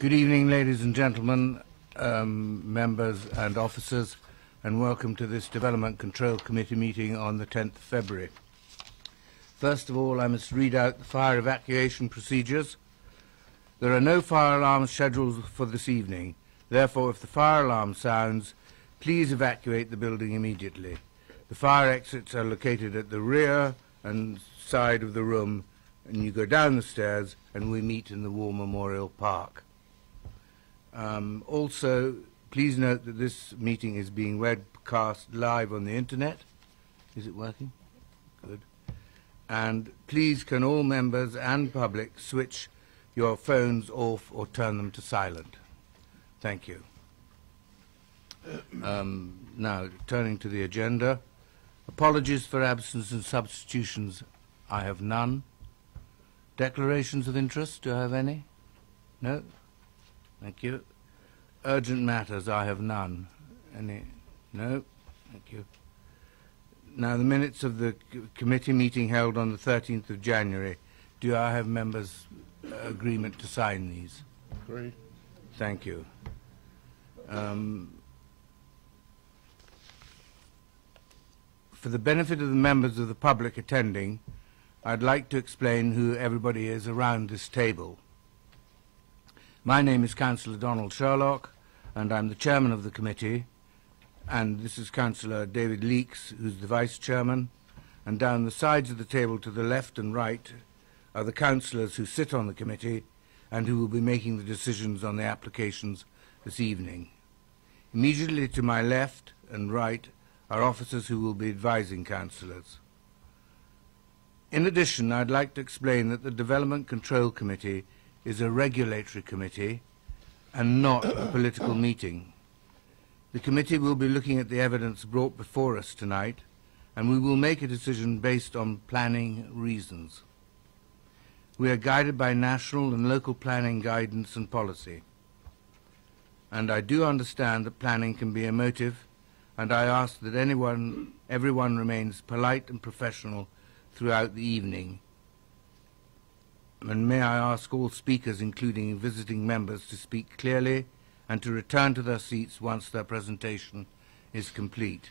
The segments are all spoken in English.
Good evening, ladies and gentlemen, members and officers, and welcome to this Development Control Committee meeting on the 10th of February. First of all, I must read out the fire evacuation procedures. There are no fire alarms scheduled for this evening. Therefore, if the fire alarm sounds, please evacuate the building immediately. The fire exits are located at the rear and side of the room, and you go down the stairs and we meet in the War Memorial Park. Also, please note that this meeting is being webcast live on the internet. Is it working? Good. And please can all members and public switch your phones off or turn them to silent. Thank you. Now, turning to the agenda. Apologies for absence and substitutions. I have none. Declarations of interest, do I have any? No? Thank you. Urgent matters, I have none. Any? No? Thank you. Now, the minutes of the committee meeting held on the 13th of January. Do I have members' agreement to sign these? Agree. Thank you. For the benefit of the members of the public attending, I'd like to explain who everybody is around this table. My name is Councillor Donald Sherlock, and I'm the chairman of the committee, and this is Councillor David Leakes, who's the vice chairman, and down the sides of the table to the left and right are the councillors who sit on the committee and who will be making the decisions on the applications this evening. Immediately to my left and right are officers who will be advising councillors. In addition, I'd like to explain that the Development Control Committee is a regulatory committee and not a political meeting. The committee will be looking at the evidence brought before us tonight, and we will make a decision based on planning reasons. We are guided by national and local planning guidance and policy. And I do understand that planning can be emotive, and I ask that everyone remains polite and professional throughout the evening. And may I ask all speakers, including visiting members, to speak clearly and to return to their seats once their presentation is complete.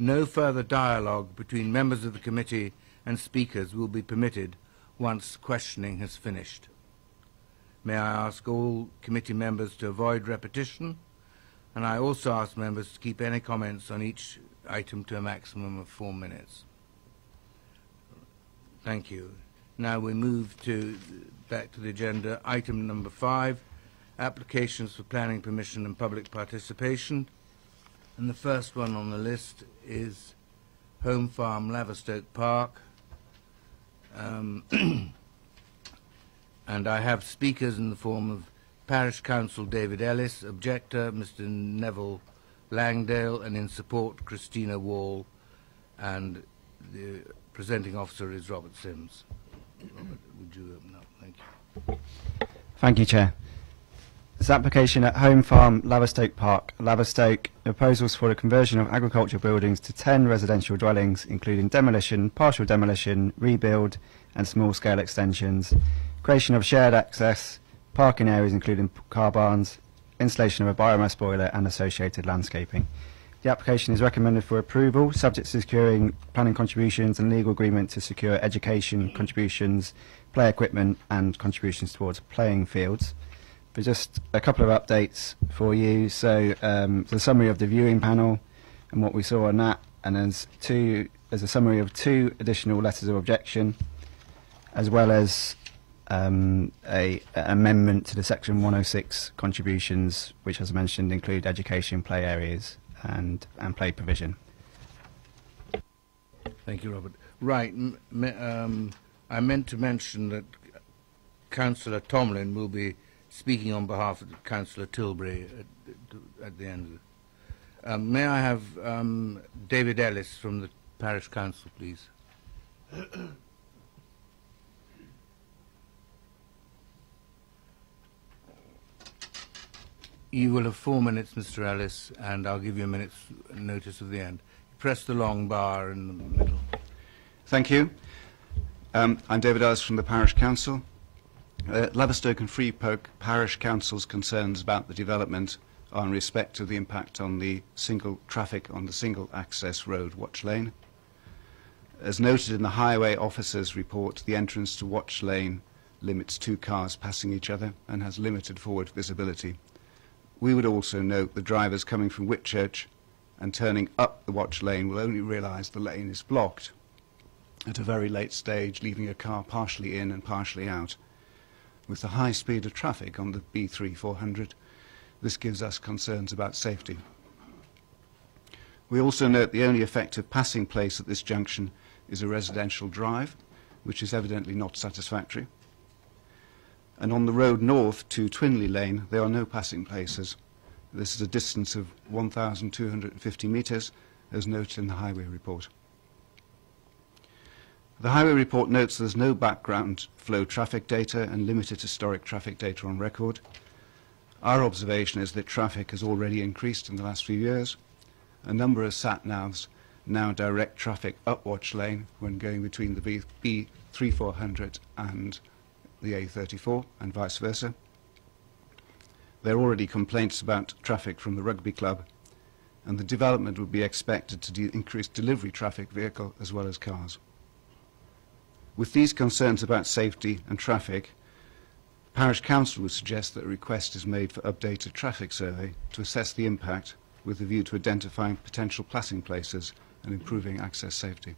No further dialogue between members of the committee and speakers will be permitted once questioning has finished. May I ask all committee members to avoid repetition, and I also ask members to keep any comments on each item to a maximum of 4 minutes. Thank you. Now we move back to the agenda. Item number 5, applications for planning permission and public participation. And the first one on the list is Home Farm, Laverstoke Park. And I have speakers in the form of Parish Council David Ellis, objector Mr. Neville Langdale, and in support Christina Wall, and the presenting officer is Robert Sims. Robert, would you open up? Thank you. Thank you, Chair. This application at Home Farm, Laverstoke Park, Laverstoke, proposals for the conversion of agricultural buildings to 10 residential dwellings, including demolition, partial demolition, rebuild and small-scale extensions, creation of shared access, parking areas including car barns, installation of a biomass boiler and associated landscaping. The application is recommended for approval, subject to securing planning contributions and legal agreement to secure education contributions, play equipment and contributions towards playing fields. But just a couple of updates for you. So the summary of the viewing panel and what we saw on that, and there's a summary of 2 additional letters of objection, as well as an amendment to the Section 106 contributions, which, as mentioned, include education, play areas and play provision. Thank you, Robert. Right. I meant to mention that Councillor Tomlin will be speaking on behalf of Councillor Tilbury at the end of it. May I have David Ellis from the Parish Council, please? You will have 4 minutes, Mr. Ellis, and I'll give you a minute's notice of the end. Press the long bar in the middle. Thank you. I'm David Ellis from the Parish Council. Laverstoke and Freepoke Parish Council's concerns about the development are in respect to the impact on the single traffic on the single access road Watch Lane. As noted in the Highway Officer's report, the entrance to Watch Lane limits 2 cars passing each other and has limited forward visibility. We would also note the drivers coming from Whitchurch and turning up the Watch Lane will only realise the lane is blocked at a very late stage, leaving a car partially in and partially out. With the high speed of traffic on the B3400, this gives us concerns about safety. We also note the only effective passing place at this junction is a residential drive, which is evidently not satisfactory. And on the road north to Twinley Lane, there are no passing places. This is a distance of 1,250 metres, as noted in the highway report. The highway report notes there's no background flow traffic data and limited historic traffic data on record. Our observation is that traffic has already increased in the last few years. A number of sat-navs now direct traffic up Watch Lane when going between the B3400 and the A34 and vice versa. There are already complaints about traffic from the rugby club, and the development would be expected to increase delivery traffic vehicle as well as cars. With these concerns about safety and traffic, Parish Council would suggest that a request is made for updated traffic survey to assess the impact with a view to identifying potential passing places and improving access safety.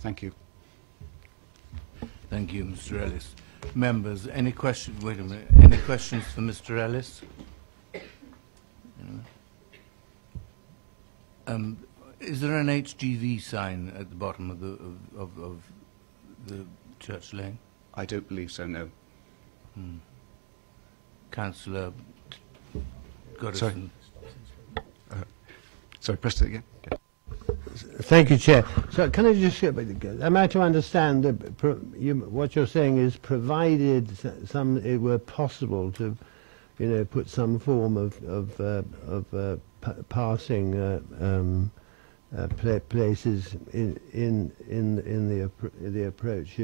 Thank you. Thank you, Mr. Ellis. Members, any questions? Wait a minute. Any questions for Mr. Ellis? Is there an HGV sign at the bottom of the Church Lane? I don't believe so, no. Councillor Goddison. Sorry. Sorry, press it again. Thank you, Chair. So can I just, am I to understand that what you're saying is provided it were possible to, put some form of passing places in the approach,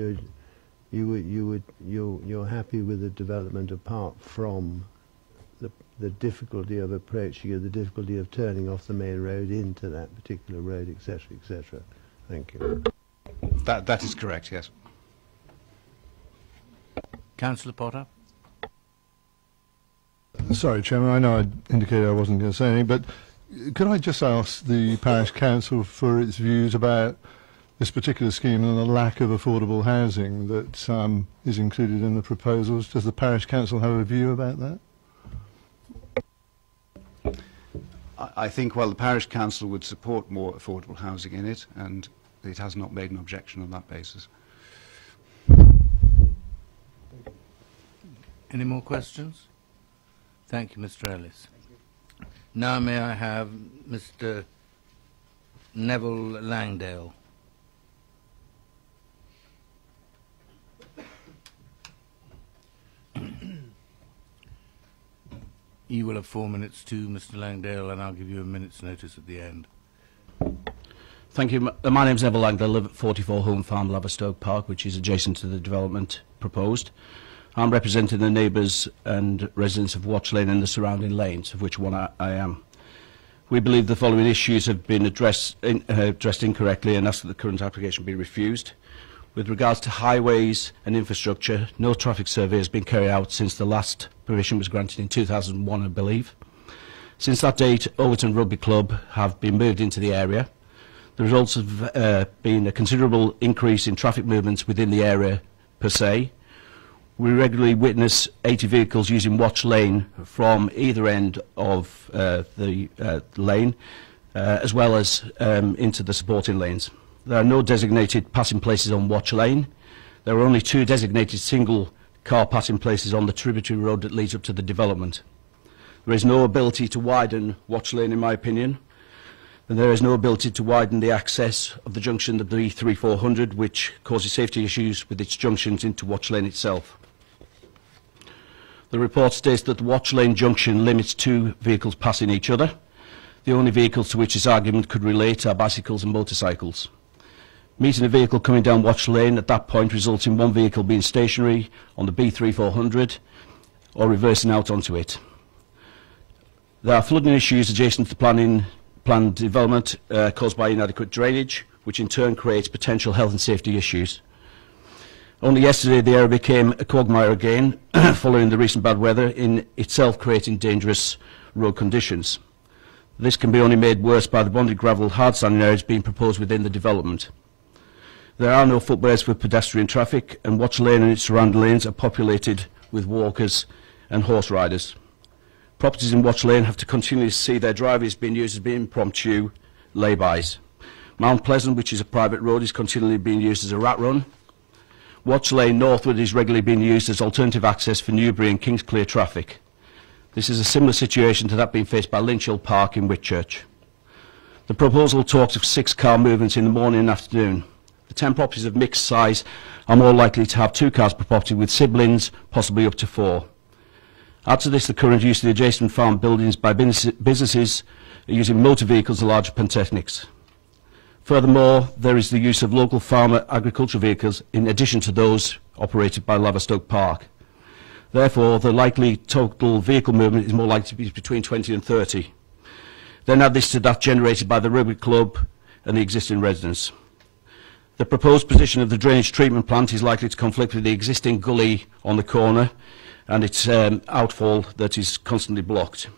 you're happy with the development apart from the difficulty of approaching it, the difficulty of turning off the main road into that particular road, etc., etc. Thank you. That is correct, yes. Councillor Potter. Sorry, Chairman, I know I indicated I wasn't going to say anything, but could I just ask the Parish Council for its views about this particular scheme and the lack of affordable housing that is included in the proposals? Does the Parish Council have a view about that? I think, well, the Parish Council would support more affordable housing in it, and it has not made an objection on that basis. Any more questions? Thank you, Mr. Ellis. Now may I have Mr. Neville Langdale. You will have 4 minutes too, Mr. Langdale, and I'll give you a minute's notice at the end. Thank you. My name's Neville Langdale. I live at 44 Home Farm, Laverstoke Park, which is adjacent to the development proposed. I'm representing the neighbours and residents of Watch Lane and the surrounding lanes, of which one I am. We believe the following issues have been addressed incorrectly and ask that the current application be refused. With regards to highways and infrastructure, no traffic survey has been carried out since the last permission was granted in 2001, I believe. Since that date, Overton Rugby Club have been moved into the area. The results have been a considerable increase in traffic movements within the area per se. We regularly witness 80 vehicles using Watch Lane from either end of the lane, as well as into the supporting lanes. There are no designated passing places on Watch Lane. There are only 2 designated single car passing places on the tributary road that leads up to the development. There is no ability to widen Watch Lane, in my opinion, and there is no ability to widen the access of the junction of the B3400, which causes safety issues with its junctions into Watch Lane itself. The report states that the Watch Lane junction limits 2 vehicles passing each other. The only vehicles to which this argument could relate are bicycles and motorcycles. Meeting a vehicle coming down Watch Lane at that point results in one vehicle being stationary on the B3400 or reversing out onto it. There are flooding issues adjacent to the planned development caused by inadequate drainage, which in turn creates potential health and safety issues. Only yesterday the area became a quagmire again following the recent bad weather, in itself creating dangerous road conditions. This can be only made worse by the bonded gravel hard standing areas being proposed within the development. There are no footways for pedestrian traffic, and Watch Lane and its surrounding lanes are populated with walkers and horse riders. Properties in Watch Lane have to continually see their driveways being used as being impromptu laybys. Mount Pleasant, which is a private road, is continually being used as a rat run. Watch Lane northward is regularly being used as alternative access for Newbury and Kingsclear traffic. This is a similar situation to that being faced by Lynch Hill Park in Whitchurch. The proposal talks of 6-car movements in the morning and afternoon. The 10 properties of mixed size are more likely to have 2 cars per property, with siblings possibly up to 4. Add to this the current use of the adjacent farm buildings by businesses using motor vehicles and larger pantechnics. Furthermore, there is the use of local farmer agricultural vehicles in addition to those operated by Laverstoke Park. Therefore, the likely total vehicle movement is more likely to be between 20 and 30. Then add this to that generated by the rugby club and the existing residents. The proposed position of the drainage treatment plant is likely to conflict with the existing gully on the corner and its outfall that is constantly blocked.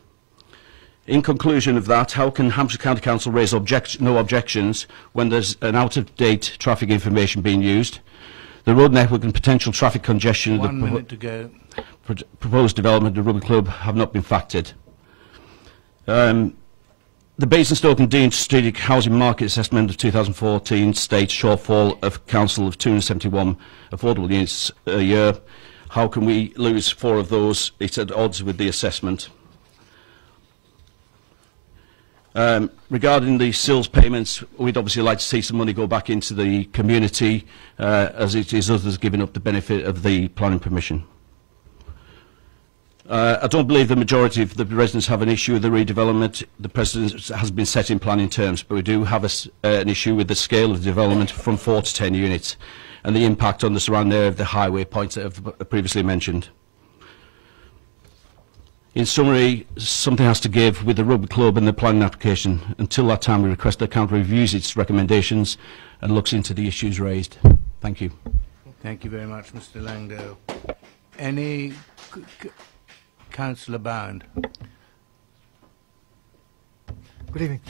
In conclusion of that, how can Hampshire County Council raise no objections when there's an out-of-date traffic information being used? The road network and potential traffic congestion of the proposed development of the rugby club have not been factored. The Basingstoke and Dean Strategic Housing Market Assessment of 2014 states shortfall of council of 271 affordable units a year. How can we lose 4 of those? It's at odds with the assessment. Regarding the SILS payments, we'd obviously like to see some money go back into the community, as it is others giving up the benefit of the planning permission. I don't believe the majority of the residents have an issue with the redevelopment. The precedent has been set in planning terms, but we do have an issue with the scale of the development from 4 to 10 units and the impact on the surrounding area of the highway points that I've previously mentioned. In summary, something has to give with the rugby club and the planning application. Until that time, we request that the council reviews its recommendations and looks into the issues raised. Thank you. Thank you very much, Mr. Langdale. Any Councillor Bound. Good evening.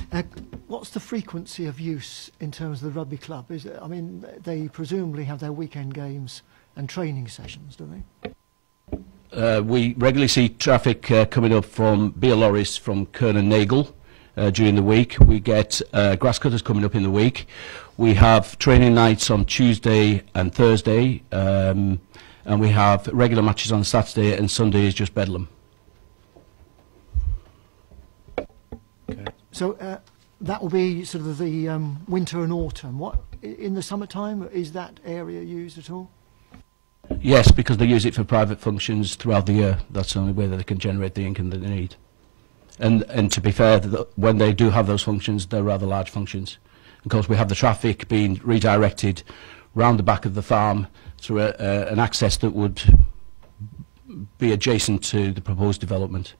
What's the frequency of use in terms of the rugby club? Is it, I mean, they presumably have their weekend games and training sessions, do they? We regularly see traffic coming up from beer lorries from Kern and Nagle during the week. We get grass cutters coming up in the week. We have training nights on Tuesday and Thursday, and we have regular matches on Saturday, and Sunday is just bedlam. Okay. So that will be sort of the winter and autumn. What in the summertime, is that area used at all? Yes, because they use it for private functions throughout the year. That's the only way that they can generate the income that they need. And to be fair, when they do have those functions, they're rather large functions. Of course, we have the traffic being redirected round the back of the farm through an access that would be adjacent to the proposed development.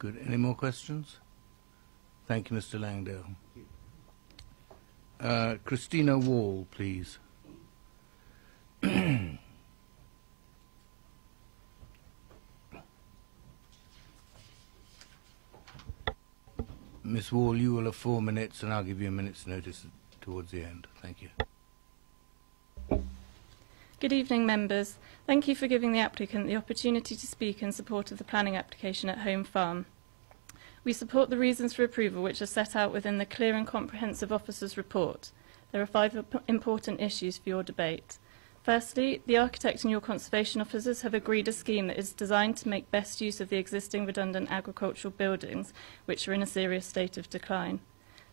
Good. Any more questions? Thank you, Mr. Langdale. Christina Wall, please. Miss Wall, you will have 4 minutes, and I'll give you a minute's notice towards the end. Thank you. Good evening, members. Thank you for giving the applicant the opportunity to speak in support of the planning application at Home Farm. We support the reasons for approval which are set out within the clear and comprehensive officer's report. There are 5 important issues for your debate. Firstly, the architect and your conservation officers have agreed a scheme that is designed to make best use of the existing redundant agricultural buildings, which are in a serious state of decline.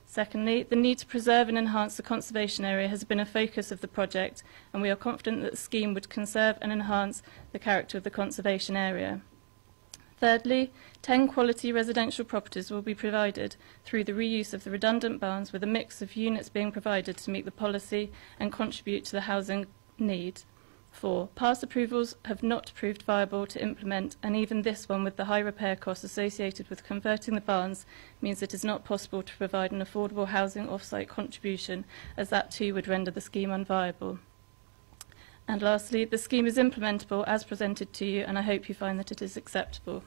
Secondly, the need to preserve and enhance the conservation area has been a focus of the project, and we are confident that the scheme would conserve and enhance the character of the conservation area. Thirdly, 10 quality residential properties will be provided through the reuse of the redundant barns, with a mix of units being provided to meet the policy and contribute to the housing need. 4. Past approvals have not proved viable to implement, and even this one, with the high repair costs associated with converting the barns, means it is not possible to provide an affordable housing off-site contribution, as that too would render the scheme unviable. And lastly, the scheme is implementable as presented to you, and I hope you find that it is acceptable.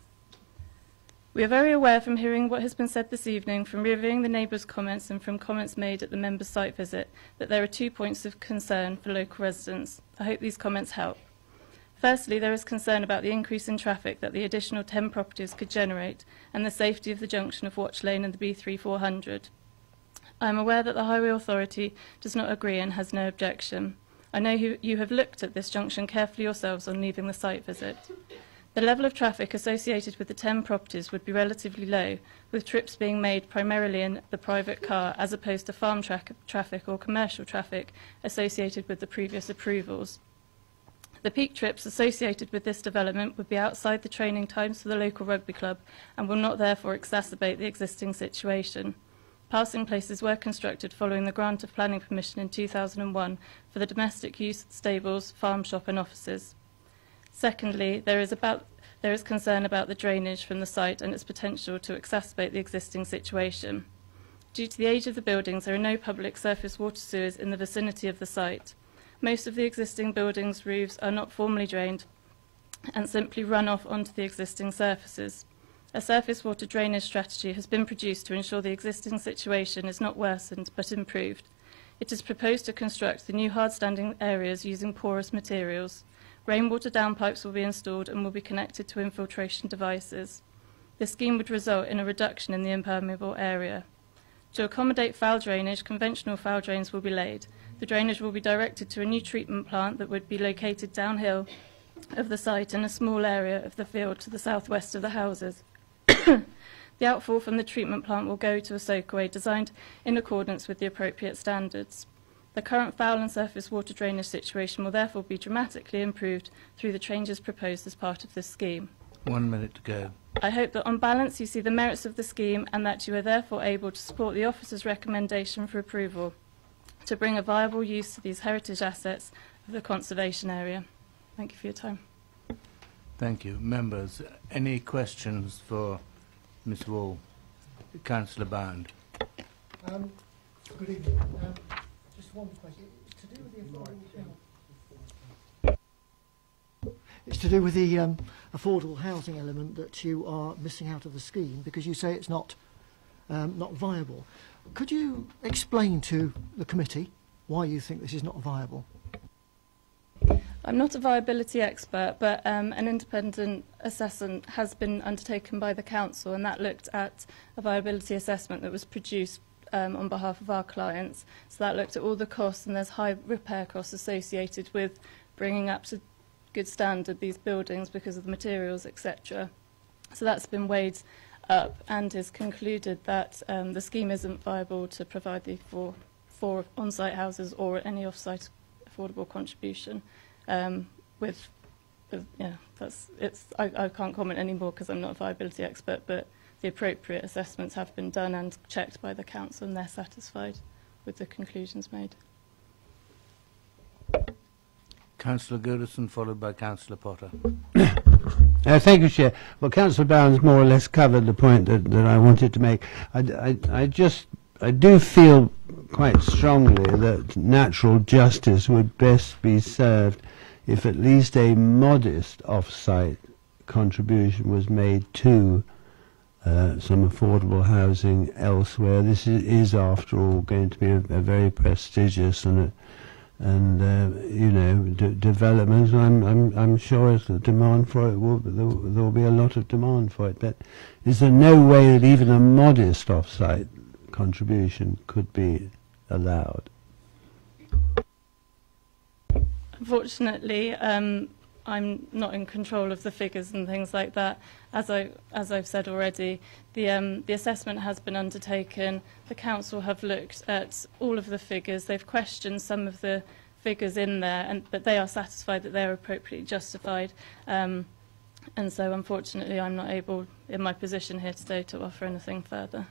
We are very aware from hearing what has been said this evening, from reviewing the neighbours' comments and from comments made at the members' site visit, that there are 2 points of concern for local residents. I hope these comments help. Firstly, there is concern about the increase in traffic that the additional 10 properties could generate and the safety of the junction of Watch Lane and the B3400. I am aware that the Highway Authority does not agree and has no objection. I know you have looked at this junction carefully yourselves on leaving the site visit. The level of traffic associated with the 10 properties would be relatively low, with trips being made primarily in the private car as opposed to farm traffic or commercial traffic associated with the previous approvals. The peak trips associated with this development would be outside the training times for the local rugby club and will not therefore exacerbate the existing situation. Passing places were constructed following the grant of planning permission in 2001 for the domestic use, stables, farm shop and offices. Secondly, there is concern about the drainage from the site and its potential to exacerbate the existing situation. Due to the age of the buildings, there are no public surface water sewers in the vicinity of the site. Most of the existing buildings' roofs are not formally drained and simply run off onto the existing surfaces. A surface water drainage strategy has been produced to ensure the existing situation is not worsened but improved. It is proposed to construct the new hard-standing areas using porous materials. Rainwater downpipes will be installed and will be connected to infiltration devices. This scheme would result in a reduction in the impermeable area. To accommodate foul drainage, conventional foul drains will be laid. The drainage will be directed to a new treatment plant that would be located downhill of the site in a small area of the field to the southwest of the houses. The outfall from the treatment plant will go to a soakaway designed in accordance with the appropriate standards. The current foul and surface water drainage situation will therefore be dramatically improved through the changes proposed as part of this scheme. 1 minute to go. I hope that on balance you see the merits of the scheme and that you are therefore able to support the officer's recommendation for approval to bring a viable use to these heritage assets of the conservation area. Thank you for your time. Thank you. Members, any questions for Ms Wall? Councillor Bound. Good evening. Just one question. It's to do with the affordable housing element that you are missing out of the scheme because you say it's not viable. Could you explain to the committee why you think this is not viable? I'm not a viability expert, but an independent assessment has been undertaken by the council, and that looked at a viability assessment that was produced on behalf of our clients. So that looked at all the costs, and there's high repair costs associated with bringing up to good standard these buildings because of the materials, etc. So that's been weighed up and has concluded that the scheme isn't viable to provide the for on-site houses or any off-site affordable contribution. I can't comment anymore because I'm not a viability expert, but the appropriate assessments have been done and checked by the council, and they're satisfied with the conclusions made. Councillor Goodison, followed by Councillor Potter. Thank you, Chair. Well, Councillor Bounds more or less covered the point that I wanted to make. I do feel quite strongly that natural justice would best be served if at least a modest off-site contribution was made to some affordable housing elsewhere. This is after all, going to be a very prestigious and development. I'm sure the demand for it there will be a lot of demand for it. But is there no way that even a modest off-site contribution could be allowed? Unfortunately, I'm not in control of the figures and things like that. As I've said already, the assessment has been undertaken. The council have looked at all of the figures. They've questioned some of the figures in there, but they are satisfied that they are appropriately justified. And so, unfortunately, I'm not able, in my position here today, to offer anything further.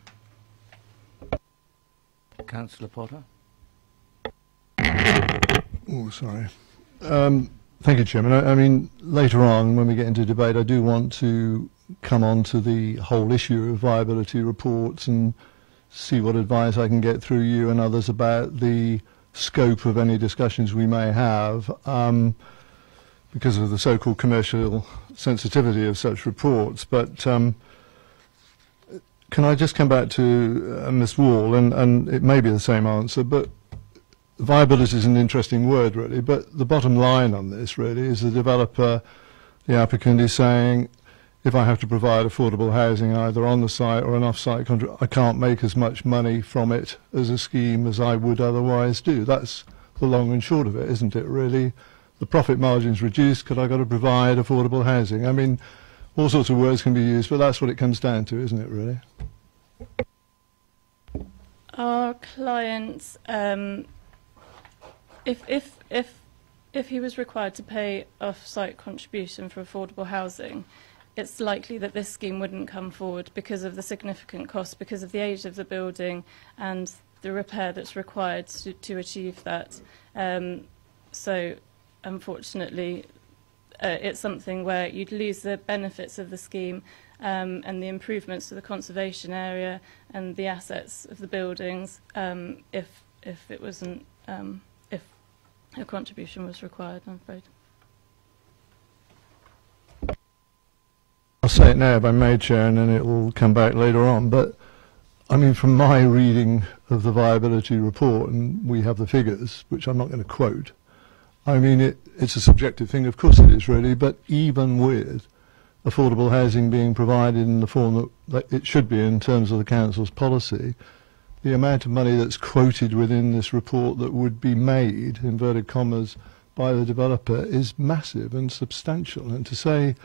Councillor Potter. Oh, sorry. Thank you, Chairman. I mean, later on, when we get into debate, I do want to come on to the whole issue of viability reports and see what advice I can get through you and others about the scope of any discussions we may have, because of the so-called commercial sensitivity of such reports. But can I just come back to Ms. Wall, and it may be the same answer, but viability is an interesting word, really, but the bottom line on this, really, is the developer, the applicant, is saying, if I have to provide affordable housing either on the site or an off-site contract, I can't make as much money from it as a scheme as I would otherwise do. That's the long and short of it, isn't it, really? The profit margin's reduced because I've got to provide affordable housing. I mean, all sorts of words can be used, but that's what it comes down to, isn't it, really? Our clients, if he was required to pay off-site contribution for affordable housing, it's likely that this scheme wouldn't come forward because of the significant cost, because of the age of the building and the repair that's required to achieve that. So, unfortunately, it's something where you'd lose the benefits of the scheme and the improvements to the conservation area and the assets of the buildings if it wasn't if a contribution was required, I'm afraid. I'll say it now if I may, Chair, and then it will come back later on. But, I mean, from my reading of the viability report, and we have the figures, which I'm not going to quote, I mean, it's a subjective thing, of course it is, really, but even with affordable housing being provided in the form that it should be in terms of the Council's policy, the amount of money that's quoted within this report that would be made, inverted commas, by the developer is massive and substantial. And to say,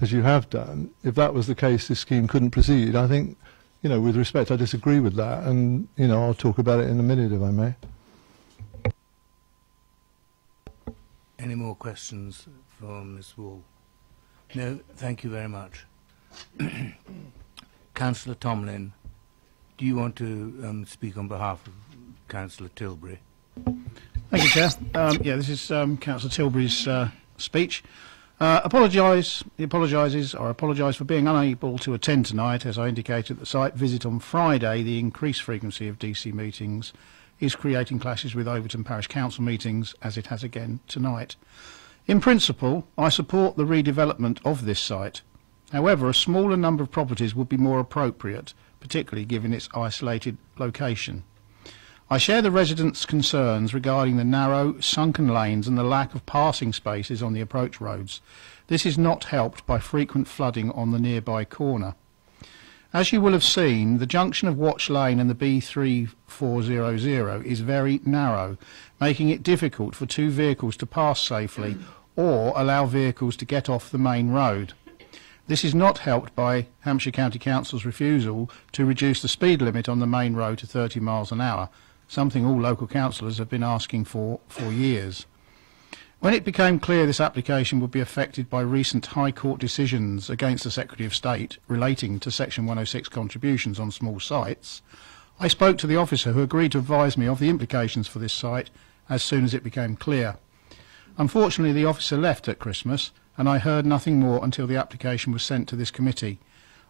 as you have done, if that was the case, this scheme couldn't proceed, I think, you know, with respect, I disagree with that. And, you know, I'll talk about it in a minute, if I may. Any more questions for Ms. Wall? No, thank you very much. Councillor Tomlin, do you want to speak on behalf of Councillor Tilbury? Thank you, Chair. Yeah, this is Councillor Tilbury's speech. He apologises for being unable to attend tonight. As I indicated at the site visit on Friday, the increased frequency of DC meetings is creating clashes with Overton Parish Council meetings, as it has again tonight. In principle, I support the redevelopment of this site. However, a smaller number of properties would be more appropriate, particularly given its isolated location. I share the residents' concerns regarding the narrow, sunken lanes and the lack of passing spaces on the approach roads. This is not helped by frequent flooding on the nearby corner. As you will have seen, the junction of Watch Lane and the B3400 is very narrow, making it difficult for two vehicles to pass safely or allow vehicles to get off the main road. This is not helped by Hampshire County Council's refusal to reduce the speed limit on the main road to 30 miles an hour, something all local councillors have been asking for years. When it became clear this application would be affected by recent High Court decisions against the Secretary of State relating to Section 106 contributions on small sites, I spoke to the officer who agreed to advise me of the implications for this site as soon as it became clear. Unfortunately, the officer left at Christmas, and I heard nothing more until the application was sent to this committee.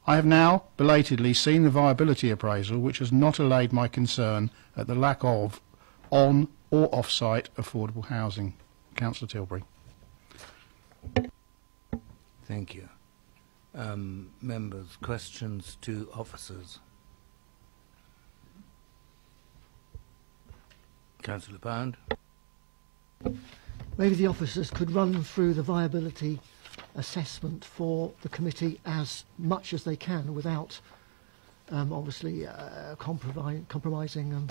I have now, belatedly, seen the viability appraisal, which has not allayed my concern at the lack of on- or off-site affordable housing. Councillor Tilbury. Thank you. Members, questions to officers? Councillor Pound. Maybe the officers could run through the viability assessment for the committee as much as they can without obviously compromising.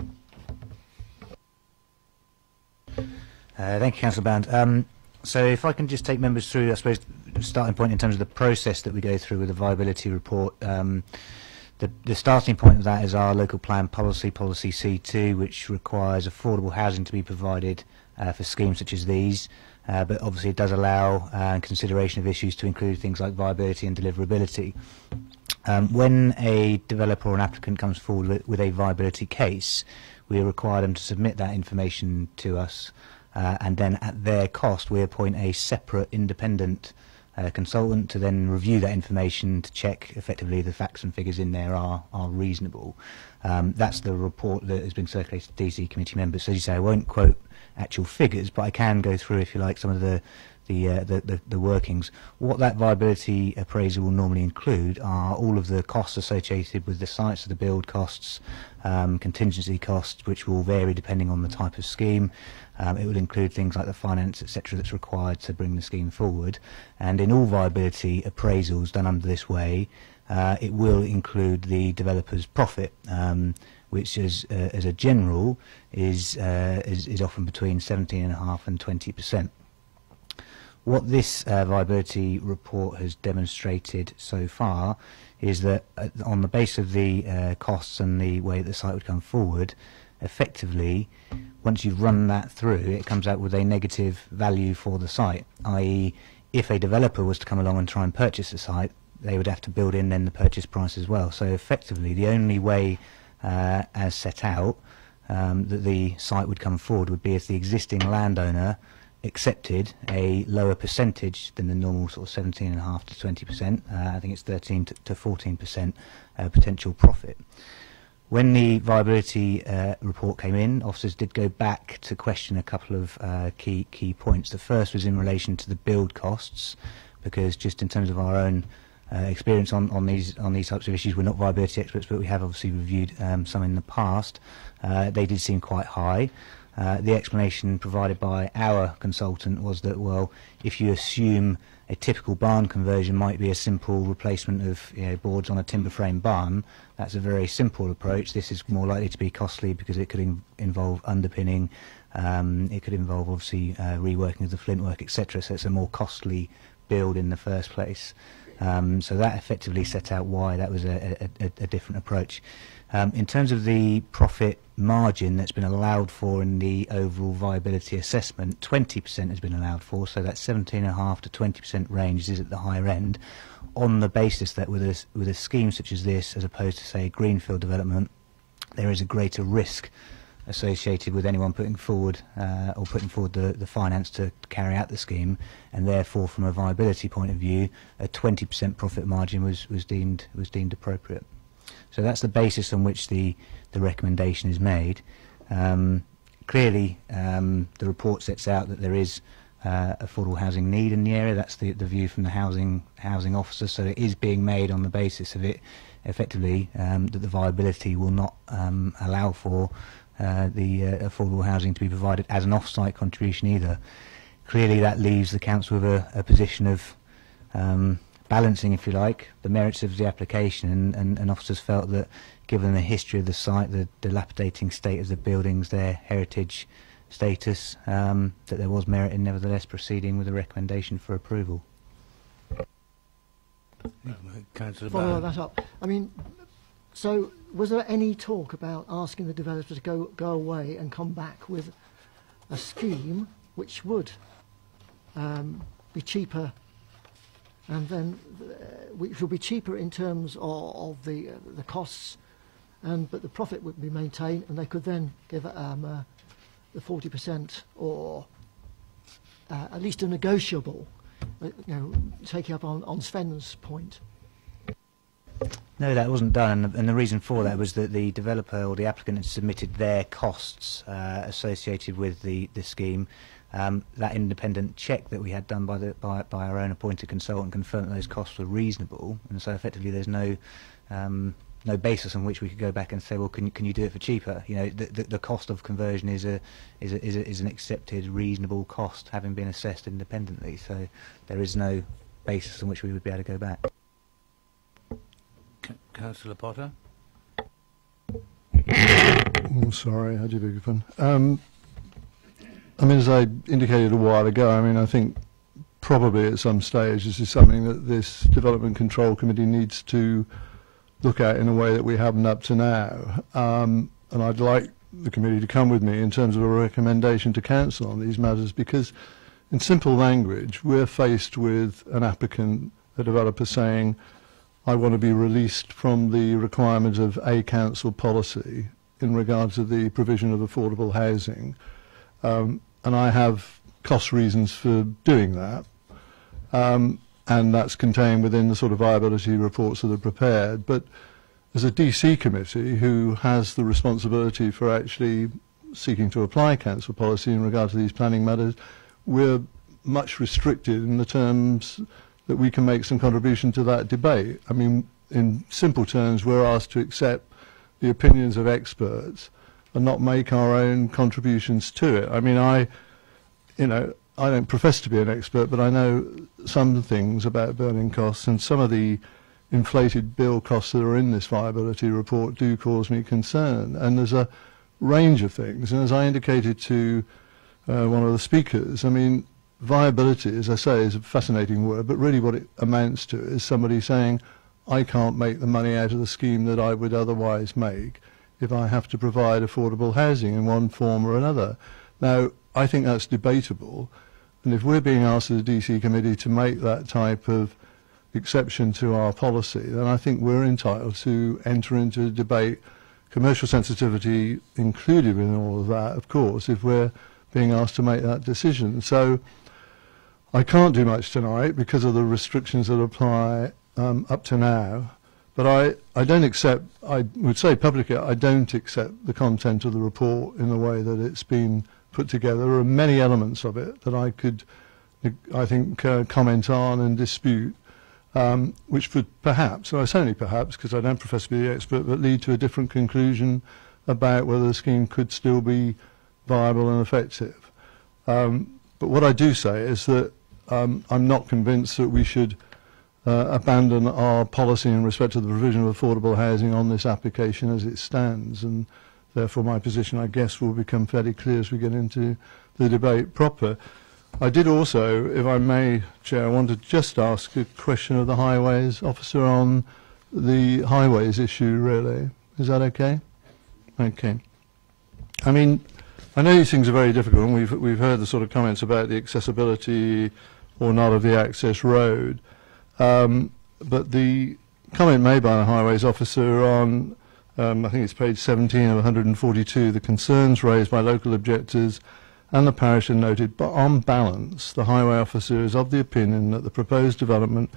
Thank you, Councillor Bound. So if I can just take members through, I suppose, the starting point in terms of the process that we go through with the viability report. The starting point of that is our local plan policy C2, which requires affordable housing to be provided for schemes such as these. but obviously it does allow consideration of issues to include things like viability and deliverability. When a developer or an applicant comes forward with a viability case, we require them to submit that information to us, and then at their cost we appoint a separate independent consultant to then review that information to check effectively the facts and figures in there are reasonable. That's the report that has been circulated to DC committee members. So as you say, I won't quote actual figures, but I can go through, if you like, some of the workings. What that viability appraisal will normally include are all of the costs associated with the sites, so the build costs, contingency costs, which will vary depending on the type of scheme. It will include things like the finance, etc., that's required to bring the scheme forward. And in all viability appraisals done under this way, it will include the developer's profit, which as a general is often between 17.5% and 20%. What this viability report has demonstrated so far is that on the basis of the costs and the way the site would come forward, effectively, once you've run that through, it comes out with a negative value for the site, i.e. if a developer was to come along and try and purchase the site, they would have to build in then the purchase price as well. So effectively, the only way as set out that the site would come forward would be if the existing landowner accepted a lower percentage than the normal sort of 17.5% to 20%. I think it's 13 to 14% potential profit. When the viability report came in, officers did go back to question a couple of key points. The first was in relation to the build costs, because just in terms of our own experience on these types of issues, we're not viability experts, but we have obviously reviewed some in the past. They did seem quite high. The explanation provided by our consultant was that, well, if you assume a typical barn conversion might be a simple replacement of boards on a timber frame barn, that's a very simple approach. This is more likely to be costly because it could involve underpinning, it could involve obviously reworking of the flintwork, etc. So it's a more costly build in the first place. So that effectively set out why that was a different approach. In terms of the profit margin that's been allowed for in the overall viability assessment, 20% has been allowed for, so that 17.5% to 20% range is at the higher end, on the basis that with a scheme such as this, as opposed to say a greenfield development, there is a greater risk associated with anyone putting forward the finance to carry out the scheme, and therefore from a viability point of view a 20% profit margin was deemed appropriate. So that's the basis on which the recommendation is made. Clearly the report sets out that there is affordable housing need in the area. That's the view from the housing officer, so it is being made on the basis of it effectively that the viability will not allow for the affordable housing to be provided as an off-site contribution either. Clearly that leaves the council with a position of balancing, if you like, the merits of the application, and officers felt that given the history of the site, the dilapidating state of the buildings, their heritage status, that there was merit in nevertheless proceeding with a recommendation for approval. Follow that up. I mean, so was there any talk about asking the developer to go away and come back with a scheme which would be cheaper, and then which will be cheaper in terms of the costs, but the profit would be maintained, and they could then give the 40% or at least a negotiable, taking up on Sven's point? No, that wasn't done, and the reason for that was that the developer or the applicant had submitted their costs associated with the scheme. That independent check that we had done by our own appointed consultant confirmed that those costs were reasonable, and so effectively there's no basis on which we could go back and say, well, can you do it for cheaper? The cost of conversion is an accepted reasonable cost, having been assessed independently. So there is no basis on which we would be able to go back. Councillor Potter. Oh, sorry, I do beg your pardon. I mean, as I indicated a while ago, I mean, I think probably at some stage this is something that this Development Control Committee needs to look at in a way that we haven't up to now. And I'd like the committee to come with me in terms of a recommendation to council on these matters, because in simple language, we're faced with an applicant, a developer, saying, I want to be released from the requirements of a council policy in regard to the provision of affordable housing. And I have cost reasons for doing that. And that's contained within the sort of viability reports that are prepared. But as a DC committee who has the responsibility for actually seeking to apply council policy in regard to these planning matters, we're much restricted in the terms that we can make some contribution to that debate. I mean, in simple terms, we're asked to accept the opinions of experts and not make our own contributions to it. I mean, I don't profess to be an expert, but I know some things about burning costs, and some of the inflated bill costs that are in this viability report do cause me concern. And there's a range of things. And as I indicated to one of the speakers, I mean, viability, as I say, is a fascinating word, but really what it amounts to is somebody saying, I can't make the money out of the scheme that I would otherwise make if I have to provide affordable housing in one form or another. Now, I think that's debatable, and if we're being asked as a DC committee to make that type of exception to our policy, then I think we're entitled to enter into a debate, commercial sensitivity included in all of that, of course, if we're being asked to make that decision. So I can't do much tonight because of the restrictions that apply up to now, but I don't accept, I would say publicly, I don't accept the content of the report in the way that it's been put together. There are many elements of it that I could, I think, comment on and dispute, which would perhaps, and I say only perhaps because I don't profess to be the expert, but lead to a different conclusion about whether the scheme could still be viable and effective. But what I do say is that I'm not convinced that we should abandon our policy in respect to the provision of affordable housing on this application as it stands, and therefore my position, I guess, will become fairly clear as we get into the debate proper. I did also, if I may, Chair, I want to just ask a question of the Highways officer on the highways issue, really. Is that okay? Okay. I mean, I know these things are very difficult, and we've heard the sort of comments about the accessibility or not of the access road. But the comment made by the highways officer on, I think it's page 17 of 142, the concerns raised by local objectors and the parish are noted, but on balance, the highway officer is of the opinion that the proposed development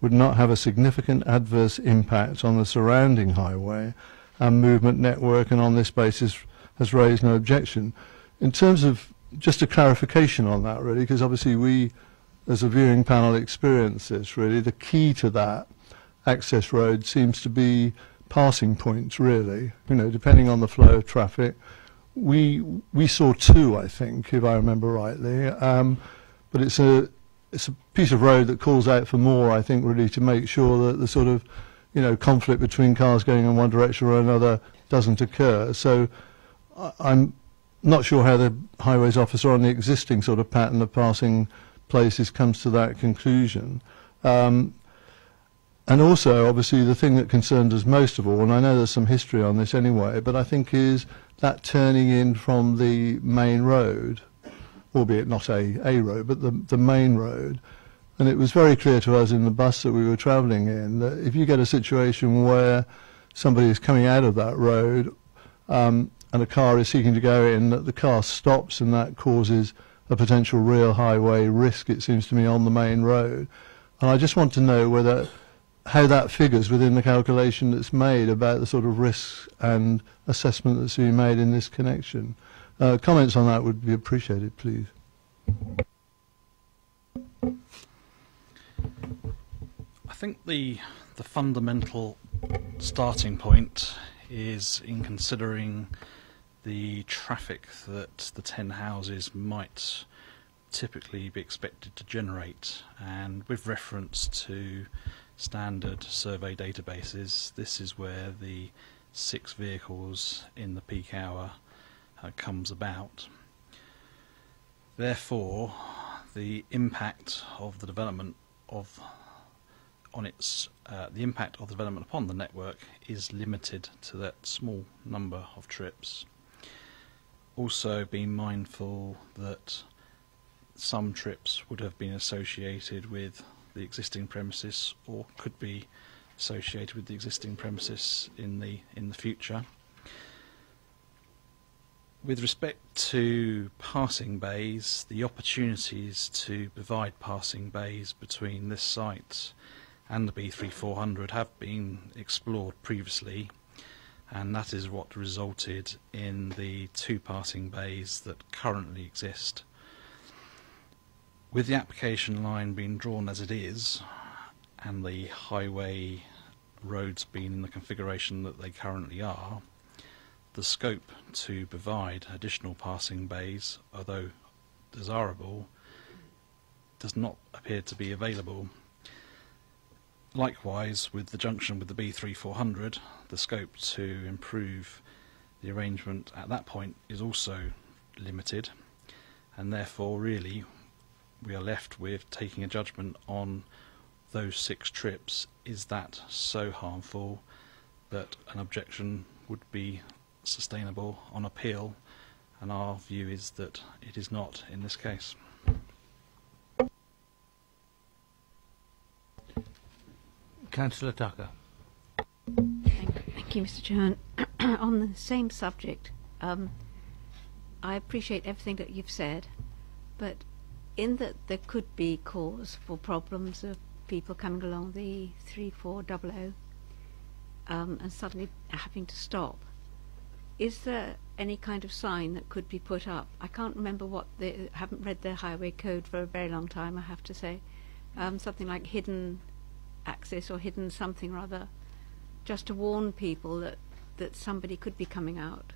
would not have a significant adverse impact on the surrounding highway and movement network, and on this basis has raised no objection. In terms of just a clarification on that, really, because obviously we, as a viewing panel, experience this, really. The key to that access road seems to be passing points, really, you know, depending on the flow of traffic. We saw two, I think, if I remember rightly, but it's a piece of road that calls out for more, I think, really, to make sure that the sort of, you know, conflict between cars going in one direction or another doesn't occur. So I'm not sure how the highways officer on the existing sort of pattern of passing places comes to that conclusion. And also, obviously, the thing that concerned us most of all, and I know there's some history on this anyway, but I think is that turning in from the main road, albeit not a road, but the main road. And it was very clear to us in the bus that we were travelling in that if you get a situation where somebody is coming out of that road and a car is seeking to go in, that the car stops, and that causes a potential real highway risk, it seems to me, on the main road. And I just want to know how that figures within the calculation that's made about the sort of risks and assessment that's being made in this connection. Comments on that would be appreciated, please. I think the fundamental starting point is in considering the traffic that the 10 houses might typically be expected to generate, and with reference to standard survey databases, this is where the 6 vehicles in the peak hour comes about. Therefore, the impact of the development upon the network is limited to that small number of trips. Also, being mindful that some trips would have been associated with the existing premises or could be associated with the existing premises in the future. With respect to passing bays, the opportunities to provide passing bays between this site and the B3400 have been explored previously, and that is what resulted in the 2 passing bays that currently exist. With the application line being drawn as it is, and the highway roads being in the configuration that they currently are, the scope to provide additional passing bays, although desirable, does not appear to be available. Likewise, with the junction with the B3400, the scope to improve the arrangement at that point is also limited, and therefore really we are left with taking a judgment on those 6 trips. Is that so harmful that an objection would be sustainable on appeal? And our view is that it is not in this case. Councillor Tucker. Thank you, Mr. Chairman. On the same subject, I appreciate everything that you've said, but in that there could be cause for problems of people coming along the 3400 and suddenly having to stop, is there any kind of sign that could be put up? I can't remember what I haven't read the highway code for a very long time, I have to say. Something like hidden access or hidden something or other, just to warn people that somebody could be coming out.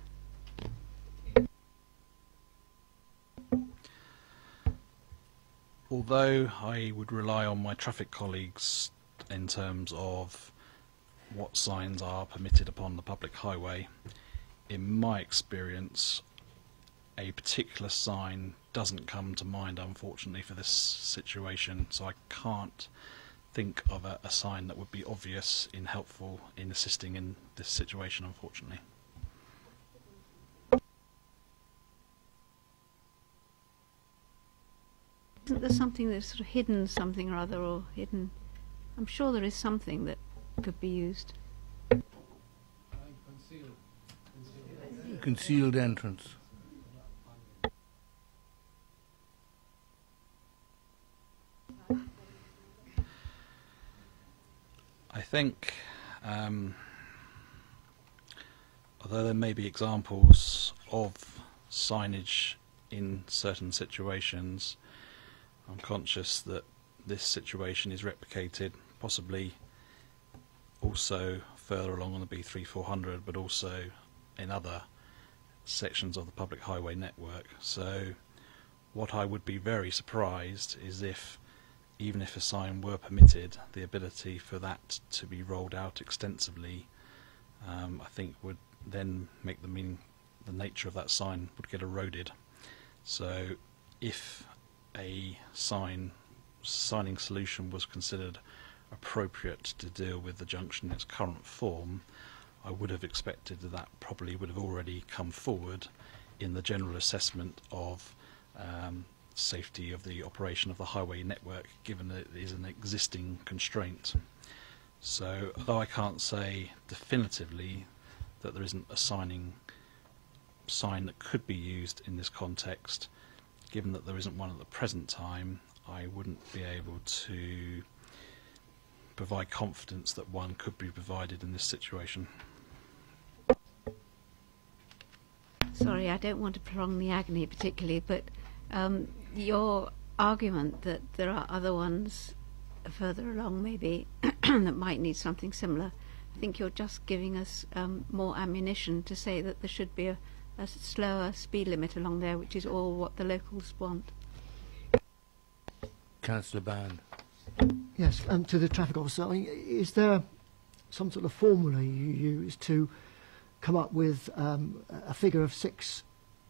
Although I would rely on my traffic colleagues in terms of what signs are permitted upon the public highway, in my experience a particular sign doesn't come to mind, unfortunately, for this situation, so I can't think of a sign that would be obvious and helpful in assisting in this situation, unfortunately. Isn't there something that's sort of hidden something or other, or hidden? I'm sure there is something that could be used. Concealed entrance. I think, although there may be examples of signage in certain situations, I'm conscious that this situation is replicated possibly also further along on the B3400, but also in other sections of the public highway network. So what I would be very surprised is if, even if a sign were permitted, the ability for that to be rolled out extensively, I think would then make the nature of that sign would get eroded. So if a signing solution was considered appropriate to deal with the junction in its current form, I would have expected that probably would have already come forward in the general assessment of safety of the operation of the highway network, given that it is an existing constraint. So although I can't say definitively that there isn't a sign that could be used in this context, given that there isn't one at the present time, I wouldn't be able to provide confidence that one could be provided in this situation. Sorry, I don't want to prolong the agony particularly, but your argument that there are other ones further along maybe that might need something similar, I think you're just giving us more ammunition to say that there should be a slower speed limit along there, which is all what the locals want. Councillor Band. Yes, to the traffic officer, I mean, is there some sort of formula you use to come up with a figure of 6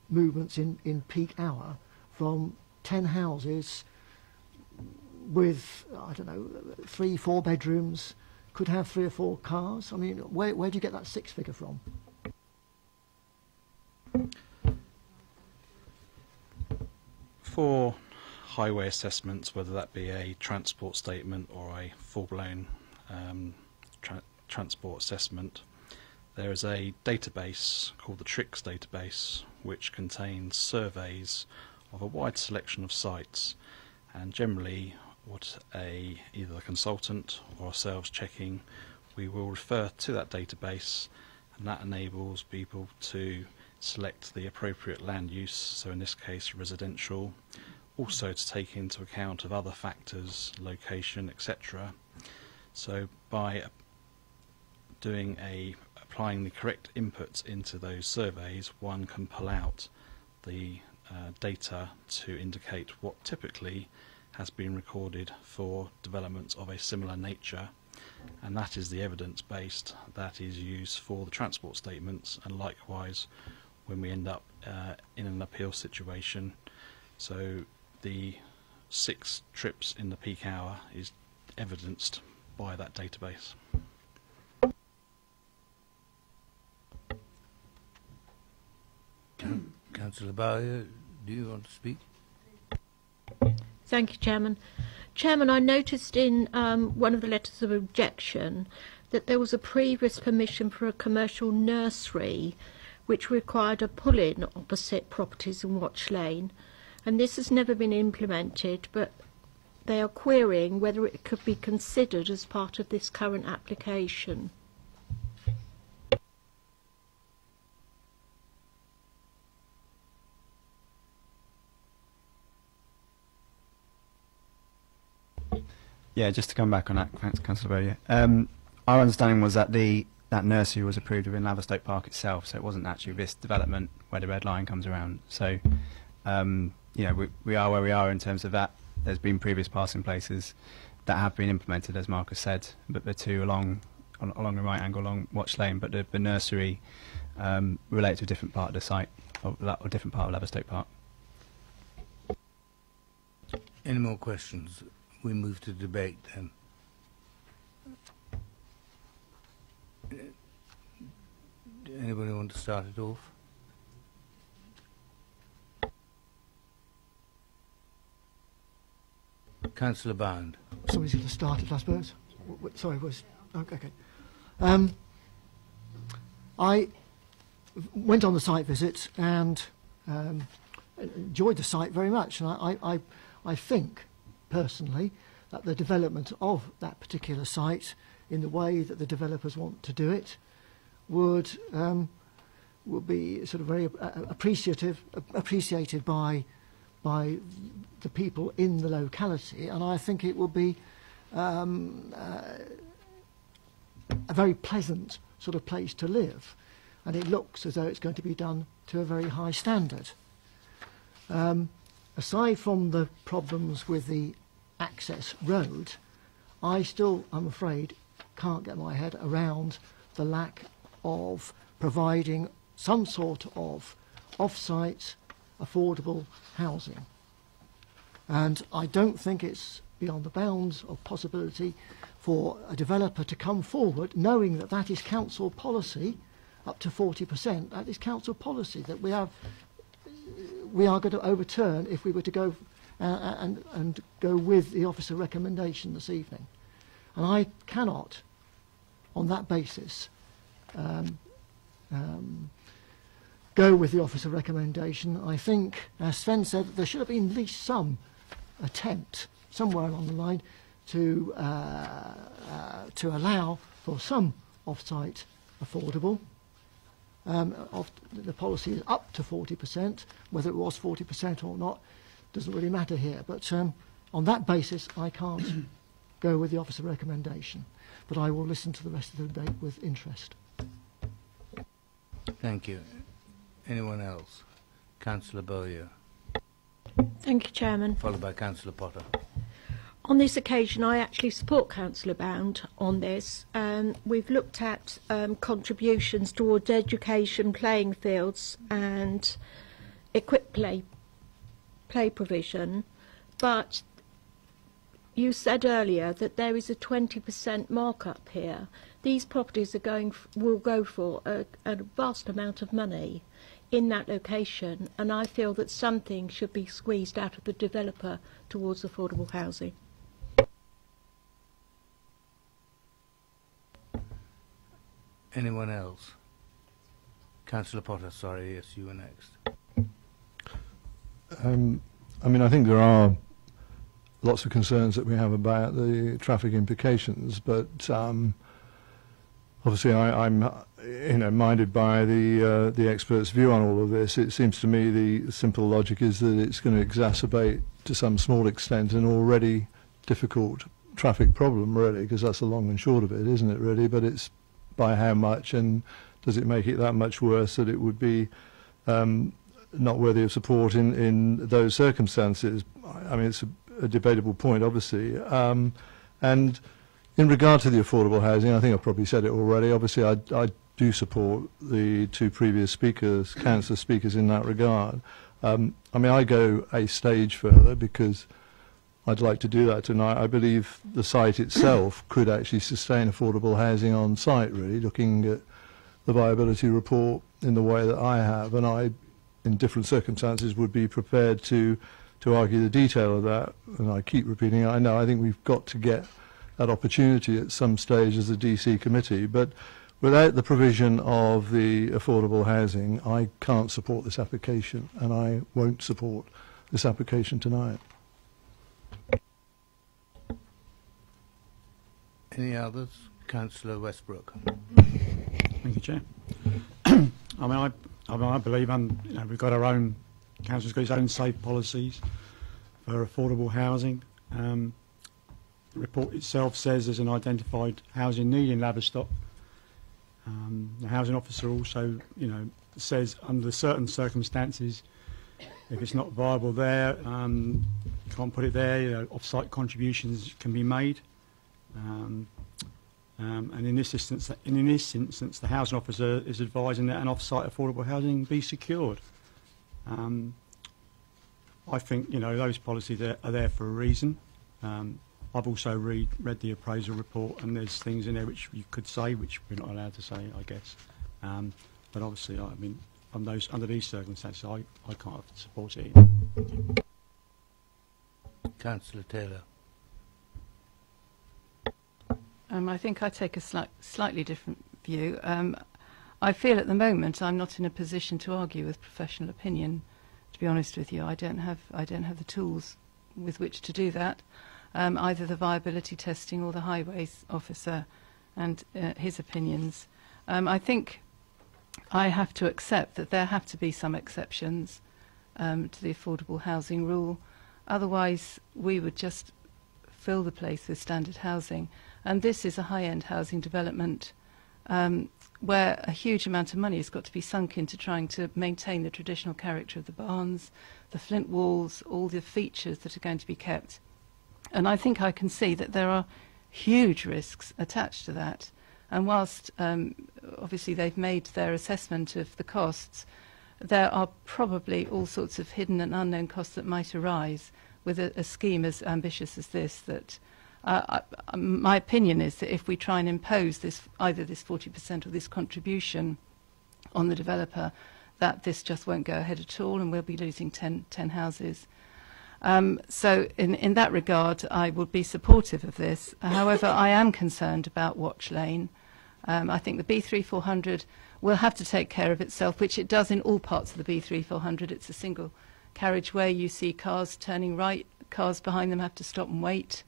movements in peak hour from 10 houses with, I don't know, 3-4 bedrooms, could have 3 or 4 cars? I mean, where do you get that 6 figure from? For highway assessments, whether that be a transport statement or a full-blown transport assessment, there is a database called the TRICS database, which contains surveys of a wide selection of sites, and generally what either the consultant or ourselves checking, we will refer to that database, and that enables people to select the appropriate land use, so in this case residential, also to take into account of other factors, location, etc. So by applying the correct inputs into those surveys, one can pull out the data to indicate what typically has been recorded for developments of a similar nature, and that is the evidence based that is used for the transport statements, and likewise when we end up in an appeal situation. So the 6 trips in the peak hour is evidenced by that database. Councillor Bowyer, do you want to speak? Thank you, Chairman. Chairman, I noticed in one of the letters of objection that there was a previous permission for a commercial nursery which required a pull-in opposite properties in Watch Lane, and this has never been implemented, but they are querying whether it could be considered as part of this current application. Yeah, just to come back on that, thanks, Councillor Bowyer. Our understanding was that that nursery was approved within Laverstoke Park itself, so it wasn't actually this development where the red line comes around. So, you know, we are where we are in terms of that. There's been previous passing places that have been implemented, as Marcus said, but the two along the right angle along Watch Lane, but the nursery relates to a different part of the site, or a different part of Laverstoke Park. Any more questions? We move to debate then. Anybody want to start it off? Councillor Bound. Somebody's going to start it, I suppose. Sorry, was okay. I went on the site visit and enjoyed the site very much, and I think personally that the development of that particular site in the way that the developers want to do it would be sort of very appreciated by the people in the locality, and I think it would be a very pleasant sort of place to live, and it looks as though it's going to be done to a very high standard. Aside from the problems with the access road, I still, I'm afraid, can't get my head around the lack of providing some sort of off-site affordable housing. And I don't think it's beyond the bounds of possibility for a developer to come forward knowing that that is council policy up to 40%. That is council policy that we are going to overturn if we were to go and go with the officer recommendation this evening. And I cannot, on that basis, go with the officer recommendation. I think, as Sven said, there should have been at least some attempt somewhere along the line to allow for some off-site affordable. The policy is up to 40%. Whether it was 40% or not doesn't really matter here. But on that basis, I can't go with the officer recommendation. But I will listen to the rest of the debate with interest. Thank you. Anyone else? Councillor Bowyer. Thank you, Chairman. Followed by Councillor Potter. On this occasion, I actually support Councillor Bound on this. We've looked at contributions towards education, playing fields and equipped play provision, but you said earlier that there is a 20% markup here. These properties are will go for a vast amount of money in that location, and I feel that something should be squeezed out of the developer towards affordable housing. Anyone else? Councillor Potter, sorry, yes, you were next. I mean, I think there are lots of concerns that we have about the traffic implications, but obviously I'm minded by the experts' view on all of this. It seems to me the simple logic is that it's going to exacerbate to some small extent an already difficult traffic problem, really, because that's the long and short of it, isn't it, really? But it's by how much, and does it make it that much worse that it would be not worthy of support in those circumstances? I mean, it's a debatable point, obviously. And in regard to the affordable housing, I think I've probably said it already. Obviously, I do support the two previous speakers, councillor speakers, in that regard. I mean, I go a stage further because I'd like to do that tonight. I believe the site itself could actually sustain affordable housing on site, really, looking at the viability report in the way that I have. And I, in different circumstances, would be prepared to argue the detail of that. And I keep repeating it. I think we've got to get that opportunity at some stage as a DC committee. But without the provision of the affordable housing, I can't support this application, and I won't support this application tonight. Any others? Councillor Westbrook. Thank you, Chair. I believe we've got our own, council's got its own safe policies for affordable housing. The report itself says there's an identified housing need in Laverstock. The housing officer also, says under certain circumstances, if it's not viable there, can't put it there. Off-site contributions can be made. And in this instance, the housing officer is advising that an off-site affordable housing be secured. I think those policies are there for a reason. I've also read the appraisal report, and there's things in there which you could say which we're not allowed to say, I guess. But obviously, I mean, under these circumstances, I can't support it either. Councillor Taylor. I think I take a slightly different view. I feel at the moment I'm not in a position to argue with professional opinion. To be honest with you, I don't have the tools with which to do that. Either the viability testing or the highways officer and his opinions. I think I have to accept that there have to be some exceptions to the affordable housing rule. Otherwise, we would just fill the place with standard housing. And this is a high-end housing development where a huge amount of money has got to be sunk into trying to maintain the traditional character of the barns, the flint walls, all the features that are going to be kept. And I think I can see that there are huge risks attached to that. And whilst obviously they've made their assessment of the costs, there are probably all sorts of hidden and unknown costs that might arise with a scheme as ambitious as this. That my opinion is that if we try and impose either this 40% or this contribution on the developer, that this just won't go ahead at all, and we'll be losing 10 houses. So in that regard, I would be supportive of this. However, I am concerned about Watch Lane. I think the B3400 will have to take care of itself, which it does in all parts of the B3400. It's a single carriageway. You see cars turning right, cars behind them have to stop and wait.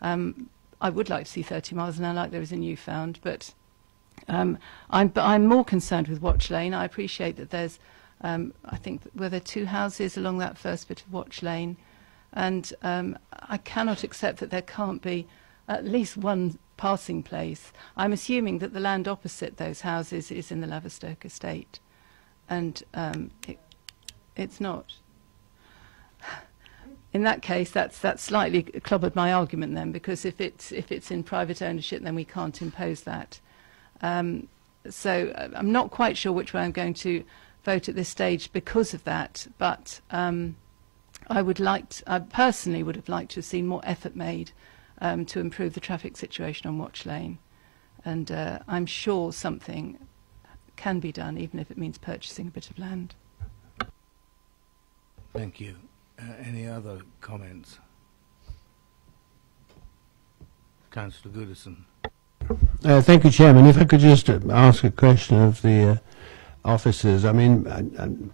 I would like to see 30 miles an hour like there is in Newfound, but I'm more concerned with Watch Lane. I appreciate that there's, I think, were there 2 houses along that first bit of Watch Lane, and I cannot accept that there can't be at least one passing place. I'm assuming that the land opposite those houses is in the Laverstoke estate, and it's not. In that case, that's slightly clobbered my argument then, because if it's in private ownership, then we can't impose that. So I'm not quite sure which way I'm going to vote at this stage because of that. But I personally would have liked to have seen more effort made to improve the traffic situation on Watch Lane, and I'm sure something can be done, even if it means purchasing a bit of land. Thank you. Any other comments? Councillor Goodison. Thank you, Chairman. If I could just ask a question of the officers. I mean,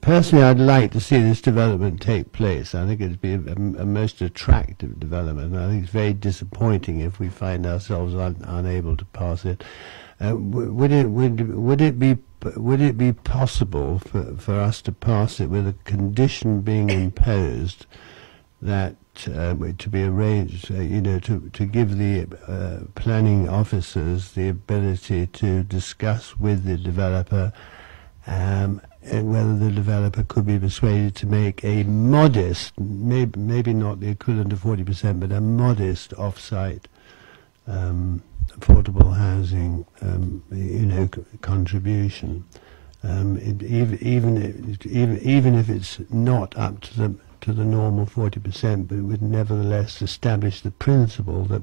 personally, I'd like to see this development take place. I think it'd be a most attractive development. I think it's very disappointing if we find ourselves unable to pass it. Would it be possible for us to pass it with a condition being imposed that to be arranged, to give the planning officers the ability to discuss with the developer and whether the developer could be persuaded to make a modest, maybe not the equivalent of 40%, but a modest off-site affordable housing, contribution, even if it's not up to the normal 40%, but it would nevertheless establish the principle that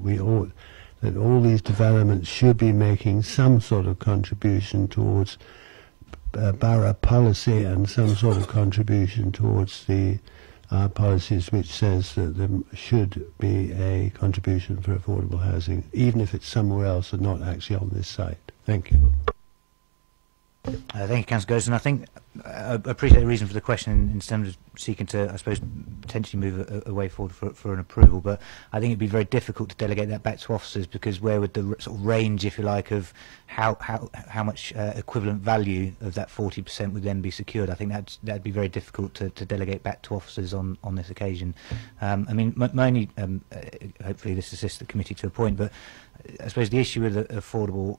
that all these developments should be making some sort of contribution towards borough policy and some sort of contribution towards the policies which says that there should be a contribution for affordable housing, even if it's somewhere else and not actually on this site. Thank you. Thank you, Councillor Goes, and I think I appreciate the reason for the question in terms of seeking to, I suppose, potentially move a way forward for an approval, but I think it'd be very difficult to delegate that back to officers, because where would the sort of range, if you like, of how much equivalent value of that 40% would then be secured? I think that'd be very difficult to delegate back to officers on this occasion. I mean, my only, hopefully this assists the committee to a point, but I suppose the issue with affordable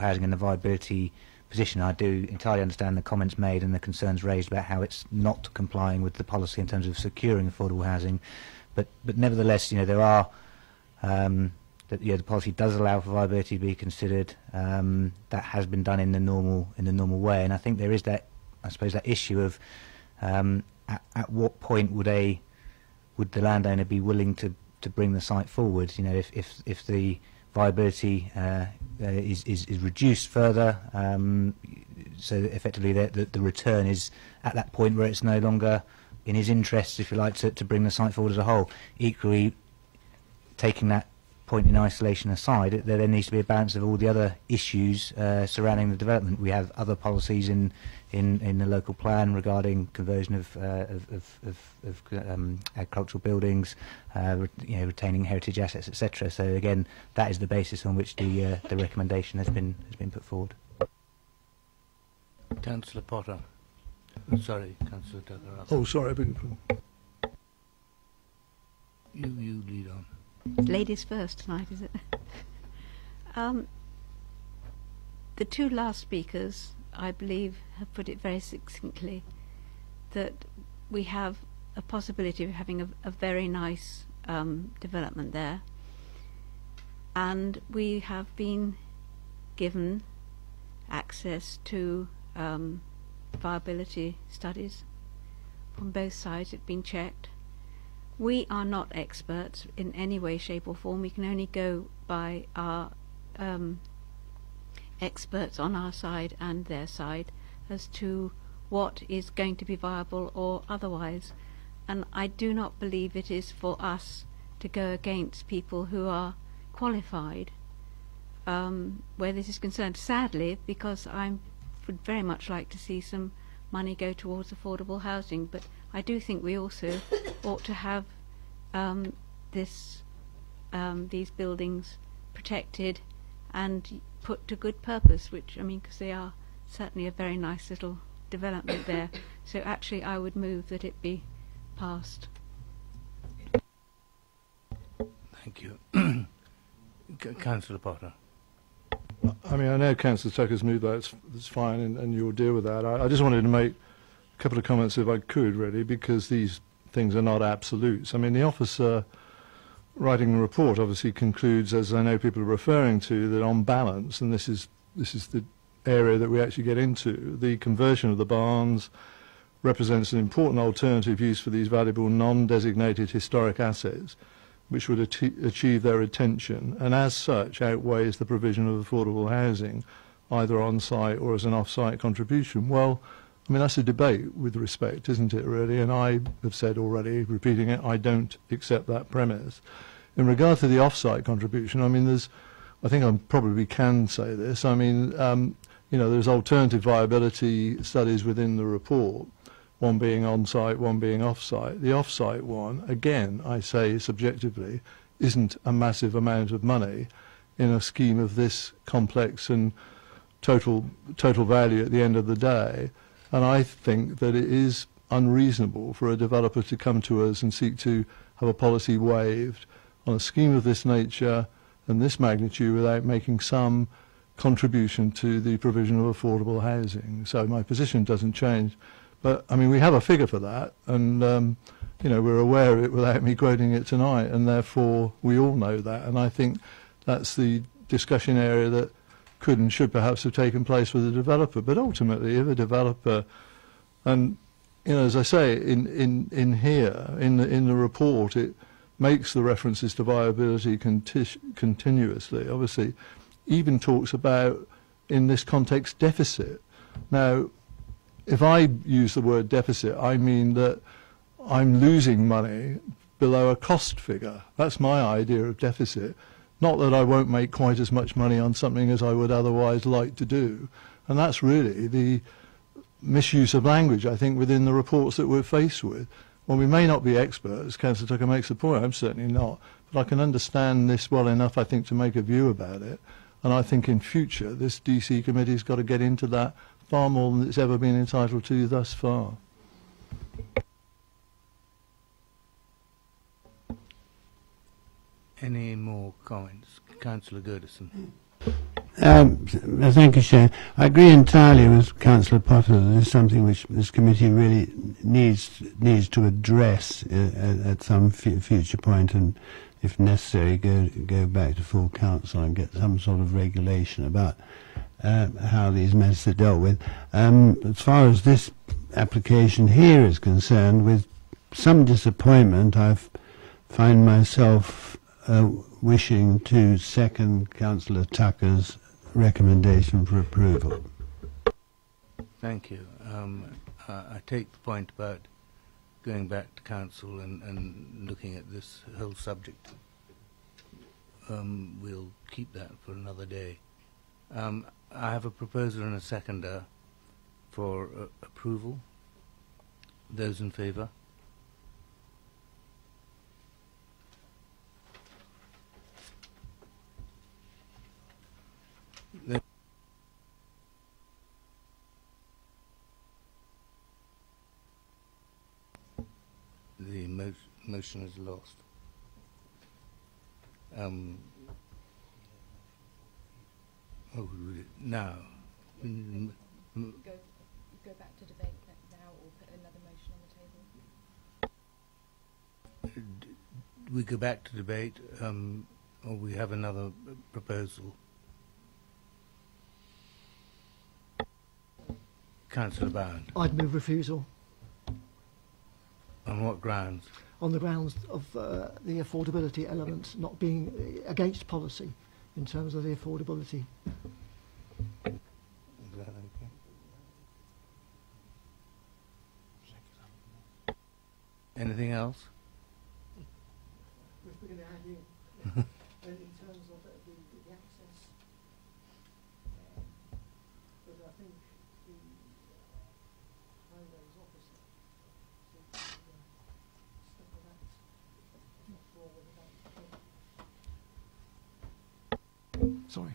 housing and the viability position, I do entirely understand the comments made and the concerns raised about how it's not complying with the policy in terms of securing affordable housing, but nevertheless, there are the policy does allow for viability to be considered. That has been done in the normal way, and I think there is that, I suppose, that issue of at what point would the landowner be willing to bring the site forward? If the viability is reduced further, so effectively the return is at that point where it's no longer in his interests, if you like, to bring the site forward as a whole. Equally, taking that point in isolation aside, there then needs to be a balance of all the other issues surrounding the development. We have other policies in the local plan regarding conversion of agricultural buildings, retaining heritage assets, etc. So again, that is the basis on which the recommendation has been put forward. Councillor Potter. Sorry, Councillor Tucker. Oh, sorry, I beg You lead on. Ladies first tonight, is it? The two last speakers, I believe, have put it very succinctly, that we have a possibility of having a very nice development there, and we have been given access to viability studies from both sides. It's been checked. We are not experts in any way, shape or form. We can only go by our experts on our side and their side as to what is going to be viable or otherwise. And I do not believe it is for us to go against people who are qualified where this is concerned. Sadly, because I would very much like to see some money go towards affordable housing, but I do think we also ought to have these buildings protected and put to good purpose, which, I mean, because they are certainly a very nice little development there. So actually I would move that it be passed. Thank you. Councillor Potter. I mean, I know Councillor Tucker's moved that, that's fine, and you'll deal with that. I just wanted to make a couple of comments, if I could, really, because these things are not absolutes. I mean, the officer writing the report obviously concludes, as I know people are referring to, that on balance, and this is the area that we actually get into, the conversion of the barns represents an important alternative use for these valuable non-designated historic assets, which would achieve their retention, and as such outweighs the provision of affordable housing, either on-site or as an off-site contribution. Well, I mean, that's a debate with respect, isn't it, really? And I have said already, repeating it, I don't accept that premise. In regard to the off-site contribution, I mean, I think I probably can say this. I mean, there's alternative viability studies within the report, one being on-site, one being off-site. The off-site one, again, I say subjectively, isn't a massive amount of money in a scheme of this complex and total value at the end of the day. And I think that it is unreasonable for a developer to come to us and seek to have a policy waived on a scheme of this nature and this magnitude without making some contribution to the provision of affordable housing. So my position doesn't change. But, I mean, we have a figure for that, and, we're aware of it without me quoting it tonight, and therefore we all know that. And I think that's the discussion area that could and should perhaps have taken place with the developer. But ultimately, if a developer, and, as I say, in the report, it makes the references to viability continuously, obviously, even talks about, in this context, deficit. Now, if I use the word deficit, I mean that I'm losing money below a cost figure. That's my idea of deficit. Not that I won't make quite as much money on something as I would otherwise like to do. And that's really the misuse of language, I think, within the reports that we're faced with. Well, we may not be experts, Councillor Tucker makes the point, I'm certainly not, but I can understand this well enough, I think, to make a view about it. And I think in future, this DC committee's got to get into that far more than it's ever been entitled to thus far. Any more comments? Councillor Gerdeson. Thank you, Chair. I agree entirely with Councillor Potter that this is something which this committee really needs to address at some future point, and if necessary, go back to full council and get some sort of regulation about how these matters are dealt with. As far as this application here is concerned, with some disappointment, I find myself wishing to second Councillor Tucker's recommendation for approval. Thank you. I take the point about going back to council and looking at this whole subject. We'll keep that for another day. I have a proposer and a seconder for approval. Those in favour? The motion is lost. Now. Go back to debate now, or put another motion on the table? We go back to debate, or we have another proposal. Councillor Bound. I'd move refusal. On what grounds? On the grounds of the affordability element not being against policy in terms of the affordability. Is that okay? Anything else? We're going to add in terms of the access, but I think the highways opposite. Sorry.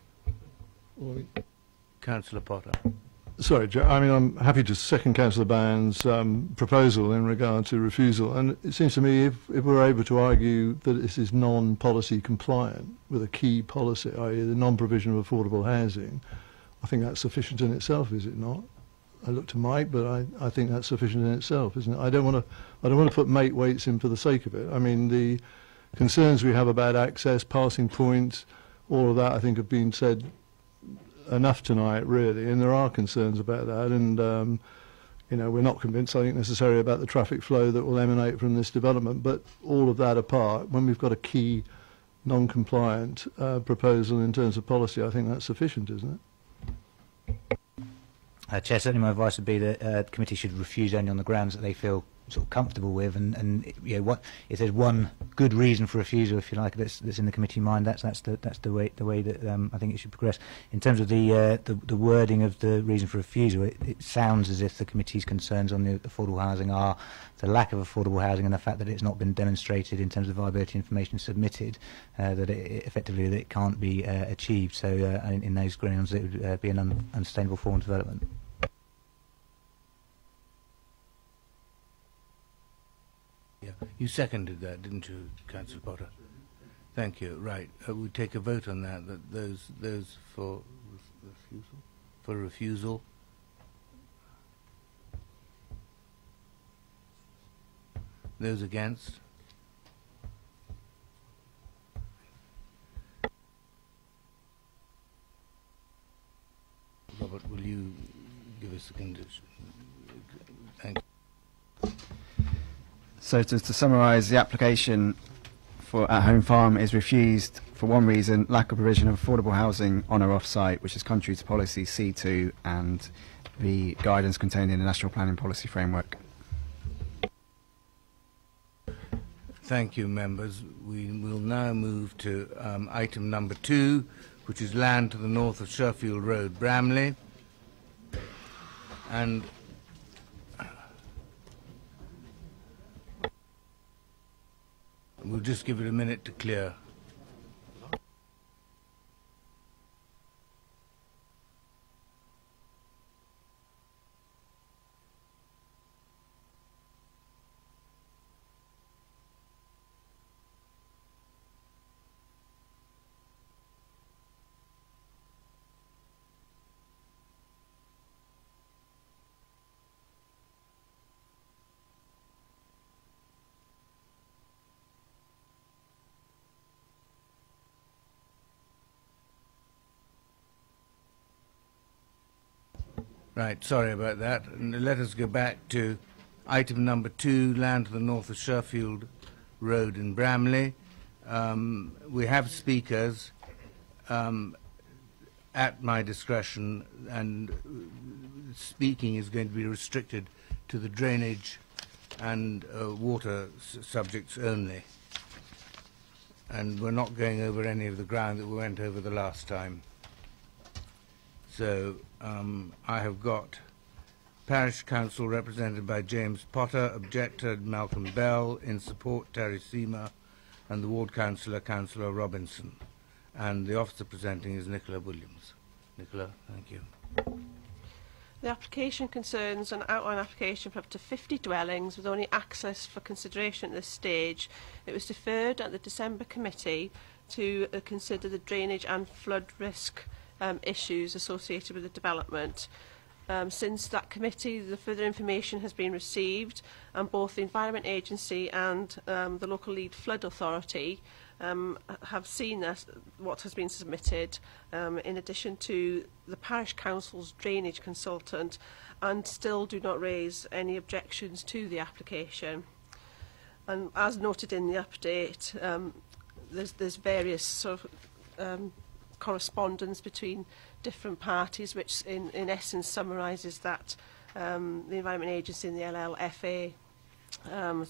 Councillor Potter. Sorry, I mean, I'm happy to second Councillor Bound's proposal in regard to refusal. And it seems to me if we're able to argue that this is non-policy compliant with a key policy, i.e. the non-provision of affordable housing, I think that's sufficient in itself, is it not? I look to Mike, but I think that's sufficient in itself, isn't it? I don't want to put mate weights in for the sake of it. I mean, the concerns we have about access, passing points, all of that, I think, have been said enough tonight, really, and there are concerns about that, and we're not convinced, I think, necessarily about the traffic flow that will emanate from this development, but all of that apart, when we've got a key non-compliant proposal in terms of policy, I think that's sufficient, isn't it? Chair, certainly my advice would be that the committee should refuse only on the grounds that they feel sort of comfortable with, and you know, what if there's one good reason for refusal, if you like, that's in the committee mind, that's the way that I think it should progress. In terms of the wording of the reason for refusal, it sounds as if the committee's concerns on the affordable housing are the lack of affordable housing and the fact that it's not been demonstrated in terms of viability information submitted, that effectively that it can't be achieved. So in those grounds, it would be an unsustainable form of development. Yeah, you seconded that, didn't you, Councillor Potter? Thank you. Right, we take a vote on that. That those for refusal. For refusal. Those against. Robert, will you give us the condition? Thank you. So to summarise, the application for At Home Farm is refused for one reason: lack of provision of affordable housing on or off-site, which is contrary to policy C2 and the guidance contained in the National Planning Policy Framework. Thank you, members. We will now move to item number 2, which is land to the north of Sherfield Road, Bramley. And we'll just give it a minute to clear. Right, sorry about that. And let us go back to item number 2, land to the north of Sherfield Road in Bramley. We have speakers at my discretion, and speaking is going to be restricted to the drainage and water subjects only. And we're not going over any of the ground that we went over the last time. So I have got Parish Council represented by James Potter, objected Malcolm Bell, in support Terry Seamer, and the Ward Councillor, Councillor Robinson. And the officer presenting is Nicola Williams. Nicola, thank you. The application concerns an outline application for up to 50 dwellings with only access for consideration at this stage. It was deferred at the December committee to consider the drainage and flood risk issues associated with the development. Since that committee, the further information has been received, and both the Environment Agency and the local lead flood authority have seen what has been submitted, in addition to the Parish Council's drainage consultant, and still do not raise any objections to the application. And as noted in the update, there's various sort of correspondence between different parties, which in essence summarises that the Environment Agency and the LLFA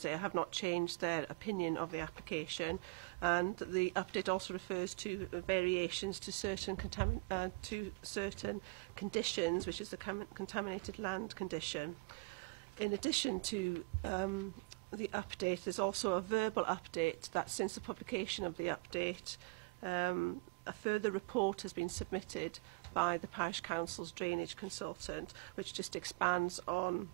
they have not changed their opinion of the application, and the update also refers to variations to certain conditions, which is the contaminated land condition. In addition to the update, there's also a verbal update that since the publication of the update, a further report has been submitted by the Parish Council's drainage consultant, which just expands on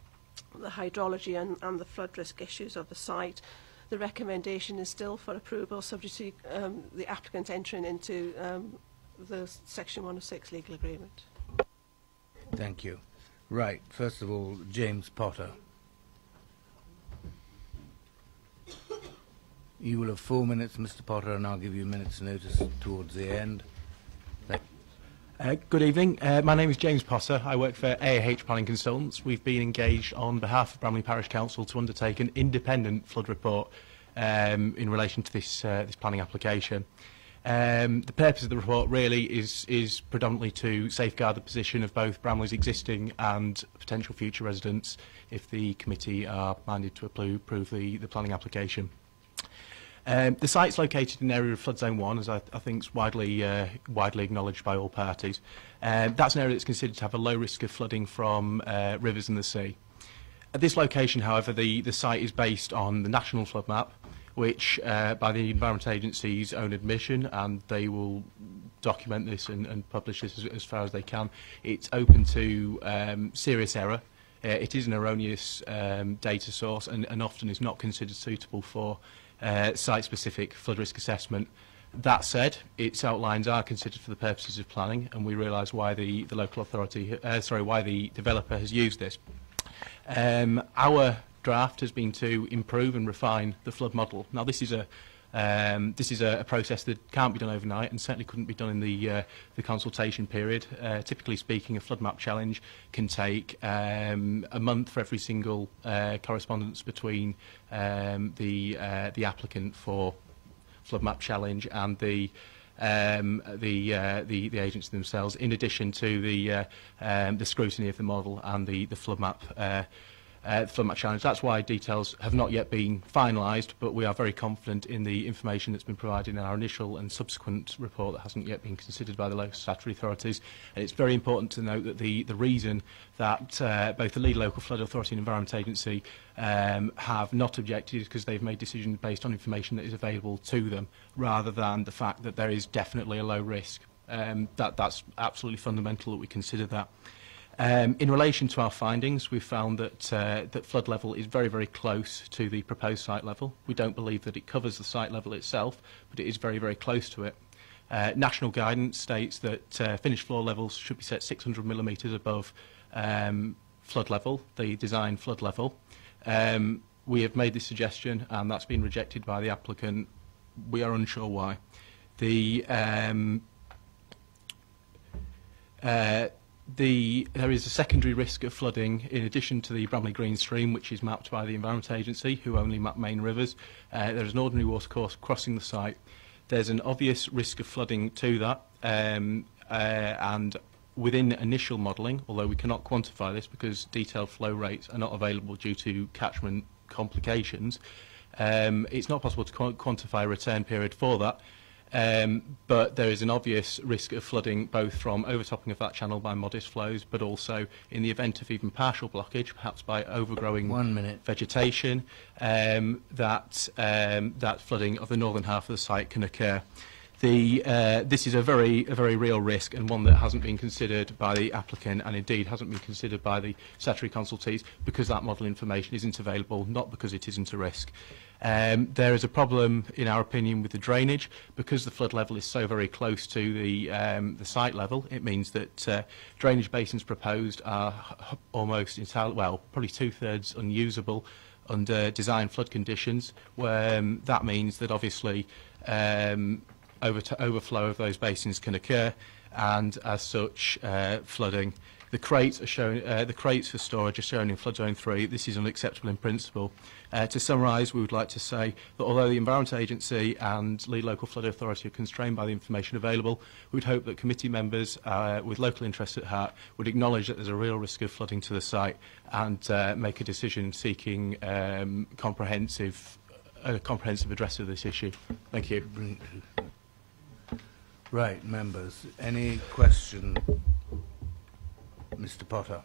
the hydrology and the flood risk issues of the site. The recommendation is still for approval, subject to the applicant entering into the Section 106 legal agreement. Thank you. Right, first of all, James Potter. You will have 4 minutes, Mr. Potter, and I'll give you a minute's notice towards the end. Good evening. My name is James Potter. I work for AAH Planning Consultants. We've been engaged on behalf of Bramley Parish Council to undertake an independent flood report in relation to this planning application. The purpose of the report really is predominantly to safeguard the position of both Bramley's existing and potential future residents if the committee are minded to approve the planning application. The site's located in an area of flood zone 1, as I think is widely acknowledged by all parties. That's an area that's considered to have a low risk of flooding from rivers and the sea. At this location, however, the site is based on the national flood map, which by the Environment Agency's own admission, and they will document this and publish this as far as they can, it's open to serious error. It is an erroneous data source and often is not considered suitable for site-specific flood risk assessment. That said, its outlines are considered for the purposes of planning, and we realise why the local authority, why the developer has used this. Our draft has been to improve and refine the flood model. Now, this is a process that can't be done overnight and certainly couldn't be done in the consultation period. Typically speaking, a flood map challenge can take a month for every single correspondence between the applicant for flood map challenge and the agency themselves, in addition to the scrutiny of the model and the flood map challenge. That's why details have not yet been finalised, but we are very confident in the information that's been provided in our initial and subsequent report that hasn't yet been considered by the local statutory authorities. And it's very important to note that the reason that both the Lead Local Flood Authority and Environment Agency have not objected is because they've made decisions based on information that is available to them, rather than the fact that there is definitely a low risk. That's absolutely fundamental that we consider that. In relation to our findings, we've found that that flood level is very, very close to the proposed site level. We don't believe that it covers the site level itself, but it is very, very close to it. National guidance states that finished floor levels should be set 600 millimetres above flood level, the design flood level. We have made this suggestion, and that's been rejected by the applicant. We are unsure why. There is a secondary risk of flooding in addition to the Bramley Green stream, which is mapped by the Environment Agency, who only map main rivers. There is an ordinary watercourse crossing the site. There's an obvious risk of flooding to that, and within initial modelling, although we cannot quantify this because detailed flow rates are not available due to catchment complications, it's not possible to quantify a return period for that. But there is an obvious risk of flooding both from overtopping of that channel by modest flows, but also in the event of even partial blockage, perhaps by overgrowing vegetation, that flooding of the northern half of the site can occur. This is a very real risk, and one that hasn't been considered by the applicant, and indeed hasn't been considered by the statutory consultees, because that model information isn't available, not because it isn't a risk. There is a problem, in our opinion, with the drainage. Because the flood level is so very close to the site level, it means that drainage basins proposed are almost entirely, well, probably two-thirds unusable under design flood conditions. That means that obviously overflow of those basins can occur, and as such, flooding. The crates are shown. The crates for storage are shown in flood zone 3. This is unacceptable in principle. To summarise, we would like to say that although the Environment Agency and Lead Local Flood Authority are constrained by the information available, we would hope that committee members with local interests at heart would acknowledge that there's a real risk of flooding to the site and make a decision seeking comprehensive address of this issue. Thank you. Right, members. Any question? Mr. Potter.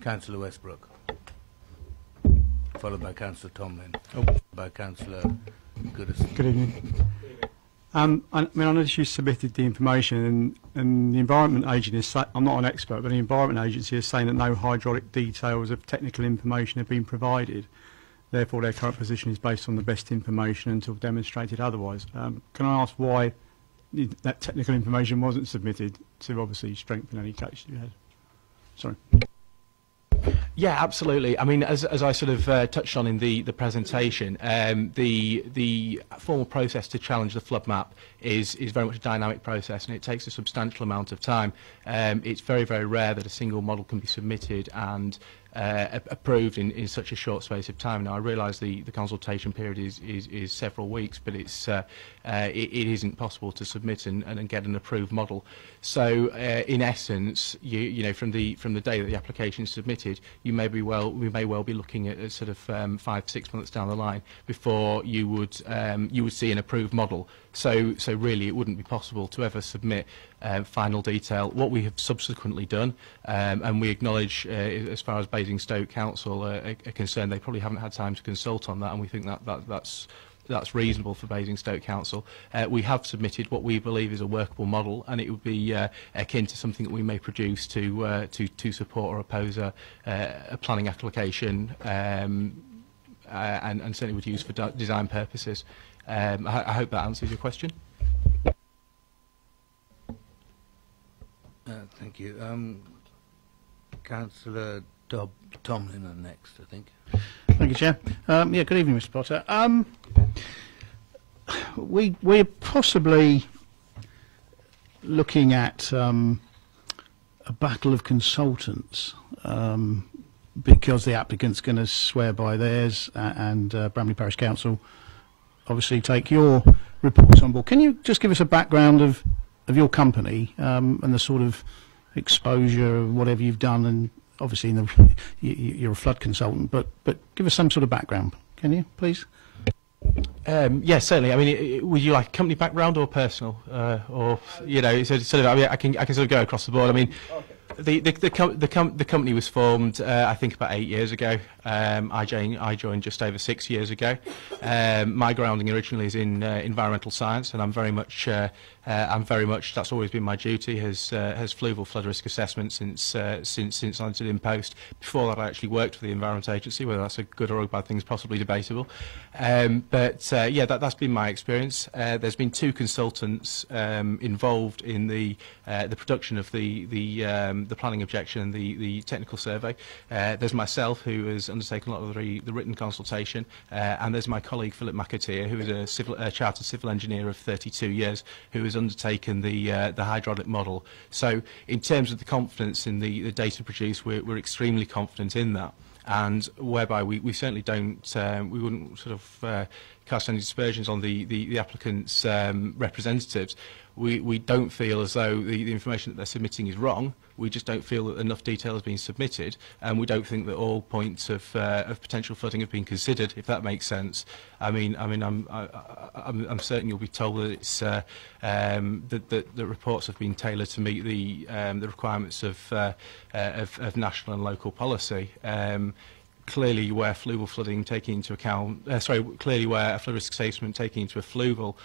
Councillor Westbrook. Followed by Councillor Tomlin. By Councillor Goodison. Good evening. I mean, I noticed you submitted the information, and the Environment Agency is I'm not an expert, but the Environment Agency is saying that no hydraulic details of technical information have been provided. Therefore, their current position is based on the best information until demonstrated otherwise. Can I ask why that technical information wasn't submitted to obviously strengthen any case you had? Sorry. Yeah, absolutely. I mean, as I sort of touched on in the presentation, the formal process to challenge the flood map is very much a dynamic process, and it takes a substantial amount of time. It's very, very rare that a single model can be submitted and approved in such a short space of time. Now, I realise the consultation period is several weeks, but it isn't possible to submit and get an approved model. So, in essence, you know, from the day that the application is submitted, we may well be looking at sort of 5-6 months down the line before you would see an approved model. So really, it wouldn't be possible to ever submit final detail. What we have subsequently done, and we acknowledge, as far as Basingstoke Council are concerned, they probably haven't had time to consult on that, and we think that's reasonable for Basingstoke Council. We have submitted what we believe is a workable model, and it would be akin to something that we may produce to support or oppose a planning application, and certainly would use for design purposes. I hope that answers your question. Thank you. Councillor Tomlin are next, I think. Thank you, Chair. Yeah, good evening, Mr. Potter. We're possibly looking at a battle of consultants because the applicant's going to swear by theirs and Bramley Parish Council obviously take your reports on board. Can you just give us a background of your company and the sort of exposure of whatever you've done? And obviously you're a flood consultant, but give us some sort of background, can you, please? Yes, certainly. I mean, would you like company background or personal, or you know, sort of? I mean, I can sort of go across the board. I mean, the company was formed, I think, about 8 years ago. I joined just over 6 years ago. My grounding originally is in environmental science, and I'm very much that's always been my duty. Has fluvial flood risk assessment since I entered in post. Before that, I actually worked for the Environment Agency. Whether that's a good or a bad thing is possibly debatable. But yeah, that's been my experience. There's been 2 consultants involved in the production of the planning objection and the technical survey. There's myself, who has undertaken a lot of the written consultation, and there's my colleague Philip McAteer, who is a chartered civil engineer of 32 years, who has undertaken the hydraulic model. So in terms of the confidence in the data produced, we're extremely confident in that, and whereby we certainly don't, we wouldn't sort of cast any dispersions on the applicant's representatives. We don't feel as though the information that they're submitting is wrong. We just don't feel that enough detail has been submitted, and we don't think that all points of potential flooding have been considered, if that makes sense. I'm certain you'll be told that it's that the reports have been tailored to meet the requirements of national and local policy. Clearly, where fluvial flooding taking into account, clearly where a flood risk assessment taking into a fluvial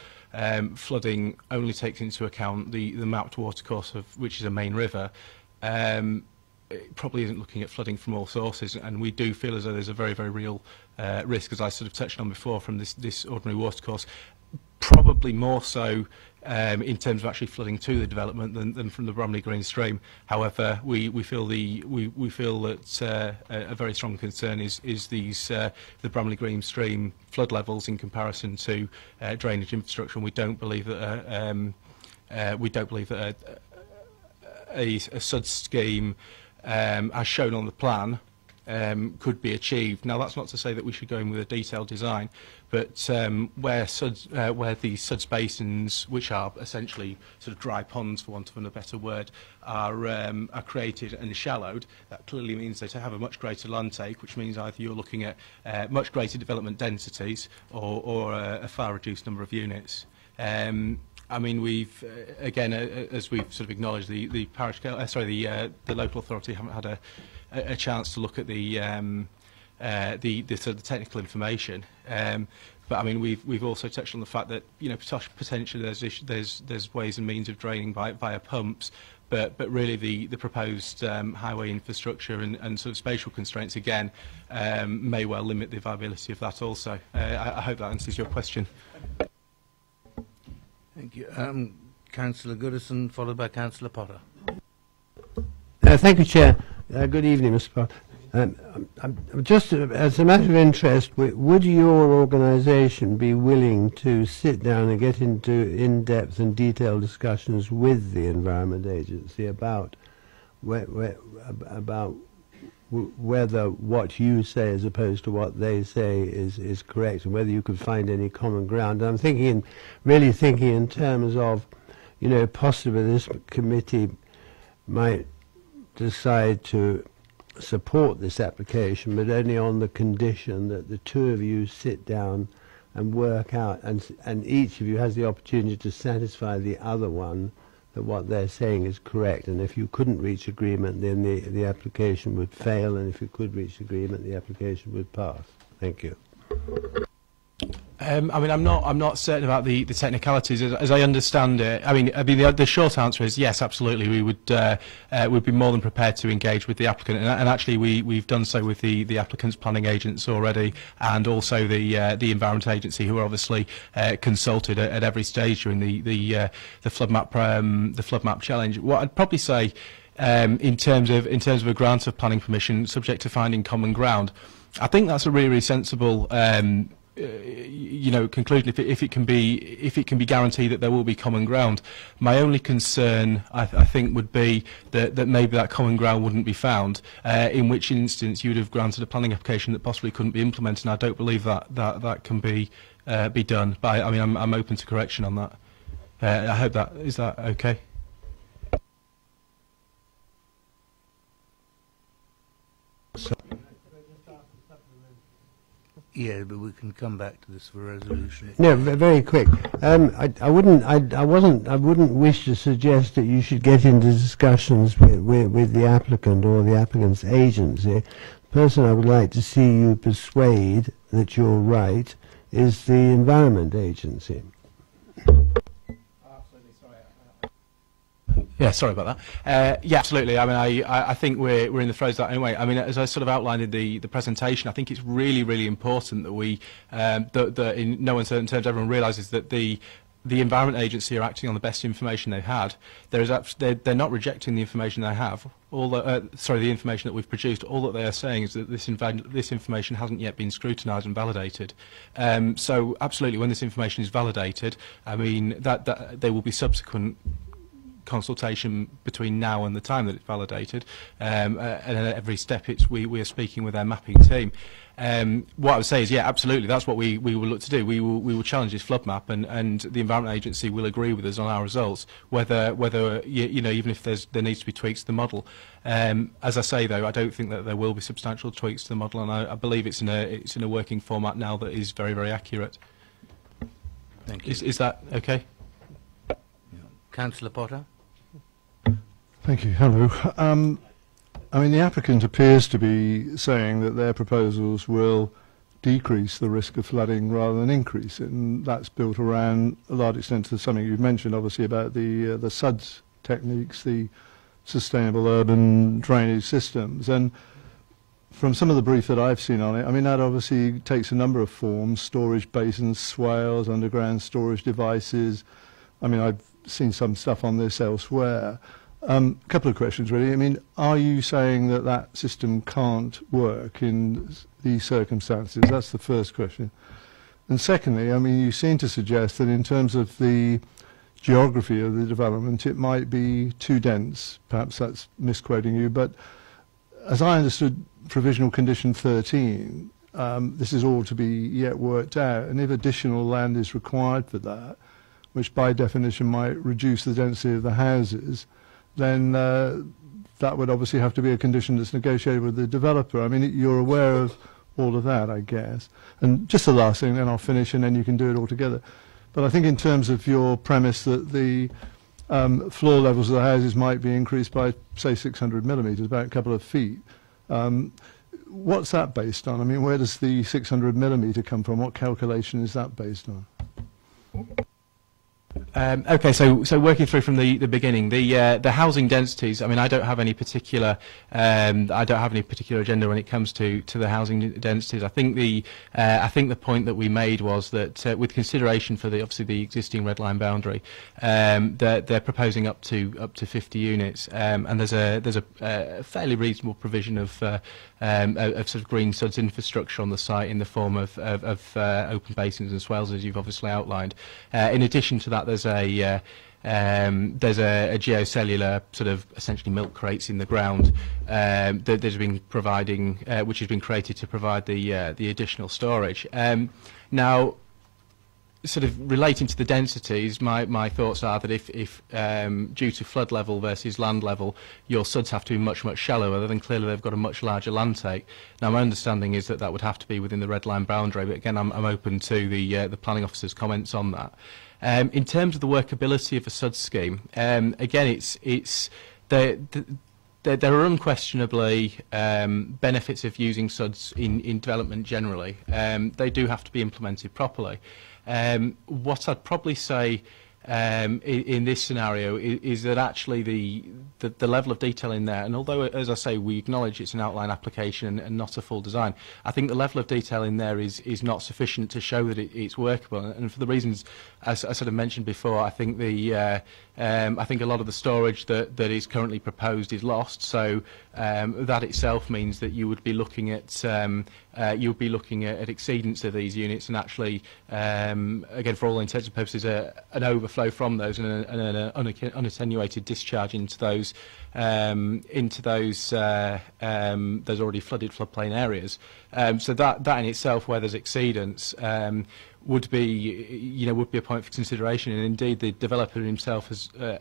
flooding only takes into account the mapped watercourse of which is a main river. It probably isn't looking at flooding from all sources, and we do feel as though there's a very, very real risk, as I sort of touched on before, from this ordinary watercourse. Probably more so in terms of actually flooding to the development than from the Bromley Green stream. However, we feel that a very strong concern is the Bromley Green stream flood levels in comparison to drainage infrastructure, and we don't believe that a SUD scheme, as shown on the plan, could be achieved. Now, that's not to say that we should go in with a detailed design, but where the SUDS basins, which are essentially sort of dry ponds, for want of a better word, are created and shallowed, that clearly means they have a much greater land take, which means either you're looking at much greater development densities or a far reduced number of units. I mean, we've again, as we've sort of acknowledged, the parish, the local authority haven't had a chance to look at the sort of technical information. But I mean, we've also touched on the fact that, you know, potentially there's ways and means of draining via pumps, but really the proposed highway infrastructure and sort of spatial constraints again may well limit the viability of that also. I hope that answers your question. Thank you. Councillor Goodison, followed by Councillor Potter. Thank you, Chair. Good evening, Mr. Potter. Just as a matter of interest, would your organisation be willing to sit down and get into in-depth and detailed discussions with the Environment Agency about whether what you say as opposed to what they say is correct, and whether you could find any common ground. And I'm thinking, really thinking in terms of, you know, possibly this committee might decide to support this application, but only on the condition that the two of you sit down and work out, and each of you has the opportunity to satisfy the other one that what they're saying is correct. And if you couldn't reach agreement, then the application would fail, and if you could reach agreement, the application would pass. Thank you. I mean, I'm not certain about the technicalities as I understand it. I mean, the short answer is yes, absolutely. We would be more than prepared to engage with the applicant, and actually we've done so with the applicant's planning agents already, and also the Environment Agency, who are obviously consulted at every stage during the flood map challenge. What I'd probably say in terms of a grant of planning permission subject to finding common ground, I think that's a really sensible you know, conclusion if it can be guaranteed that there will be common ground. My only concern, I think, would be that maybe that common ground wouldn't be found, in which instance you would have granted a planning application that possibly couldn't be implemented. And I don't believe that can be done. But I mean, I'm open to correction on that. I hope that is that okay. Yeah, but we can come back to this for resolution. No, very quick. I wouldn't wish to suggest that you should get into discussions with the applicant or the applicant's agency. The person I would like to see you persuade that you're right is the Environment Agency. Yeah, sorry about that. Yeah, absolutely. I mean, I think we're in the throes of that anyway. I mean, as I sort of outlined in the presentation, I think it's really, really important that we, that in no uncertain terms, everyone realises that the Environment Agency are acting on the best information they've had. They're not rejecting the information they have. The information that we've produced. All that they are saying is that this information hasn't yet been scrutinised and validated. So, absolutely, when this information is validated, I mean, that there will be subsequent consultation between now and the time that it's validated, and at every step we are speaking with our mapping team. What I would say is, yeah, absolutely, that's what we will look to do. We will challenge this flood map, and the Environment Agency will agree with us on our results, whether you know, even if there needs to be tweaks to the model. As I say, though, I don't think that there will be substantial tweaks to the model, and I believe it's in a working format now that is very, very accurate. Thank you. Is that okay? Councillor Potter. Thank you. Hello. I mean, the applicant appears to be saying that their proposals will decrease the risk of flooding rather than increase it, and that's built around a large extent to something you've mentioned, obviously, about the SUDS techniques, the sustainable urban drainage systems. And from some of the brief that I've seen on it, I mean, that obviously takes a number of forms: storage basins, swales, underground storage devices. I mean, I've seen some stuff on this elsewhere. A couple of questions, really. I mean, are you saying that that system can't work in these circumstances? That's the first question. And secondly, I mean, you seem to suggest that in terms of the geography of the development, it might be too dense. Perhaps that's misquoting you, but as I understood provisional condition 13, this is all to be yet worked out, and if additional land is required for that, which by definition might reduce the density of the houses, then that would obviously have to be a condition that's negotiated with the developer. I mean, you're aware of all of that, I guess. And just the last thing, then I'll finish, and then you can do it all together. But I think in terms of your premise that the floor levels of the houses might be increased by, say, 600 millimetres, about a couple of feet, what's that based on? I mean, where does the 600 millimetre come from? What calculation is that based on? Okay, so working through from the beginning, the housing densities. I mean, I don't have any particular agenda when it comes to the housing densities. I think the point that we made was that with consideration for obviously the existing red line boundary, they're proposing up to 50 units, and there's a fairly reasonable provision of sort of green suds infrastructure on the site in the form of open basins and swales, as you've obviously outlined. In addition to that, there's There's a geocellular sort of essentially milk crates in the ground that has been providing, which has been created to provide the additional storage. Now, sort of relating to the densities, my thoughts are that if due to flood level versus land level, your suds have to be much shallower, then clearly they've got a much larger land take. Now, my understanding is that that would have to be within the red line boundary, but again, I'm open to the planning officer's comments on that. In terms of the workability of a SUD scheme, again, there are unquestionably benefits of using SUDs in development generally. They do have to be implemented properly. What I'd probably say in this scenario is that actually the level of detail in there, and although, as I say, we acknowledge it's an outline application and not a full design, I think the level of detail in there is not sufficient to show that it's workable. And for the reasons as I sort of mentioned before, I think I think a lot of the storage that is currently proposed is lost. So that itself means that you would be looking at exceedance of these units, and actually, again, for all intents and purposes, an overflow from those and an unattenuated discharge into those already flooded floodplain areas. So that in itself, where there's exceedance, would be a point for consideration, and indeed the developer himself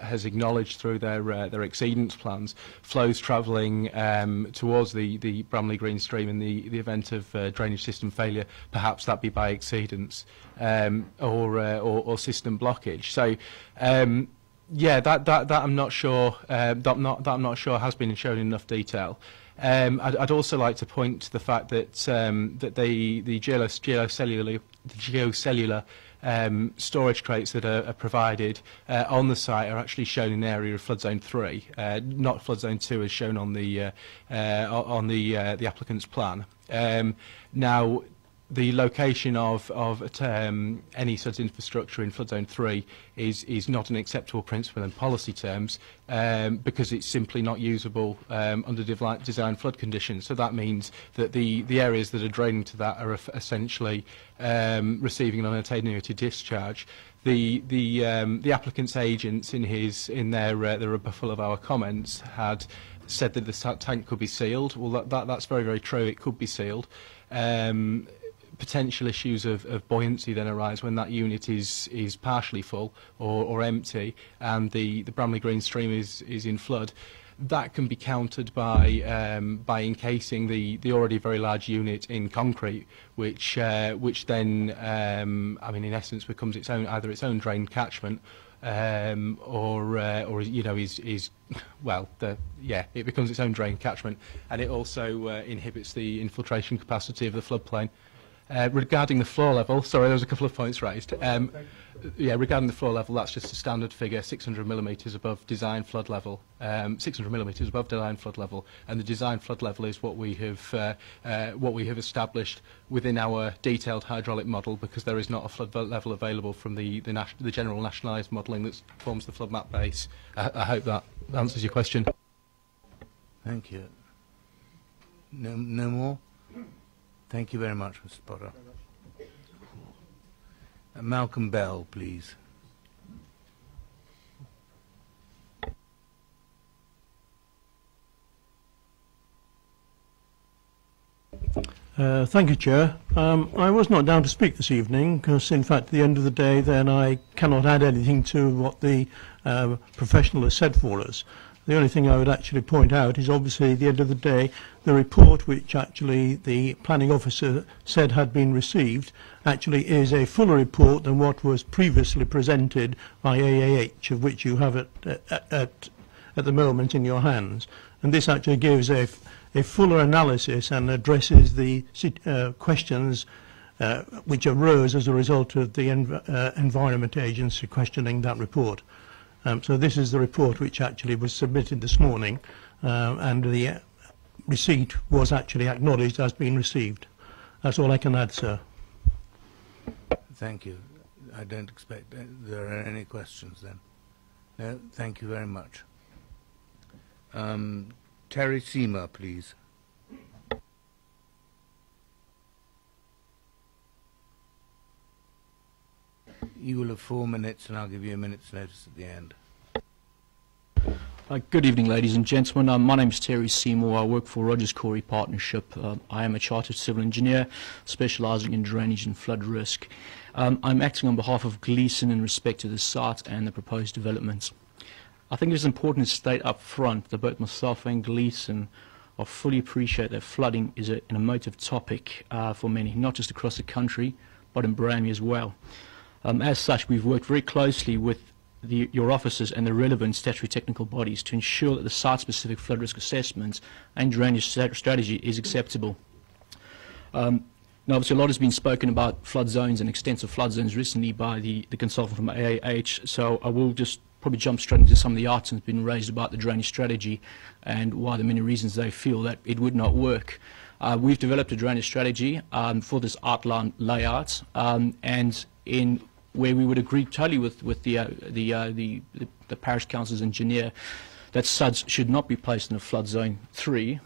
has acknowledged through their exceedance plans flows travelling towards the Bramley Green stream in the event of drainage system failure, perhaps that be by exceedance or system blockage. So yeah, that I'm not sure that I'm not sure has been shown in enough detail. I'd also like to point to the fact that the geocellular storage crates that are provided on the site are actually shown in the area of flood zone 3, not flood zone 2 as shown on the applicant's plan. Now, the location of any such infrastructure in flood zone 3 is not an acceptable principle in policy terms, because it's simply not usable under design flood conditions. So that means that the areas that are draining to that are essentially receiving an unattenuated discharge. The applicant's agents in their rebuttal of our comments had said that the tank could be sealed. Well, that's very true. It could be sealed. Potential issues of buoyancy then arise when that unit is partially full or empty, and the Bramley Green stream is in flood. That can be countered by encasing the already very large unit in concrete, which then I mean, in essence becomes either its own drain catchment, or it becomes its own drain catchment, and it also inhibits the infiltration capacity of the floodplain. Regarding the floor level, sorry, there was a couple of points raised. Regarding the floor level, that's just a standard figure, 600 millimetres above design flood level, 600 millimetres above design flood level, and the design flood level is what we have established within our detailed hydraulic model, because there is not a flood level available from the general nationalised modelling that forms the flood map base. I hope that answers your question. Thank you. No more? Thank you very much, Mr. Potter. Malcolm Bell, please. Thank you, Chair. I was not down to speak this evening because, in fact, at the end of the day, then I cannot add anything to what the professional has said for us. The only thing I would actually point out is, obviously, at the end of the day, the report which actually the planning officer said had been received actually is a fuller report than what was previously presented by AAH, of which you have at the moment in your hands. And this actually gives a fuller analysis and addresses the questions which arose as a result of the Environment Agency questioning that report. So this is the report which actually was submitted this morning, and the receipt was actually acknowledged as being received. That's all I can add, sir. Thank you. I don't expect there are any questions then. No, thank you very much. Terry Seamer, please. You will have 4 minutes, and I'll give you a minute's notice at the end. Good evening, ladies and gentlemen. My name is Terry Seymour. I work for Rogers Corey Partnership. I am a chartered civil engineer specialising in drainage and flood risk. I'm acting on behalf of Gleeson in respect to the site and the proposed developments. I think it's important to state up front that both myself and Gleeson fully appreciate that flooding is an emotive topic for many, not just across the country, but in Bramley as well. As such, we've worked very closely with your officers and the relevant statutory technical bodies to ensure that the site-specific flood risk assessment and drainage strategy is acceptable. Now, obviously, a lot has been spoken about flood zones and extensive flood zones recently by the consultant from AAH, so I will just probably jump straight into some of the items been raised about the drainage strategy and why the many reasons they feel that it would not work. We've developed a drainage strategy for this outline layout, and in where we would agree totally with the parish council's engineer that SUDs should not be placed in a flood zone 3.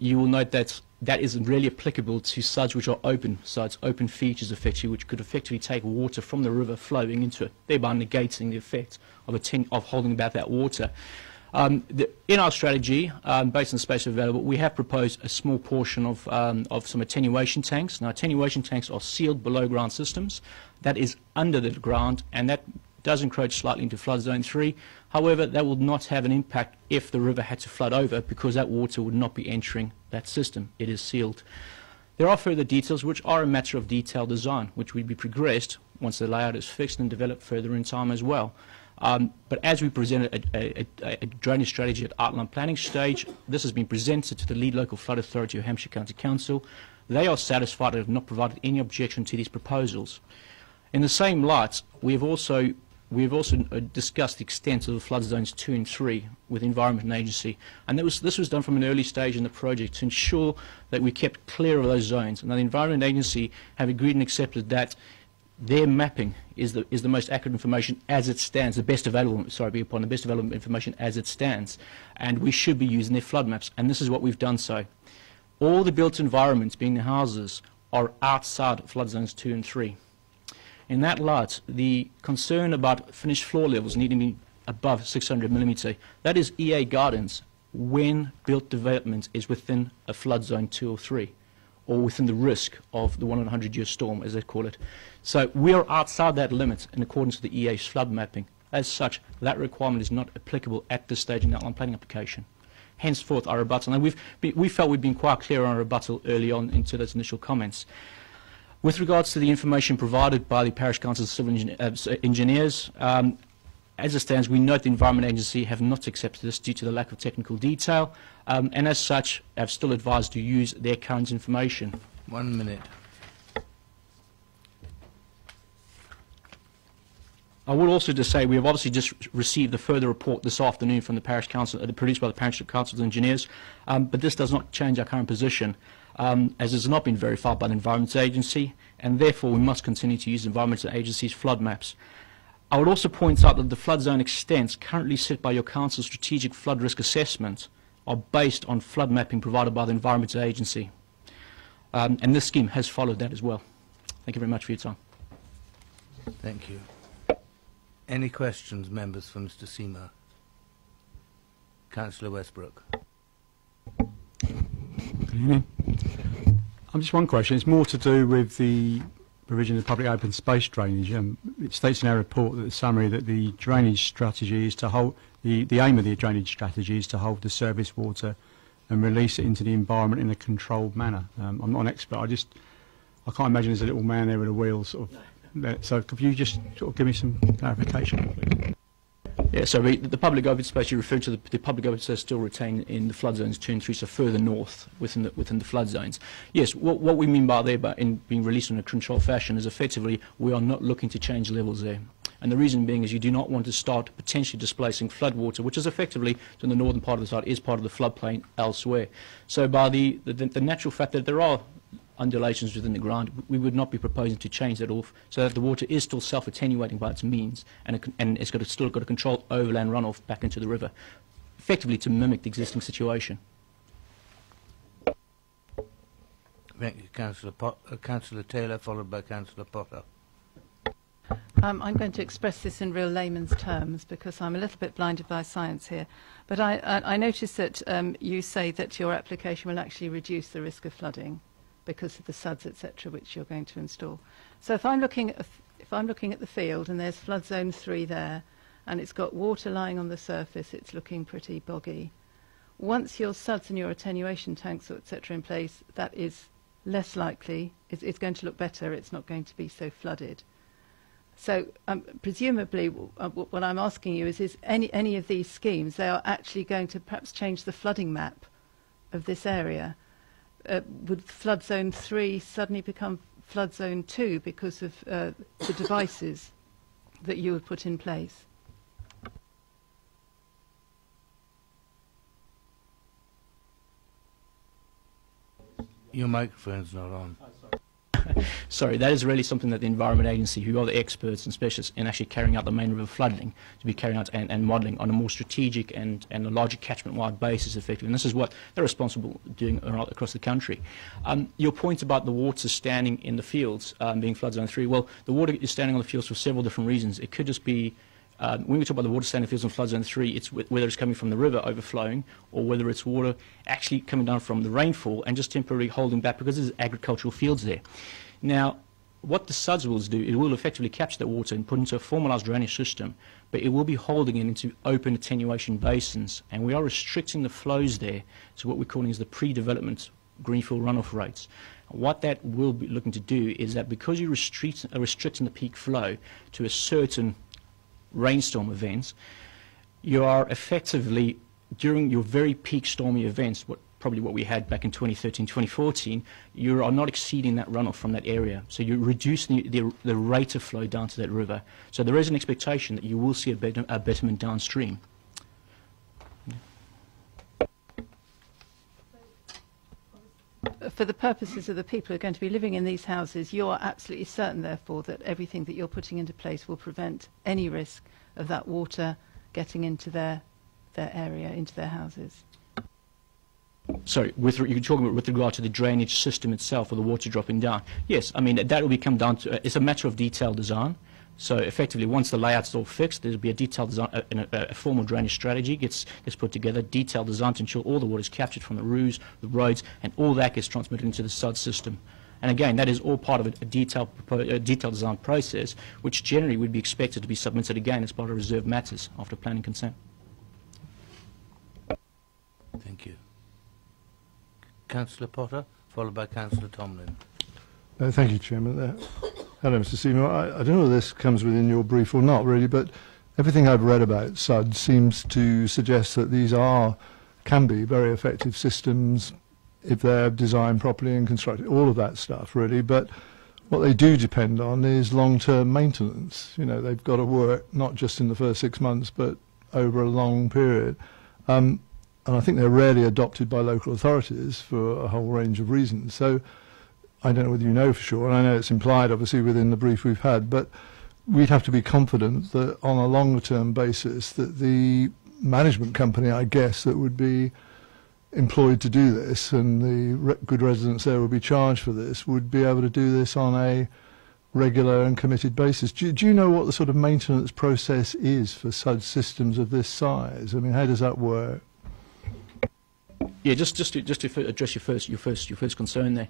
You will note that that isn't really applicable to SUDs which are open SUDs, open features effectively, which could effectively take water from the river flowing into it, thereby negating the effect of holding back that water. In our strategy, based on the space available, we have proposed a small portion of some attenuation tanks. Now, attenuation tanks are sealed below ground systems. That is under the ground, and that does encroach slightly into flood zone 3. However, that will not have an impact if the river had to flood over, because that water would not be entering that system. It is sealed. There are further details which are a matter of detailed design, which will be progressed once the layout is fixed and developed further in time as well. But as we presented a drainage strategy at outline planning stage, this has been presented to the lead local flood authority of Hampshire County Council. They are satisfied and have not provided any objection to these proposals. In the same light, we have also discussed the extent of the flood zones 2 and 3 with the Environment Agency, and this was done from an early stage in the project to ensure that we kept clear of those zones. And the Environment Agency have agreed and accepted that their mapping is the most accurate information as it stands, the best available information as it stands, and we should be using their flood maps, and this is what we've done so. All the built environments, being the houses, are outside flood zones 2 and 3. In that light, the concern about finished floor levels needing to be above 600 millimetre, that is EA guidance when built development is within a flood zone 2 or 3, or within the risk of the 1 in 100-year storm, as they call it. So we are outside that limit in accordance with the EA's flood mapping. As such, that requirement is not applicable at this stage in the outline planning application. Henceforth, our rebuttal, and we felt we'd been quite clear on our rebuttal early on into those initial comments. With regards to the information provided by the Parish Council's civil engineers, as it stands, we note the Environment Agency have not accepted this due to the lack of technical detail, and as such, have still advised to use their current information. 1 minute. I would also just say we have obviously just received the further report this afternoon from the Parish Council, produced by the Parish Council's engineers, but this does not change our current position, as it has not been verified by the Environment Agency, and therefore we must continue to use the Environment Agency's flood maps. I would also point out that the flood zone extents currently set by your Council's strategic flood risk assessment are based on flood mapping provided by the Environment Agency, and this scheme has followed that as well. Thank you very much for your time. Thank you. Any questions, members, for Mr. Seymour? Councillor Westbrook. Good evening. Just one question. It's more to do with the provision of public open space drainage. It states in our report that the summary that the drainage strategy is to hold the aim of the drainage strategy is to hold the surface water and release it into the environment in a controlled manner. I'm not an expert. I can't imagine there's a little man there with a wheel sort of. So could you just sort of give me some clarification, please? Yeah, so the public open space you referred to, the public open space still retained in the flood zones 2 and 3, so further north within the flood zones. Yes, what we mean by there, but in being released in a controlled fashion, is effectively we are not looking to change levels there. And the reason being is you do not want to start potentially displacing flood water, which is effectively, to the northern part of the site, is part of the floodplain elsewhere. So by the natural fact that there are undulations within the ground, we would not be proposing to change that off, so that the water is still self-attenuating by its means, and it's still got a controlled overland runoff back into the river, effectively to mimic the existing situation. Thank you, Councillor Taylor, followed by Councillor Potter. I'm going to express this in real layman's terms because I'm a little bit blinded by science here. But I notice that you say that your application will actually reduce the risk of flooding because of the SUDs, etc., which you're going to install. So if I'm looking at the field and there's flood zone 3 there, and it's got water lying on the surface, it's looking pretty boggy. Once your SUDs and your attenuation tanks, etc., in place, that is less likely. It's going to look better. It's not going to be so flooded. So presumably what I'm asking you is any of these schemes, they are actually going to perhaps change the flooding map of this area. Would flood zone 3 suddenly become flood zone 2 because of the devices that you would put in place? Your microphone's not on. Sorry, that is really something that the Environment Agency, who are the experts and specialists in actually carrying out the main river flooding, to be carrying out and modelling on a more strategic and a larger catchment-wide basis, effectively. And this is what they're responsible for doing across the country. Your point about the water standing in the fields being flood zone 3, well, the water is standing on the fields for several different reasons. It could just be when we talk about the water standing in fields in flood zone 3, it's whether it's coming from the river overflowing or whether it's water actually coming down from the rainfall and just temporarily holding back because there's agricultural fields there. Now, what the SUDS will do, it will effectively capture that water and put into a formalised drainage system, but it will be holding it into open attenuation basins, and we are restricting the flows there to what we're calling is the pre-development greenfield runoff rates. What that will be looking to do is that because you're restricting the peak flow to a certain rainstorm events, you are effectively, during your very peak stormy events, probably what we had back in 2013, 2014, you are not exceeding that runoff from that area. So you're reducing the rate of flow down to that river. So there is an expectation that you will see a betterment downstream. For the purposes of the people who are going to be living in these houses, you are absolutely certain, therefore, that everything that you're putting into place will prevent any risk of that water getting into their area, into their houses. Sorry, you're talking about with regard to the drainage system itself or the water dropping down. Yes, I mean, that will become down to, it's a matter of detailed design. So effectively, once the layout's all fixed, there'll be a detailed design, a formal drainage strategy gets put together, detailed design to ensure all the water is captured from the roofs, the roads, and all that gets transmitted into the SUD system. And again, that is all part of a detailed design process, which generally would be expected to be submitted again as part of reserved matters after planning consent. Thank you. Councillor Potter, followed by Councillor Tomlin. Thank you, Chairman. Hello, Mr. Seymour. I don't know whether this comes within your brief or not, really, but everything I've read about SUD seems to suggest that these can be very effective systems if they're designed properly and constructed, all of that stuff, really. But what they do depend on is long-term maintenance. You know, they've got to work not just in the first 6 months, but over a long period. And I think they're rarely adopted by local authorities for a whole range of reasons. So I don't know whether you know for sure, and I know it's implied obviously within the brief we've had, but we'd have to be confident that on a longer term basis that the management company, I guess, that would be employed to do this and the good residents there would be charged for this would be able to do this on a regular and committed basis. Do you know what the sort of maintenance process is for SUD systems of this size? I mean, how does that work? Yeah, just to address your first concern there,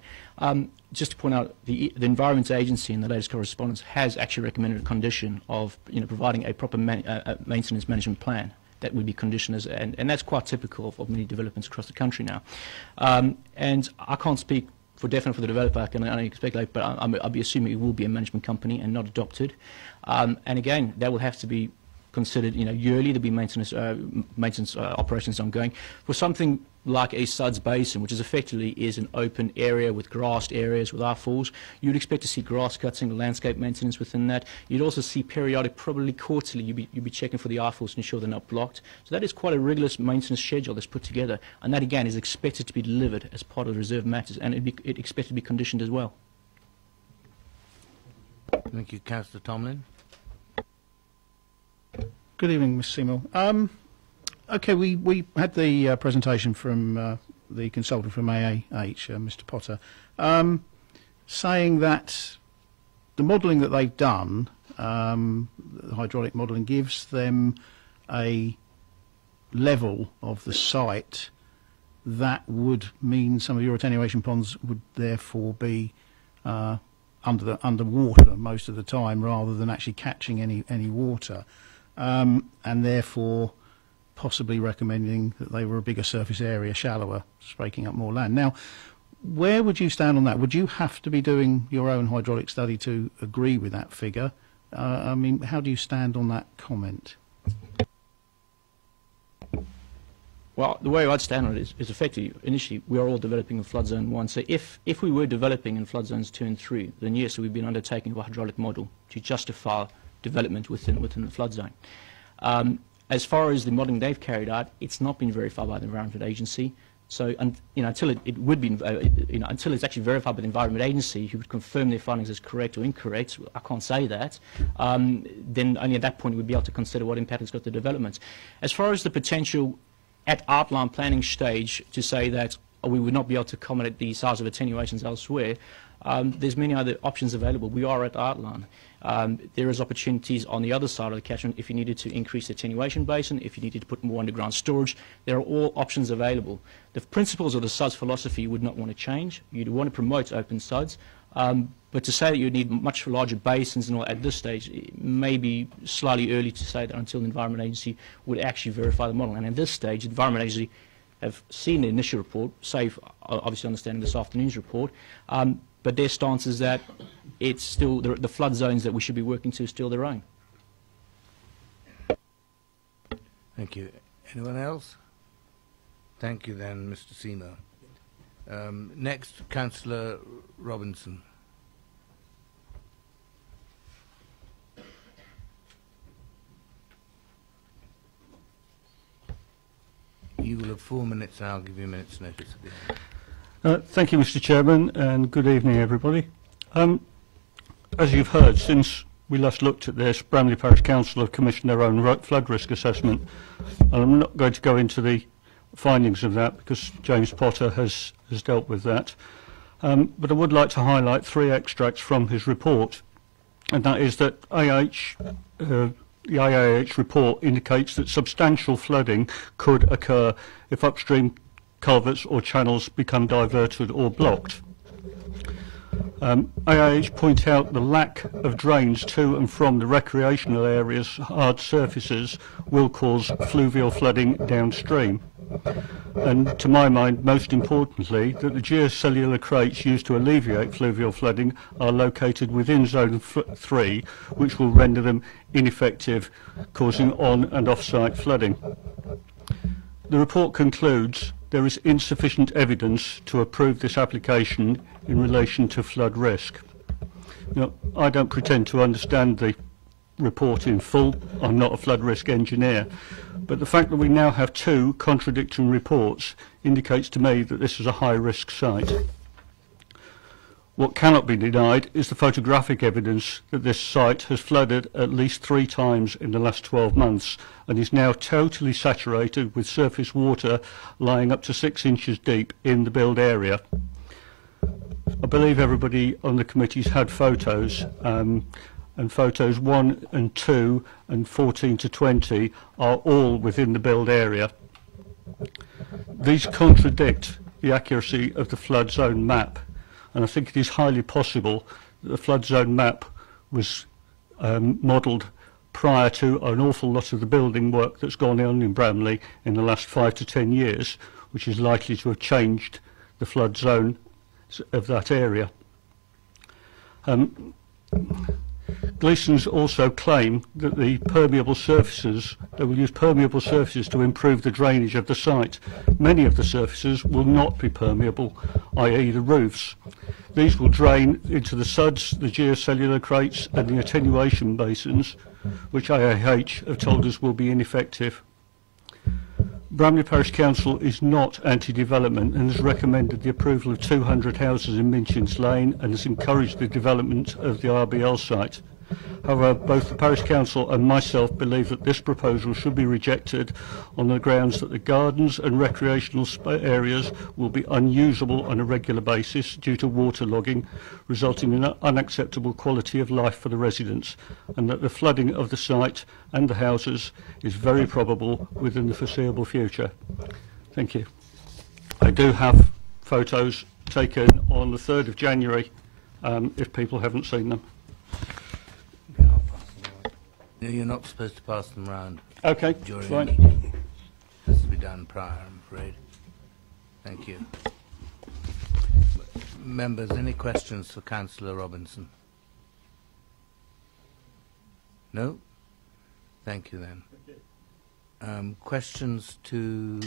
just to point out, the Environment Agency in the latest correspondence has actually recommended a condition of providing a proper maintenance management plan. That would be conditioned as, and that's quite typical of many developments across the country now. And I can't speak for definite for the developer, I can only speculate, but I'll be assuming it will be a management company and not adopted. And again, that will have to be considered, yearly. There'll be maintenance operations ongoing. For something like a SUDS basin, which is effectively an open area with grassed areas with R4s, you'd expect to see grass cutting, landscape maintenance within that. You'd also see periodic, probably quarterly, you'd be checking for the R4s to ensure they're not blocked. So that is quite a rigorous maintenance schedule that's put together, and that again is expected to be delivered as part of the reserve matters, and it's expected to be conditioned as well. Thank you, Councillor Tomlin. Good evening, Mr. Seymour. Okay, we had the presentation from the consultant from AAH, Mr. Potter, saying that the modelling that they've done the hydraulic modelling gives them a level of the site that would mean some of your attenuation ponds would therefore be underwater most of the time, rather than actually catching any water, and therefore possibly recommending that they were a bigger surface area, shallower, breaking up more land. Now, where would you stand on that? Would you have to be doing your own hydraulic study to agree with that figure? I mean, how do you stand on that comment? Well, the way I'd stand on it is effectively, initially, we are all developing in flood zone 1. So if we were developing in flood zones 2 and 3, then yes, we've been undertaking a hydraulic model to justify development within the flood zone. As far as the modelling they've carried out, it's not been verified by the Environment Agency. So, until it would be, until it's actually verified by the Environment Agency, who would confirm their findings as correct or incorrect, I can't say that. Then only at that point we'd be able to consider what impact it's got the development. As far as the potential at outline planning stage to say that we would not be able to accommodate the size of attenuations elsewhere, there's many other options available. We are at outline. There is opportunities on the other side of the catchment if you needed to increase the attenuation basin, if you needed to put more underground storage. There are all options available. The principles of the SUDS philosophy would not want to change. You'd want to promote open SUDS, but to say that you need much larger basins and all at this stage, it may be slightly early to say that until the Environment Agency would actually verify the model. And at this stage, the Environment Agency have seen the initial report, save obviously understanding this afternoon's report, but their stance is that it's still the flood zones that we should be working to are still their own. Thank you. Anyone else? Thank you then, Mr. Seymour. Next, Councillor Robinson. You will have 4 minutes and I'll give you a minute's notice at the end. Thank you, Mr. Chairman, and good evening, everybody. As you've heard, since we last looked at this, Bramley Parish Council have commissioned their own flood risk assessment, and I'm not going to go into the findings of that because James Potter has dealt with that. But I would like to highlight 3 extracts from his report, and that is that the IAH report indicates that substantial flooding could occur if upstream culverts or channels become diverted or blocked. IAH point out the lack of drains to and from the recreational areas' hard surfaces will cause fluvial flooding downstream. And to my mind, most importantly, that the geocellular crates used to alleviate fluvial flooding are located within Zone 3, which will render them ineffective, causing on- and off-site flooding. The report concludes there is insufficient evidence to approve this application in relation to flood risk. Now, I don't pretend to understand the report in full. I'm not a flood risk engineer, but the fact that we now have 2 contradictory reports indicates to me that this is a high-risk site. What cannot be denied is the photographic evidence that this site has flooded at least 3 times in the last 12 months and is now totally saturated with surface water lying up to 6 inches deep in the build area. I believe everybody on the committee's had photos, and photos 1 and 2 and 14 to 20 are all within the build area. These contradict the accuracy of the flood zone map, and I think it is highly possible that the flood zone map was modelled prior to an awful lot of the building work that's gone on in Bramley in the last 5 to 10 years, which is likely to have changed the flood zone of that area. Gleeson's also claim that the permeable surfaces, they will use permeable surfaces to improve the drainage of the site. Many of the surfaces will not be permeable, i.e. the roofs. These will drain into the SUDS, the geocellular crates and the attenuation basins, which IAH have told us will be ineffective. Bramley Parish Council is not anti-development and has recommended the approval of 200 houses in Minchin's Lane and has encouraged the development of the RBL site. However, both the Parish Council and myself believe that this proposal should be rejected on the grounds that the gardens and recreational areas will be unusable on a regular basis due to waterlogging, resulting in an unacceptable quality of life for the residents, and that the flooding of the site and the houses is very probable within the foreseeable future. Thank you. I do have photos taken on the 3rd of January, if people haven't seen them. You're not supposed to pass them round. Okay, during fine. the meeting. It has to be done prior, I'm afraid. Thank you. Members, any questions for Councillor Robinson? No? Thank you then. Questions to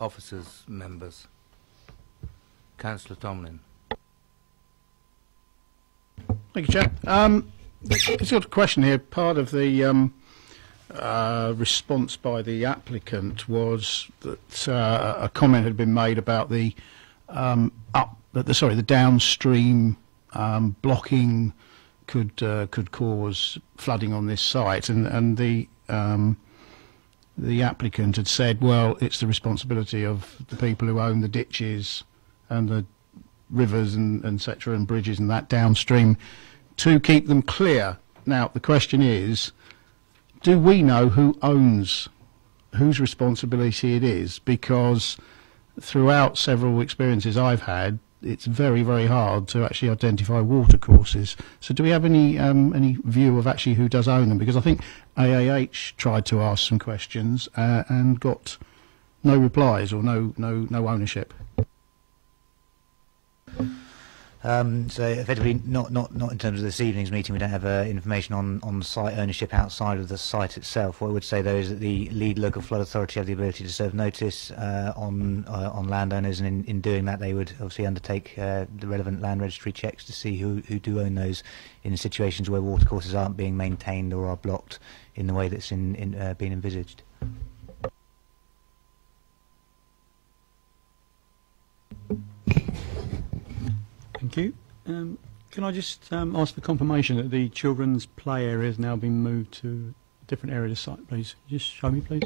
officers, members? Councillor Tomlin. Thank you, Chair. It's got a question here. Part of the response by the applicant was that a comment had been made about the the downstream blocking could cause flooding on this site, and the applicant had said, well, it's the responsibility of the people who own the ditches and the rivers and etc. and bridges and that downstream to keep them clear. Now the question is, do we know whose responsibility it is? Because throughout several experiences I've had, it's very, very hard to actually identify watercourses. So do we have any view of actually who does own them? Because I think AAH tried to ask some questions and got no replies or no ownership. So effectively, not in terms of this evening's meeting, we don't have information on site ownership outside of the site itself. What I would say though is that the lead local flood authority have the ability to serve notice on landowners, and in doing that they would obviously undertake the relevant land registry checks to see who do own those in situations where watercourses aren't being maintained or are blocked in the way that's been envisaged. Thank you. Can I just ask for confirmation that the children's play area has now been moved to a different area of the site, please? Just show me, please.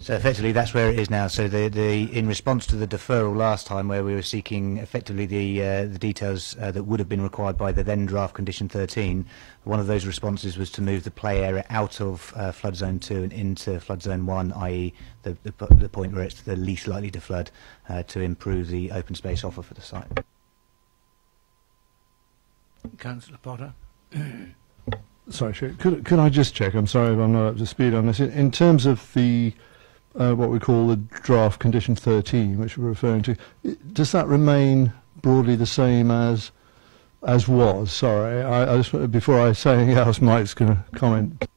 So effectively that's where it is now. So in response to the deferral last time, where we were seeking effectively the details that would have been required by the then draft condition 13, one of those responses was to move the play area out of flood zone 2 and into flood zone 1, i.e. the point where it's the least likely to flood, to improve the open space offer for the site. Councillor Potter. Sorry, could I just check? I'm sorry if I'm not up to speed on this. In terms of the what we call the draft condition 13, which we're referring to, does that remain broadly the same as was? Sorry, I just, before I say anything else, Mike's going to comment.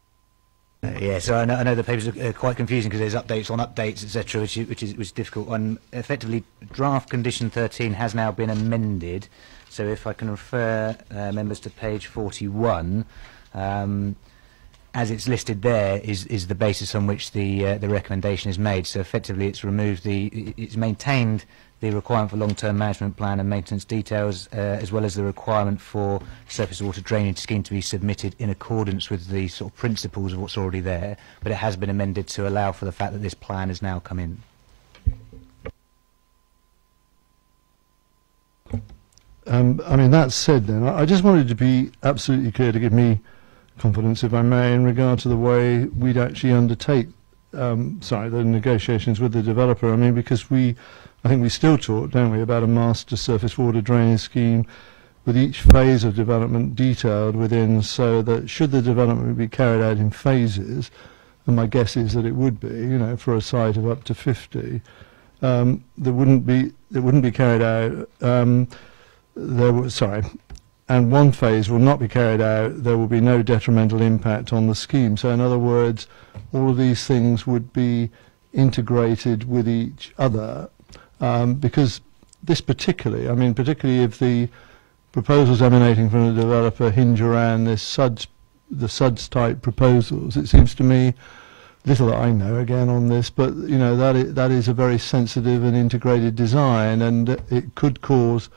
Yeah, so I know the papers are quite confusing because there's updates on updates, etc., which is difficult. And effectively, draft condition 13 has now been amended. So if I can refer members to page 41. As it's listed there is the basis on which the recommendation is made. So effectively it's removed it's maintained the requirement for long-term management plan and maintenance details, as well as the requirement for surface water drainage scheme to be submitted in accordance with the sort of principles of what's already there, but it has been amended to allow for the fact that this plan has now come in. I mean, that said then, I just wanted to be absolutely clear, to give me confidence, if I may, in regard to the way we'd actually undertake the negotiations with the developer. I mean, because I think we still talk, don't we, about a master surface water drainage scheme with each phase of development detailed within, so that should the development be carried out in phases, and my guess is that it would be, you know, for a site of up to 50, that wouldn't be carried out. And one phase will not be carried out, there will be no detrimental impact on the scheme. So in other words, all of these things would be integrated with each other, because this particularly, I mean, particularly if the proposals emanating from the developer hinge around the SUDS type proposals, it seems to me, little I know again on this, but you know that is a very sensitive and integrated design, and it could cause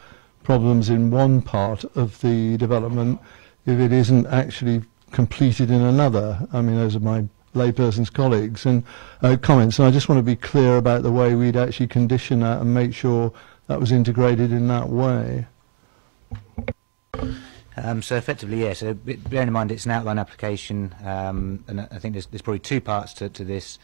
problems in one part of the development if it isn't actually completed in another. I mean, those are my layperson's colleagues and comments, and I just want to be clear about the way we'd actually condition that and make sure that was integrated in that way. So effectively, yeah, so bearing in mind it's an outline application, and I think there's probably two parts to this.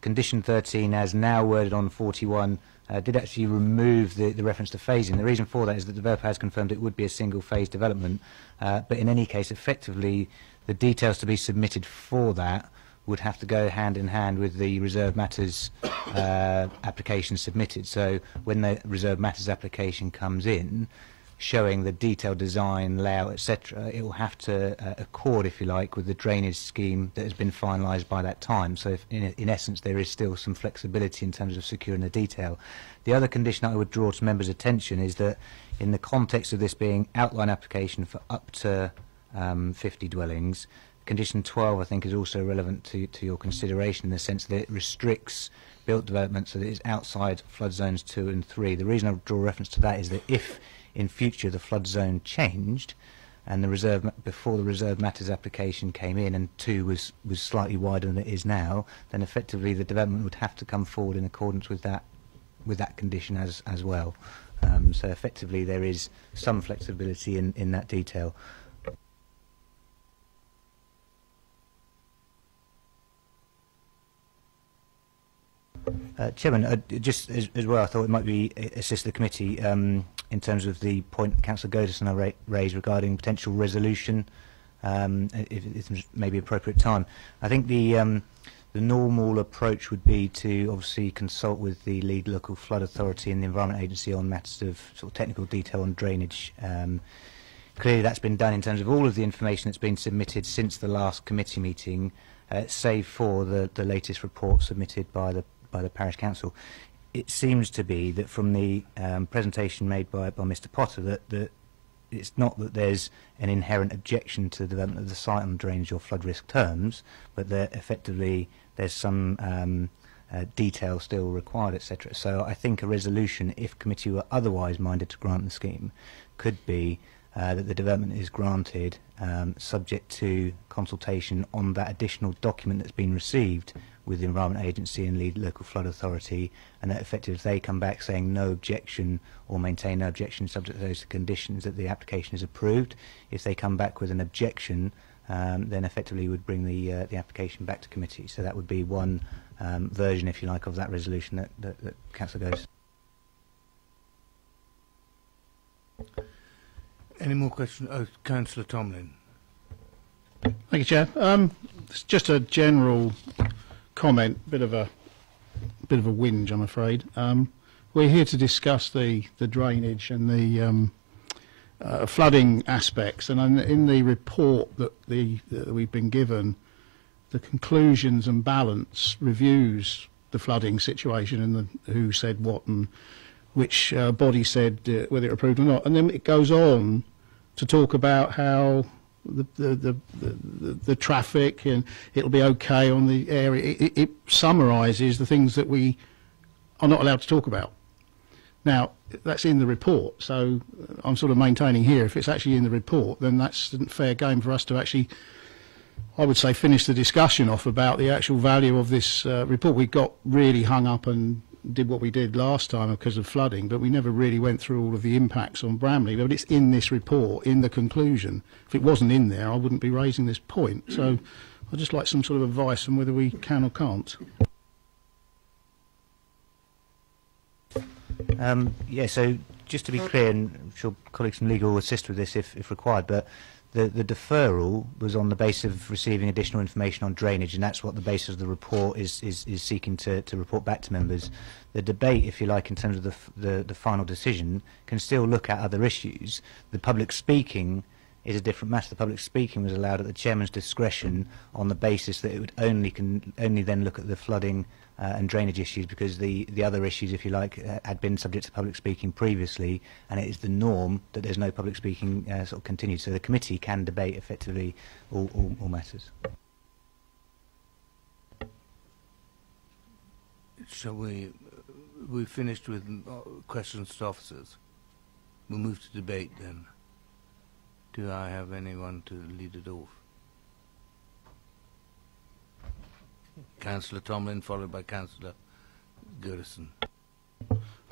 Condition 13, as now worded on 41, did actually remove the reference to phasing. The reason for that is that the developer has confirmed it would be a single-phase development, but in any case, effectively, the details to be submitted for that would have to go hand in hand with the reserve matters application submitted. So when the reserve matters application comes in, showing the detailed design, layout, etc., it will have to accord, if you like, with the drainage scheme that has been finalised by that time. So if in essence there is still some flexibility in terms of securing the detail. The other condition I would draw to members' attention is that in the context of this being outline application for up to 50 dwellings, condition 12 I think is also relevant to your consideration in the sense that it restricts built development so that it's outside flood zones 2 and 3. The reason I draw reference to that is that if in future the flood zone changed and the reserve before the reserve matters application came in and 2 was slightly wider than it is now, then effectively the development would have to come forward in accordance with that condition as well. So effectively there is some flexibility in that detail. Chairman, just as well, I thought it might be assist the committee in terms of the point that Councillor Godison raised regarding potential resolution, if it's maybe appropriate time. I think the normal approach would be to obviously consult with the lead local flood authority and the Environment Agency on matters of sort of technical detail on drainage. Clearly that's been done in terms of all of the information that's been submitted since the last committee meeting, save for the latest report submitted by the Parish Council. It seems to be that from the presentation made by Mr Potter that it's not that there's an inherent objection to the development of the site on drainage or flood risk terms, but that effectively there's some detail still required, etc. So I think a resolution, if committee were otherwise minded to grant the scheme, could be that the development is granted subject to consultation on that additional document that's been received with the Environment Agency and lead local flood authority, and that effectively if they come back saying no objection or maintain no objection subject to those conditions, that the application is approved. If they come back with an objection, then effectively would bring the application back to committee. So that would be one version, if you like, of that resolution that Councillor goes. Any more questions? Oh, Councillor Tomlin. Thank you, Chair. It's just a general comment, bit of a whinge, I'm afraid. We're here to discuss the drainage and the flooding aspects, and in the report that we've been given, the conclusions and balance reviews the flooding situation and who said what and which body said whether it approved or not, and then it goes on to talk about how the traffic and it'll be okay on the area. It summarises the things that we are not allowed to talk about. Now, that's in the report, so I'm sort of maintaining here, if it's actually in the report, then that's fair game for us to actually, I would say, finish the discussion off about the actual value of this report. We got really hung up and did what we did last time because of flooding, but we never really went through all of the impacts on Bramley. But it's in this report, in the conclusion. If it wasn't in there, I wouldn't be raising this point. So I'd just like some sort of advice on whether we can or can't. Yeah, so just to be clear, and I'm sure colleagues from legal will assist with this if required, but the deferral was on the basis of receiving additional information on drainage, and that's what the basis of the report is seeking to report back to members. The debate, if you like, in terms of the final decision, can still look at other issues. The public speaking is a different matter. The public speaking was allowed at the chairman's discretion on the basis that it would only then look at the flooding and drainage issues, because the other issues, if you like, had been subject to public speaking previously, and it is the norm that there's no public speaking sort of continued. So the committee can debate effectively all matters. Shall we finished with questions to officers? We'll move to debate then. Do I have anyone to lead it off? Councillor Tomlin, followed by Councillor Goodison.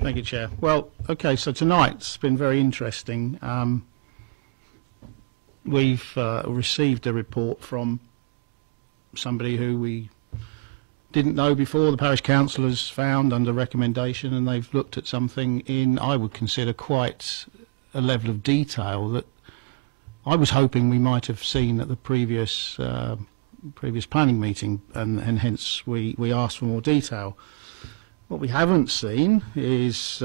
Thank you, Chair. Well, okay, so tonight's been very interesting. We've received a report from somebody who we didn't know before. The parish council has found under recommendation, and they've looked at something in, I would consider, quite a level of detail that I was hoping we might have seen at the previous planning meeting, and hence we asked for more detail. What we haven't seen is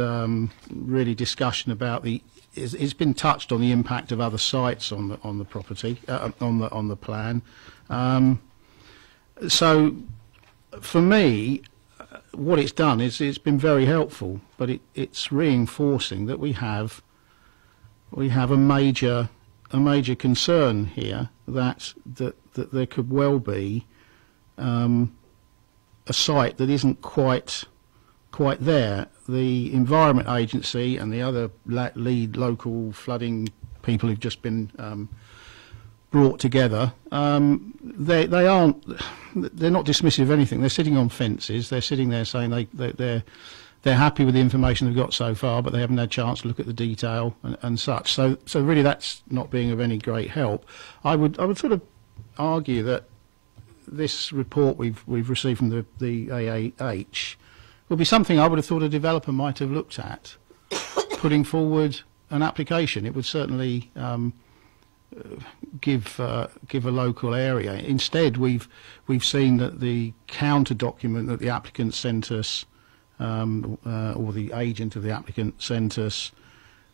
really discussion about it's been touched on the impact of other sites on the property, on the plan. So for me, what it's done is it's been very helpful, but it's reinforcing that we have a major concern here that there could well be a site that isn't quite there. The Environment Agency and the other lead local flooding people who've just been brought together, they're not dismissive of anything. They're sitting on fences. They're sitting there saying they're happy with the information they've got so far, but they haven't had a chance to look at the detail and such. So really, that's not being of any great help. I would sort of argue that this report we've received from the AAH will be something I would have thought a developer might have looked at, putting forward an application. It would certainly give a local area. Instead, we've seen that the counter document that the applicant sent us, or the agent of the applicant sent us,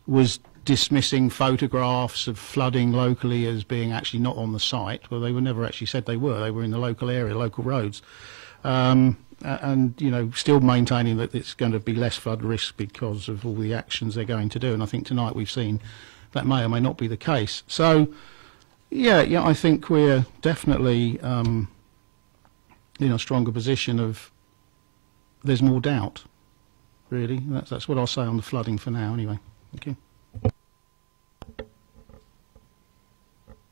was dismissing photographs of flooding locally as being actually not on the site. Well, they were never actually said they were. They were in the local area, local roads. And, you know, still maintaining that it's going to be less flood risk because of all the actions they're going to do. And I think tonight we've seen that may or may not be the case. So, yeah, I think we're definitely in a stronger position of there's more doubt, really. That's what I'll say on the flooding for now, anyway. Thank you.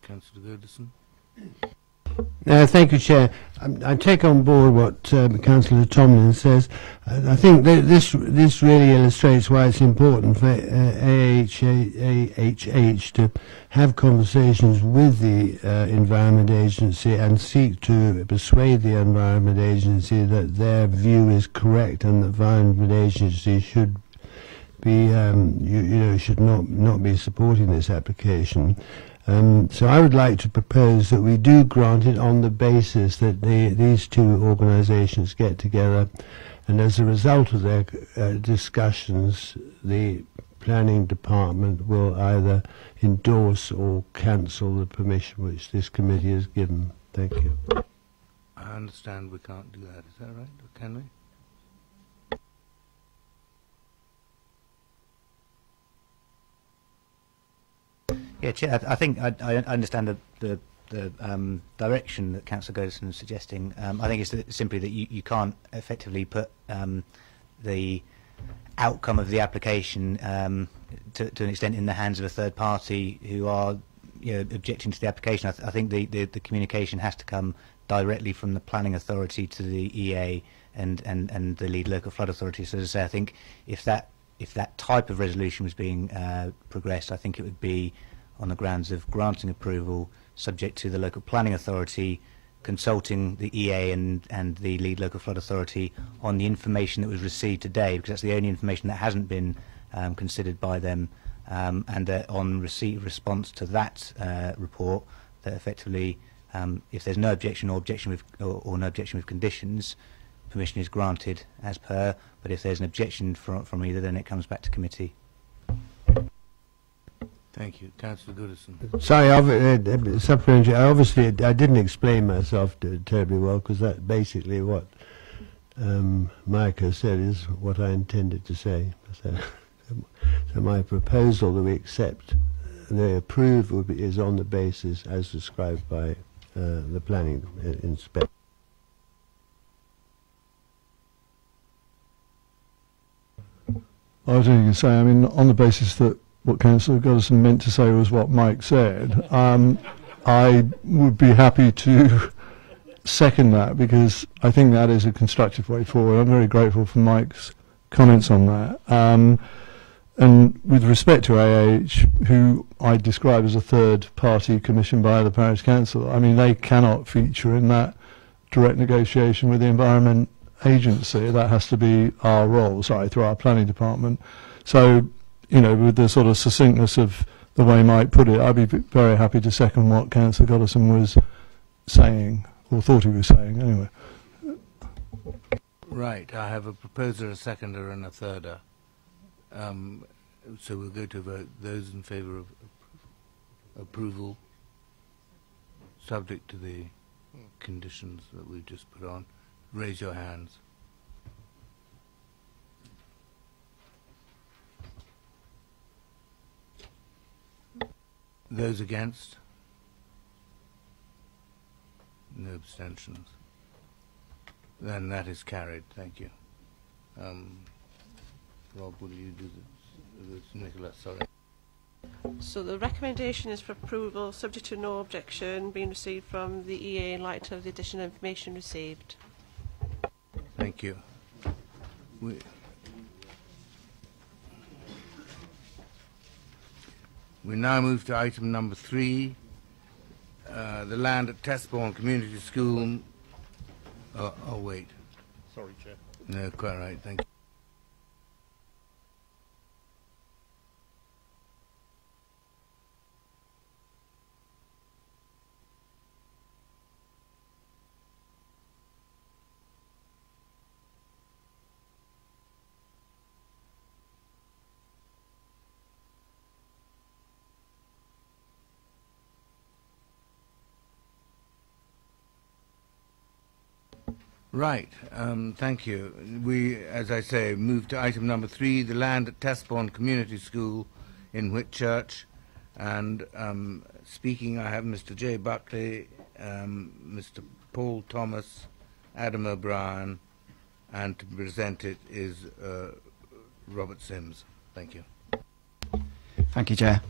Councillor Goodison. Thank you, Chair. I take on board what Councillor Tomlin says. I think that this really illustrates why it's important for AHH to have conversations with the Environment Agency and seek to persuade the Environment Agency that their view is correct and the Environment Agency should be, should not be supporting this application. So I would like to propose that we do grant it on the basis that these two organisations get together, and as a result of their discussions, the planning department will either endorse or cancel the permission which this committee has given. Thank you. I understand we can't do that. Is that right? Or can we? Yeah, Chair, I think I understand the direction that Councillor Goodison is suggesting. I think it's simply that you can't effectively put the outcome of the application to an extent in the hands of a third party who are objecting to the application. I think the communication has to come directly from the planning authority to the EA and the lead local flood authority. So as I say, I think if that type of resolution was being progressed, I think it would be on the grounds of granting approval subject to the local planning authority consulting the EA and the lead local flood authority on the information that was received today, because that's the only information that hasn't been considered by them, and on response to that report, that effectively if there's no objection or no objection with conditions, permission is granted as per, but if there's an objection from either, then it comes back to committee. Thank you. Councillor Goodison. Sorry, supplementary. I didn't explain myself terribly well, because that's basically what Mike has said is what I intended to say. So my proposal that we accept, they approve, is on the basis as described by the planning inspector. I was going to say, I mean, on the basis that what Councillor Goddison meant to say was what Mike said, I would be happy to second that, because I think that is a constructive way forward. I'm very grateful for Mike's comments on that. And with respect to AH, who I describe as a third party commissioned by the Parish Council, I mean, they cannot feature in that direct negotiation with the Environment Agency. That has to be our role, through our planning department. So, you know, with the sort of succinctness of the way Mike put it, I'd be very happy to second what Councillor Goddison was saying, or thought he was saying, anyway. Right, I have a proposer, a seconder and a thirder. So we'll go to vote. Those in favour of approval, subject to the conditions that we've just put on, raise your hands. Those against? No abstentions. Then that is carried. Thank you. Rob, will you do this? Nicola, sorry. So the recommendation is for approval, subject to no objection being received from the EA in light of the additional information received. Thank you. We now move to item number 3, the land at Testbourne Community School. Oh, wait. Sorry, Chair. No, quite right. Thank you. Right, thank you. We, as I say, move to item number 3, the land at Testbourne Community School in Whitchurch. And speaking, I have Mr. J. Buckley, Mr. Paul Thomas, Adam O'Brien, and to present it is Robert Sims. Thank you. Thank you, Chair.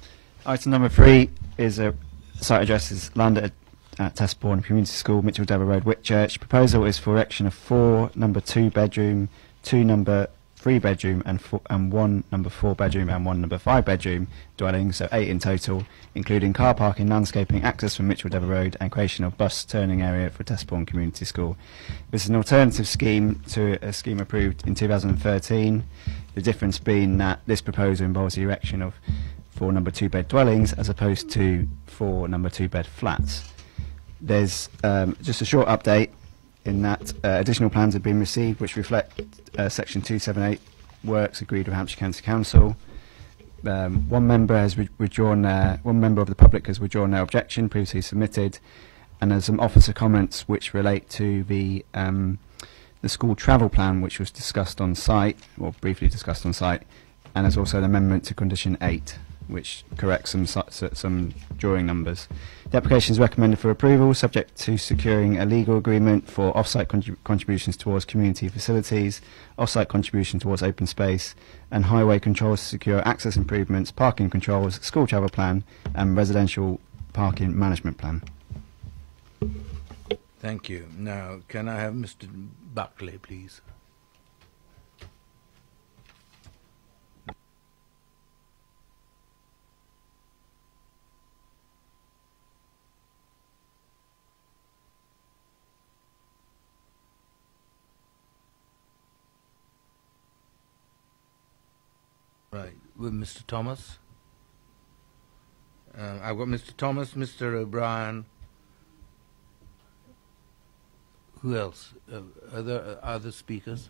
Item number 3 is a site address is land at Testbourne Community School, Mitchell Devil Road, Whitchurch. Proposal is for erection of 4 number 2 bedroom, 2 number 3 bedroom, and 1 number 4 bedroom and 1 number 5 bedroom dwellings, so 8 in total, including car parking, landscaping, access from Mitchell Devil Road, and creation of bus turning area for Testbourne Community School. This is an alternative scheme to a scheme approved in 2013. The difference being that this proposal involves the erection of 4 number 2 bed dwellings as opposed to 4 number 2 bed flats. There's just a short update in that additional plans have been received which reflect Section 278 works agreed with Hampshire County Council. One member has withdrawn one member of the public has withdrawn their objection previously submitted, and there's some officer comments which relate to the school travel plan which was discussed on site, or briefly discussed on site, and there's also an amendment to condition 8 which corrects some drawing numbers. The application is recommended for approval, subject to securing a legal agreement for off-site contributions towards community facilities, off-site contribution towards open space, and highway controls to secure access improvements, parking controls, school travel plan, and residential parking management plan. Thank you. Now, can I have Mr. Buckley, please? Right, with Mr. Thomas. I've got Mr. Thomas, Mr. O'Brien. Who else? Are there other speakers?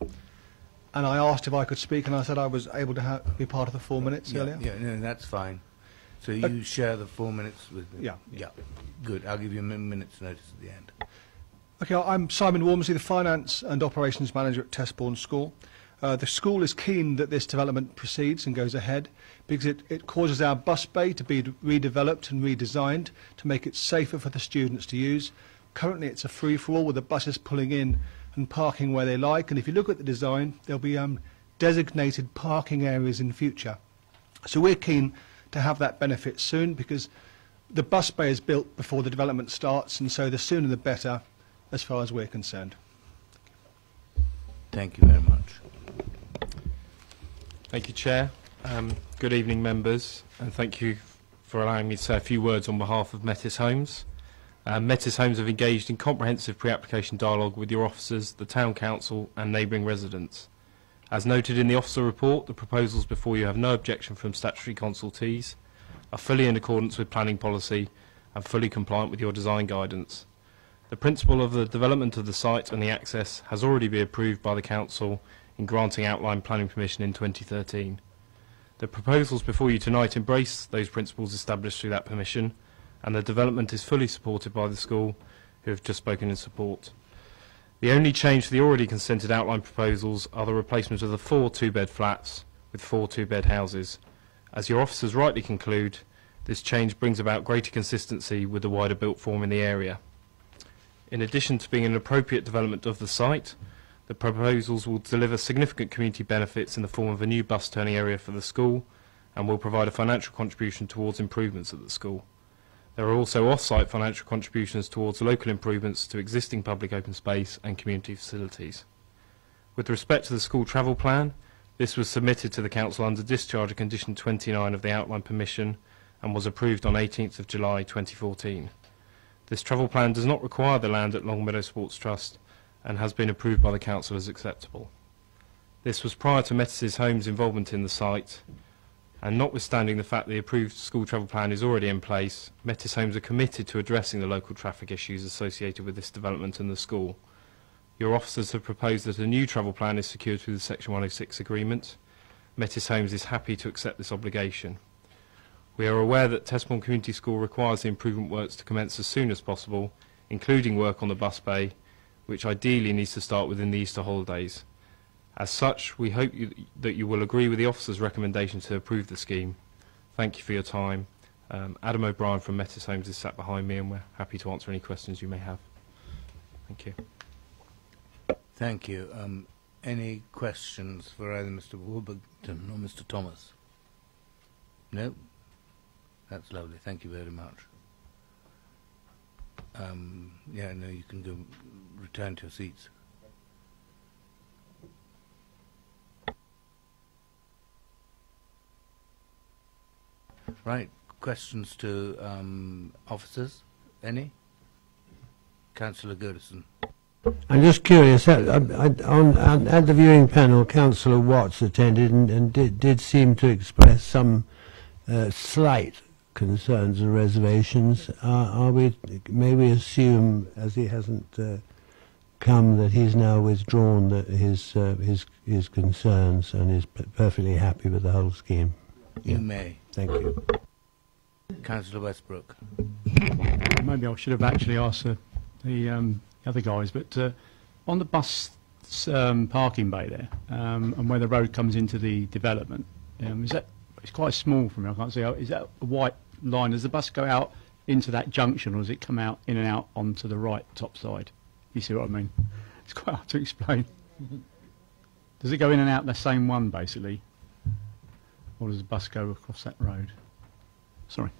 No? And I asked if I could speak, and I said I was able to be part of the 4 minutes earlier. Yeah, no, that's fine. So you share the 4 minutes with me? Yeah. Yeah. Good. I'll give you a minute's notice at the end. Okay, I'm Simon Wormsley, the Finance and Operations Manager at Testbourne School. The school is keen that this development proceeds and goes ahead because it causes our bus bay to be redeveloped and redesigned to make it safer for the students to use. Currently it's a free-for-all with the buses pulling in and parking where they like, and if you look at the design there'll be designated parking areas in future. So we're keen to have that benefit soon because the bus bay is built before the development starts, and so the sooner the better as far as we're concerned. Thank you very much. Thank you, Chair. Good evening, members, and thank you for allowing me to say a few words on behalf of Metis Homes. Metis Homes have engaged in comprehensive pre-application dialogue with your officers, the Town Council and neighbouring residents. As noted in the officer report, the proposals before you have no objection from statutory consultees, are fully in accordance with planning policy and fully compliant with your design guidance. The principle of the development of the site and the access has already been approved by the Council in granting outline planning permission in 2013. The proposals before you tonight embrace those principles established through that permission, and the development is fully supported by the school, who have just spoken in support. The only change to the already consented outline proposals are the replacement of the 4 two-bed flats with 4 two-bed houses. As your officers rightly conclude, this change brings about greater consistency with the wider built form in the area. In addition to being an appropriate development of the site, the proposals will deliver significant community benefits in the form of a new bus turning area for the school and will provide a financial contribution towards improvements at the school. There are also off-site financial contributions towards local improvements to existing public open space and community facilities. With respect to the school travel plan, this was submitted to the Council under discharge of Condition 29 of the outline permission and was approved on 18th of July 2014. This travel plan does not require the land at Longmeadow Sports Trust and has been approved by the Council as acceptable. This was prior to Metis Homes' involvement in the site, and notwithstanding the fact the approved school travel plan is already in place, Metis Homes are committed to addressing the local traffic issues associated with this development and the school. Your officers have proposed that a new travel plan is secured through the Section 106 agreement. Metis Homes is happy to accept this obligation. We are aware that Testbourne Community School requires the improvement works to commence as soon as possible, including work on the bus bay, which ideally needs to start within the Easter holidays. As such, we hope that you will agree with the officer's recommendation to approve the scheme. Thank you for your time. Adam O'Brien from Metis Homes is sat behind me, and we're happy to answer any questions you may have. Thank you. Thank you. Any questions for either Mr. Warburton or Mr. Thomas? No? That's lovely. Thank you very much. Yeah, no, you can go return to your seats. Right, questions to officers? Any? Councillor Goodison. I'm just curious, at the viewing panel, Councillor Watts attended and did seem to express some slight concerns and reservations. May we assume, as he hasn't come, that he's now withdrawn his concerns and is perfectly happy with the whole scheme? You may. Thank you. Councillor Westbrook. Maybe I should have actually asked the other guys, but on the bus parking bay there, and where the road comes into the development, is that, it's quite small for me, I can't see, is that a white line? Does the bus go out into that junction, or does it come out in and out onto the right top side? You see what I mean? It's quite hard to explain. Does it go in and out the same one, basically? Or does the bus go across that road? Sorry.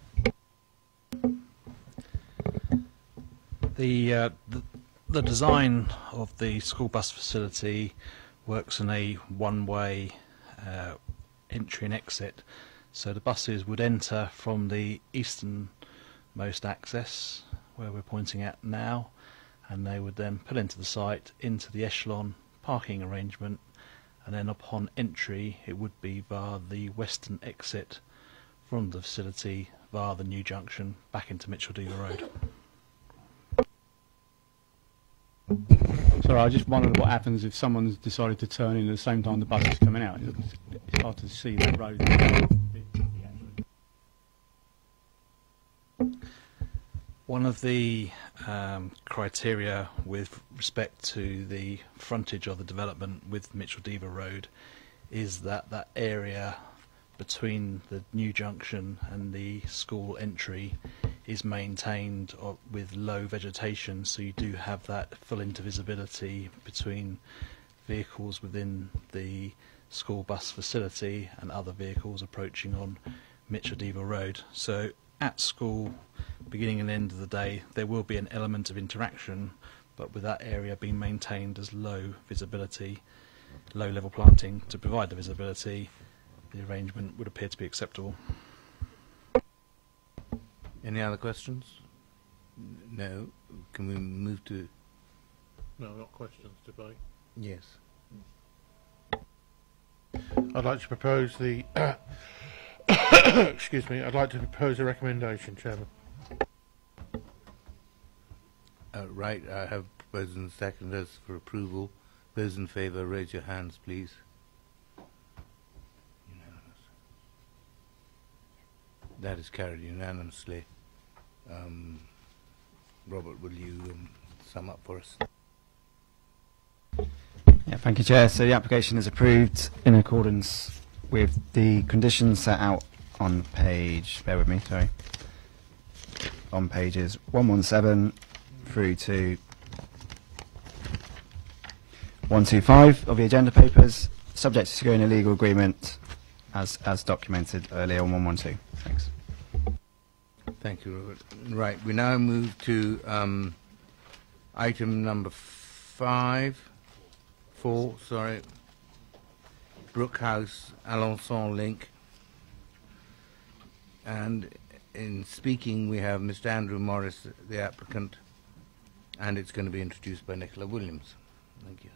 The design of the school bus facility works in a one-way entry and exit. So the buses would enter from the easternmost access, where we're pointing at now, and they would then pull into the site, into the echelon parking arrangement, and then upon entry it would be via the western exit from the facility via the new junction back into Mitchell-Deaver Road. Sorry, I just wondered what happens if someone's decided to turn in at the same time the bus is coming out. It's hard to see that road. One of the criteria with respect to the frontage of the development with Mitchell-Dever Road is that that area between the new junction and the school entry is maintained with low vegetation, so you do have that full intervisibility between vehicles within the school bus facility and other vehicles approaching on Mitchell-Dever Road. So at school, beginning and end of the day, there will be an element of interaction, but with that area being maintained as low visibility, low level planting to provide the visibility, the arrangement would appear to be acceptable. Any other questions? No. Can we move to... No, not questions, debate. Yes. I'd like to propose the... excuse me, I'd like to propose a recommendation, Chairman. Right, I have proposed and seconders for approval. Those in favour, raise your hands, please. Unanimous. That is carried unanimously. Robert, will you sum up for us? Yeah, thank you, Chair. So the application is approved in accordance with the conditions set out on page, bear with me, sorry, on pages 117 through to 125 of the agenda papers, subject to securing a legal agreement as documented earlier on 112. Thanks. Thank you, Robert. Right, we now move to item number 4, Brook House, Alençon Link. And in speaking, we have Mr. Andrew Morris, the applicant, and it's going to be introduced by Nicola Williams. Thank you.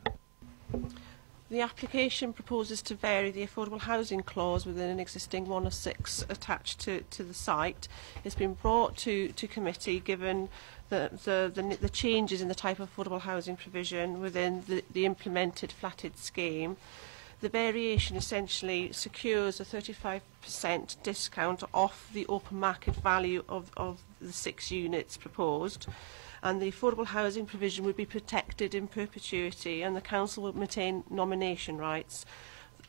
The application proposes to vary the affordable housing clause within an existing 106 attached to the site. It's been brought to committee given the changes in the type of affordable housing provision within the implemented flatted scheme. The variation essentially secures a 35% discount off the open market value of the 6 units proposed, and the affordable housing provision would be protected in perpetuity, and the council would maintain nomination rights.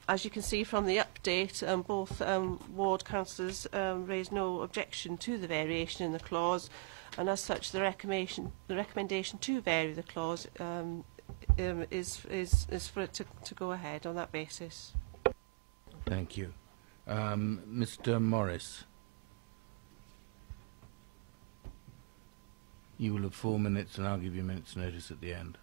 As you can see from the update, both ward councillors raised no objection to the variation in the clause, and as such the recommendation to vary the clause is for it to go ahead on that basis. Thank you. Mr. Morris. You will have 4 minutes, and I'll give you a minute's notice at the end.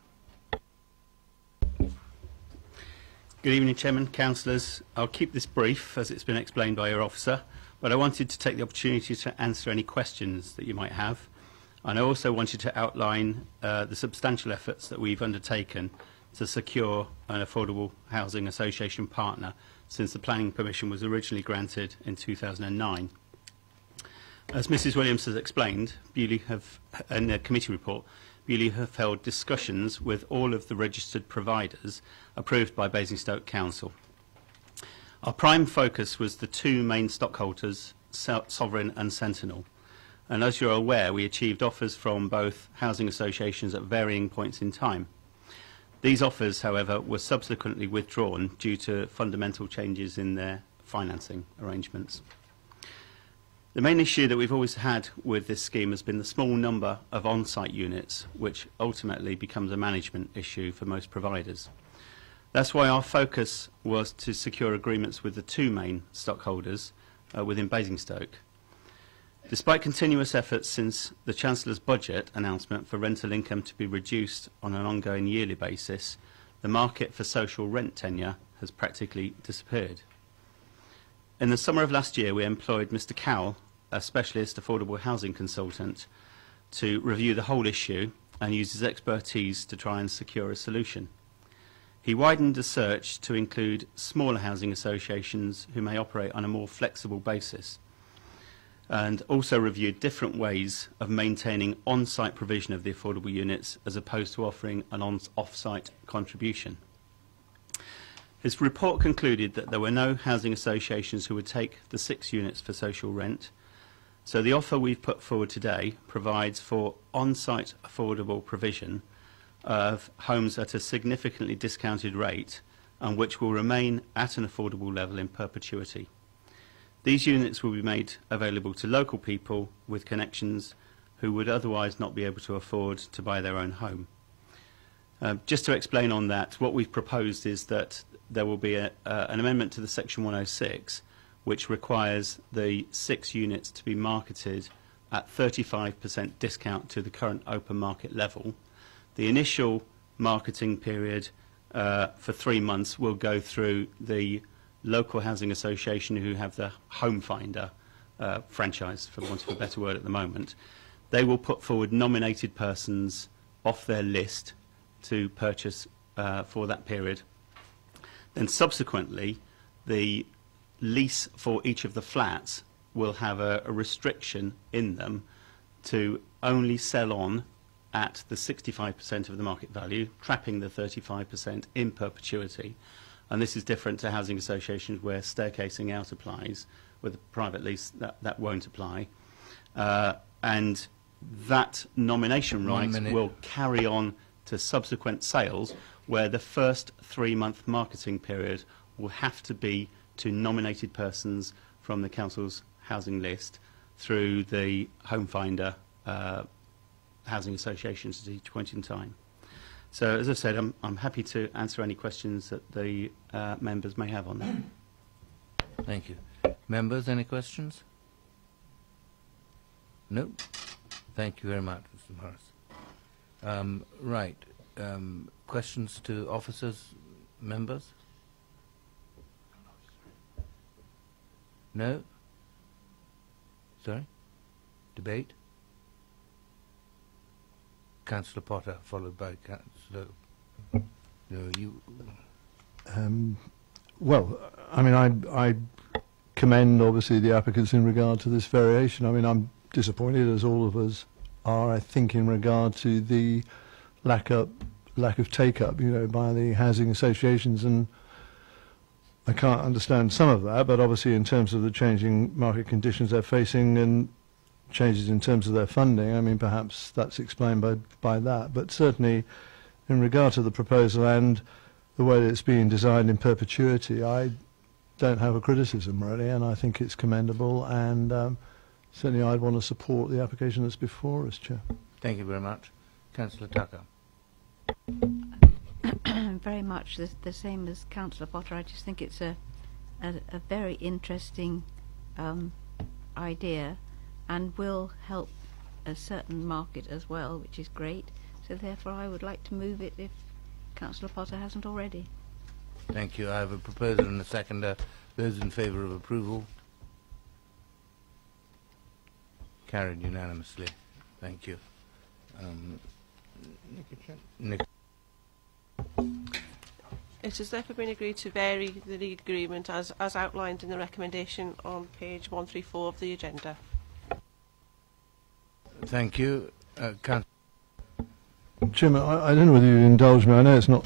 Good evening, Chairman, councillors. I'll keep this brief, as it's been explained by your officer, but I wanted to take the opportunity to answer any questions that you might have. And I also wanted to outline the substantial efforts that we've undertaken to secure an affordable housing association partner since the planning permission was originally granted in 2009. As Mrs Williams has explained, Bewley have, in the committee report, Bewley have held discussions with all of the registered providers approved by Basingstoke Council. Our prime focus was the 2 main stockholders, Sovereign and Sentinel. And as you're aware, we achieved offers from both housing associations at varying points in time. These offers, however, were subsequently withdrawn due to fundamental changes in their financing arrangements. The main issue that we've always had with this scheme has been the small number of on-site units, which ultimately becomes a management issue for most providers. That's why our focus was to secure agreements with the 2 main stockholders within Basingstoke. Despite continuous efforts since the Chancellor's budget announcement for rental income to be reduced on an ongoing yearly basis, the market for social rent tenure has practically disappeared. In the summer of last year, we employed Mr Cowell, a specialist affordable housing consultant, to review the whole issue and use his expertise to try and secure a solution. He widened the search to include smaller housing associations who may operate on a more flexible basis, and also reviewed different ways of maintaining on-site provision of the affordable units as opposed to offering an off-site contribution. His report concluded that there were no housing associations who would take the 6 units for social rent, So the offer we've put forward today provides for on-site affordable provision of homes at a significantly discounted rate and which will remain at an affordable level in perpetuity. These units will be made available to local people with connections who would otherwise not be able to afford to buy their own home. Just to explain on that, what we've proposed is that there will be an amendment to the Section 106 which requires the 6 units to be marketed at 35% discount to the current open market level. The initial marketing period for 3 months will go through the local housing association who have the Home Finder franchise, for want of a better word at the moment. They will put forward nominated persons off their list to purchase for that period. Then subsequently, the lease for each of the flats will have a restriction in them to only sell on at the 65% of the market value, trapping the 35% in perpetuity. And this is different to housing associations where staircasing out applies. With a private lease, that won't apply. And that nomination right will carry on to subsequent sales, where the first 3-month marketing period will have to be to nominated persons from the council's housing list through the Home Finder housing associations at each point in time. So, as I said, I'm happy to answer any questions that the members may have on that. Thank you. Members, any questions? No? Thank you very much, Mr. Morris. Right. Questions to officers, members? No? Sorry? Debate? Councillor Potter, followed by Councillor... No, you... Well, I mean, I commend, obviously, the applicants in regard to this variation. I mean, I'm disappointed, as all of us are, I think, in regard to the lack of take-up, you know, by the housing associations, and I can't understand some of that, but obviously in terms of the changing market conditions they're facing and changes in terms of their funding, I mean, perhaps that's explained by that. But certainly, in regard to the proposal and the way that it's being designed in perpetuity, I don't have a criticism, really, and I think it's commendable, and certainly I'd want to support the application that's before us, Chair. Thank you very much. Councillor Tucker. Very much the same as Councillor Potter. I just think it's a very interesting idea and will help a certain market as well, which is great. So therefore I would like to move it if Councillor Potter hasn't already. Thank you. I have a proposer and a seconder. Those in favour of approval? Carried unanimously. Thank you. Nick. It has therefore been agreed to vary the lead agreement as outlined in the recommendation on page 134 of the agenda. Thank you. Chairman, I don't know whether you indulge me. I know it's not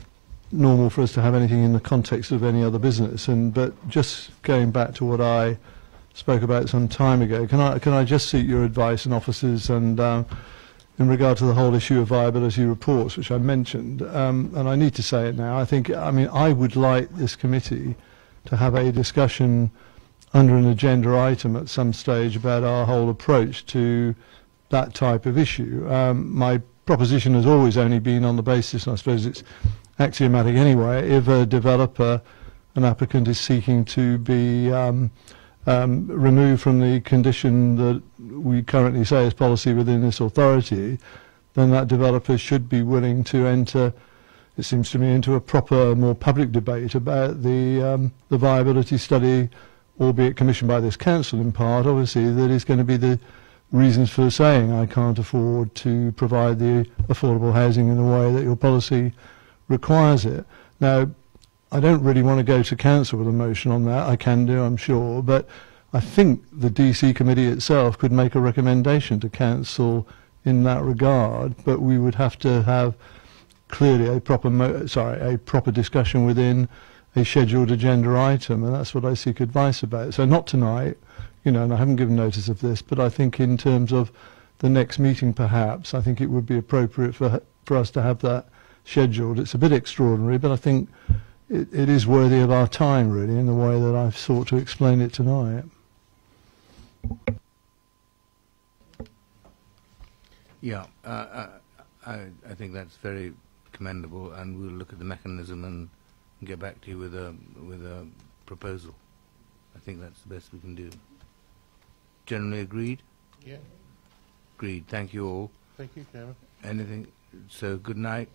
normal for us to have anything in the context of any other business, but just going back to what I spoke about some time ago, can I just seek your advice and officers and in regard to the whole issue of viability reports, which I mentioned, and I need to say it now. I would like this committee to have a discussion under an agenda item at some stage about our whole approach to that type of issue. My proposition has always only been on the basis, and I suppose it's axiomatic anyway, if a developer, an applicant is seeking to be removed from the condition that we currently say is policy within this authority, then that developer should be willing to enter, it seems to me, into a proper, more public debate about the viability study, albeit commissioned by this council in part, obviously, that is going to be the reasons for saying I can't afford to provide the affordable housing in the way that your policy requires it. Now, I don't really want to go to council with a motion on that. I can do, I'm sure, but I think the DC committee itself could make a recommendation to council in that regard, but we would have to have clearly a proper discussion within a scheduled agenda item, and that's what I seek advice about. So not tonight, you know, and I haven't given notice of this, but I think in terms of the next meeting perhaps, I think it would be appropriate for us to have that scheduled. It's a bit extraordinary, but I think it is worthy of our time, really, in the way that I've sought to explain it tonight. Yeah, I think that's very commendable, and we'll look at the mechanism and get back to you with a proposal. I think that's the best we can do. Generally agreed? Yeah. Agreed. Thank you all. Thank you, Chairman. Anything? So good night.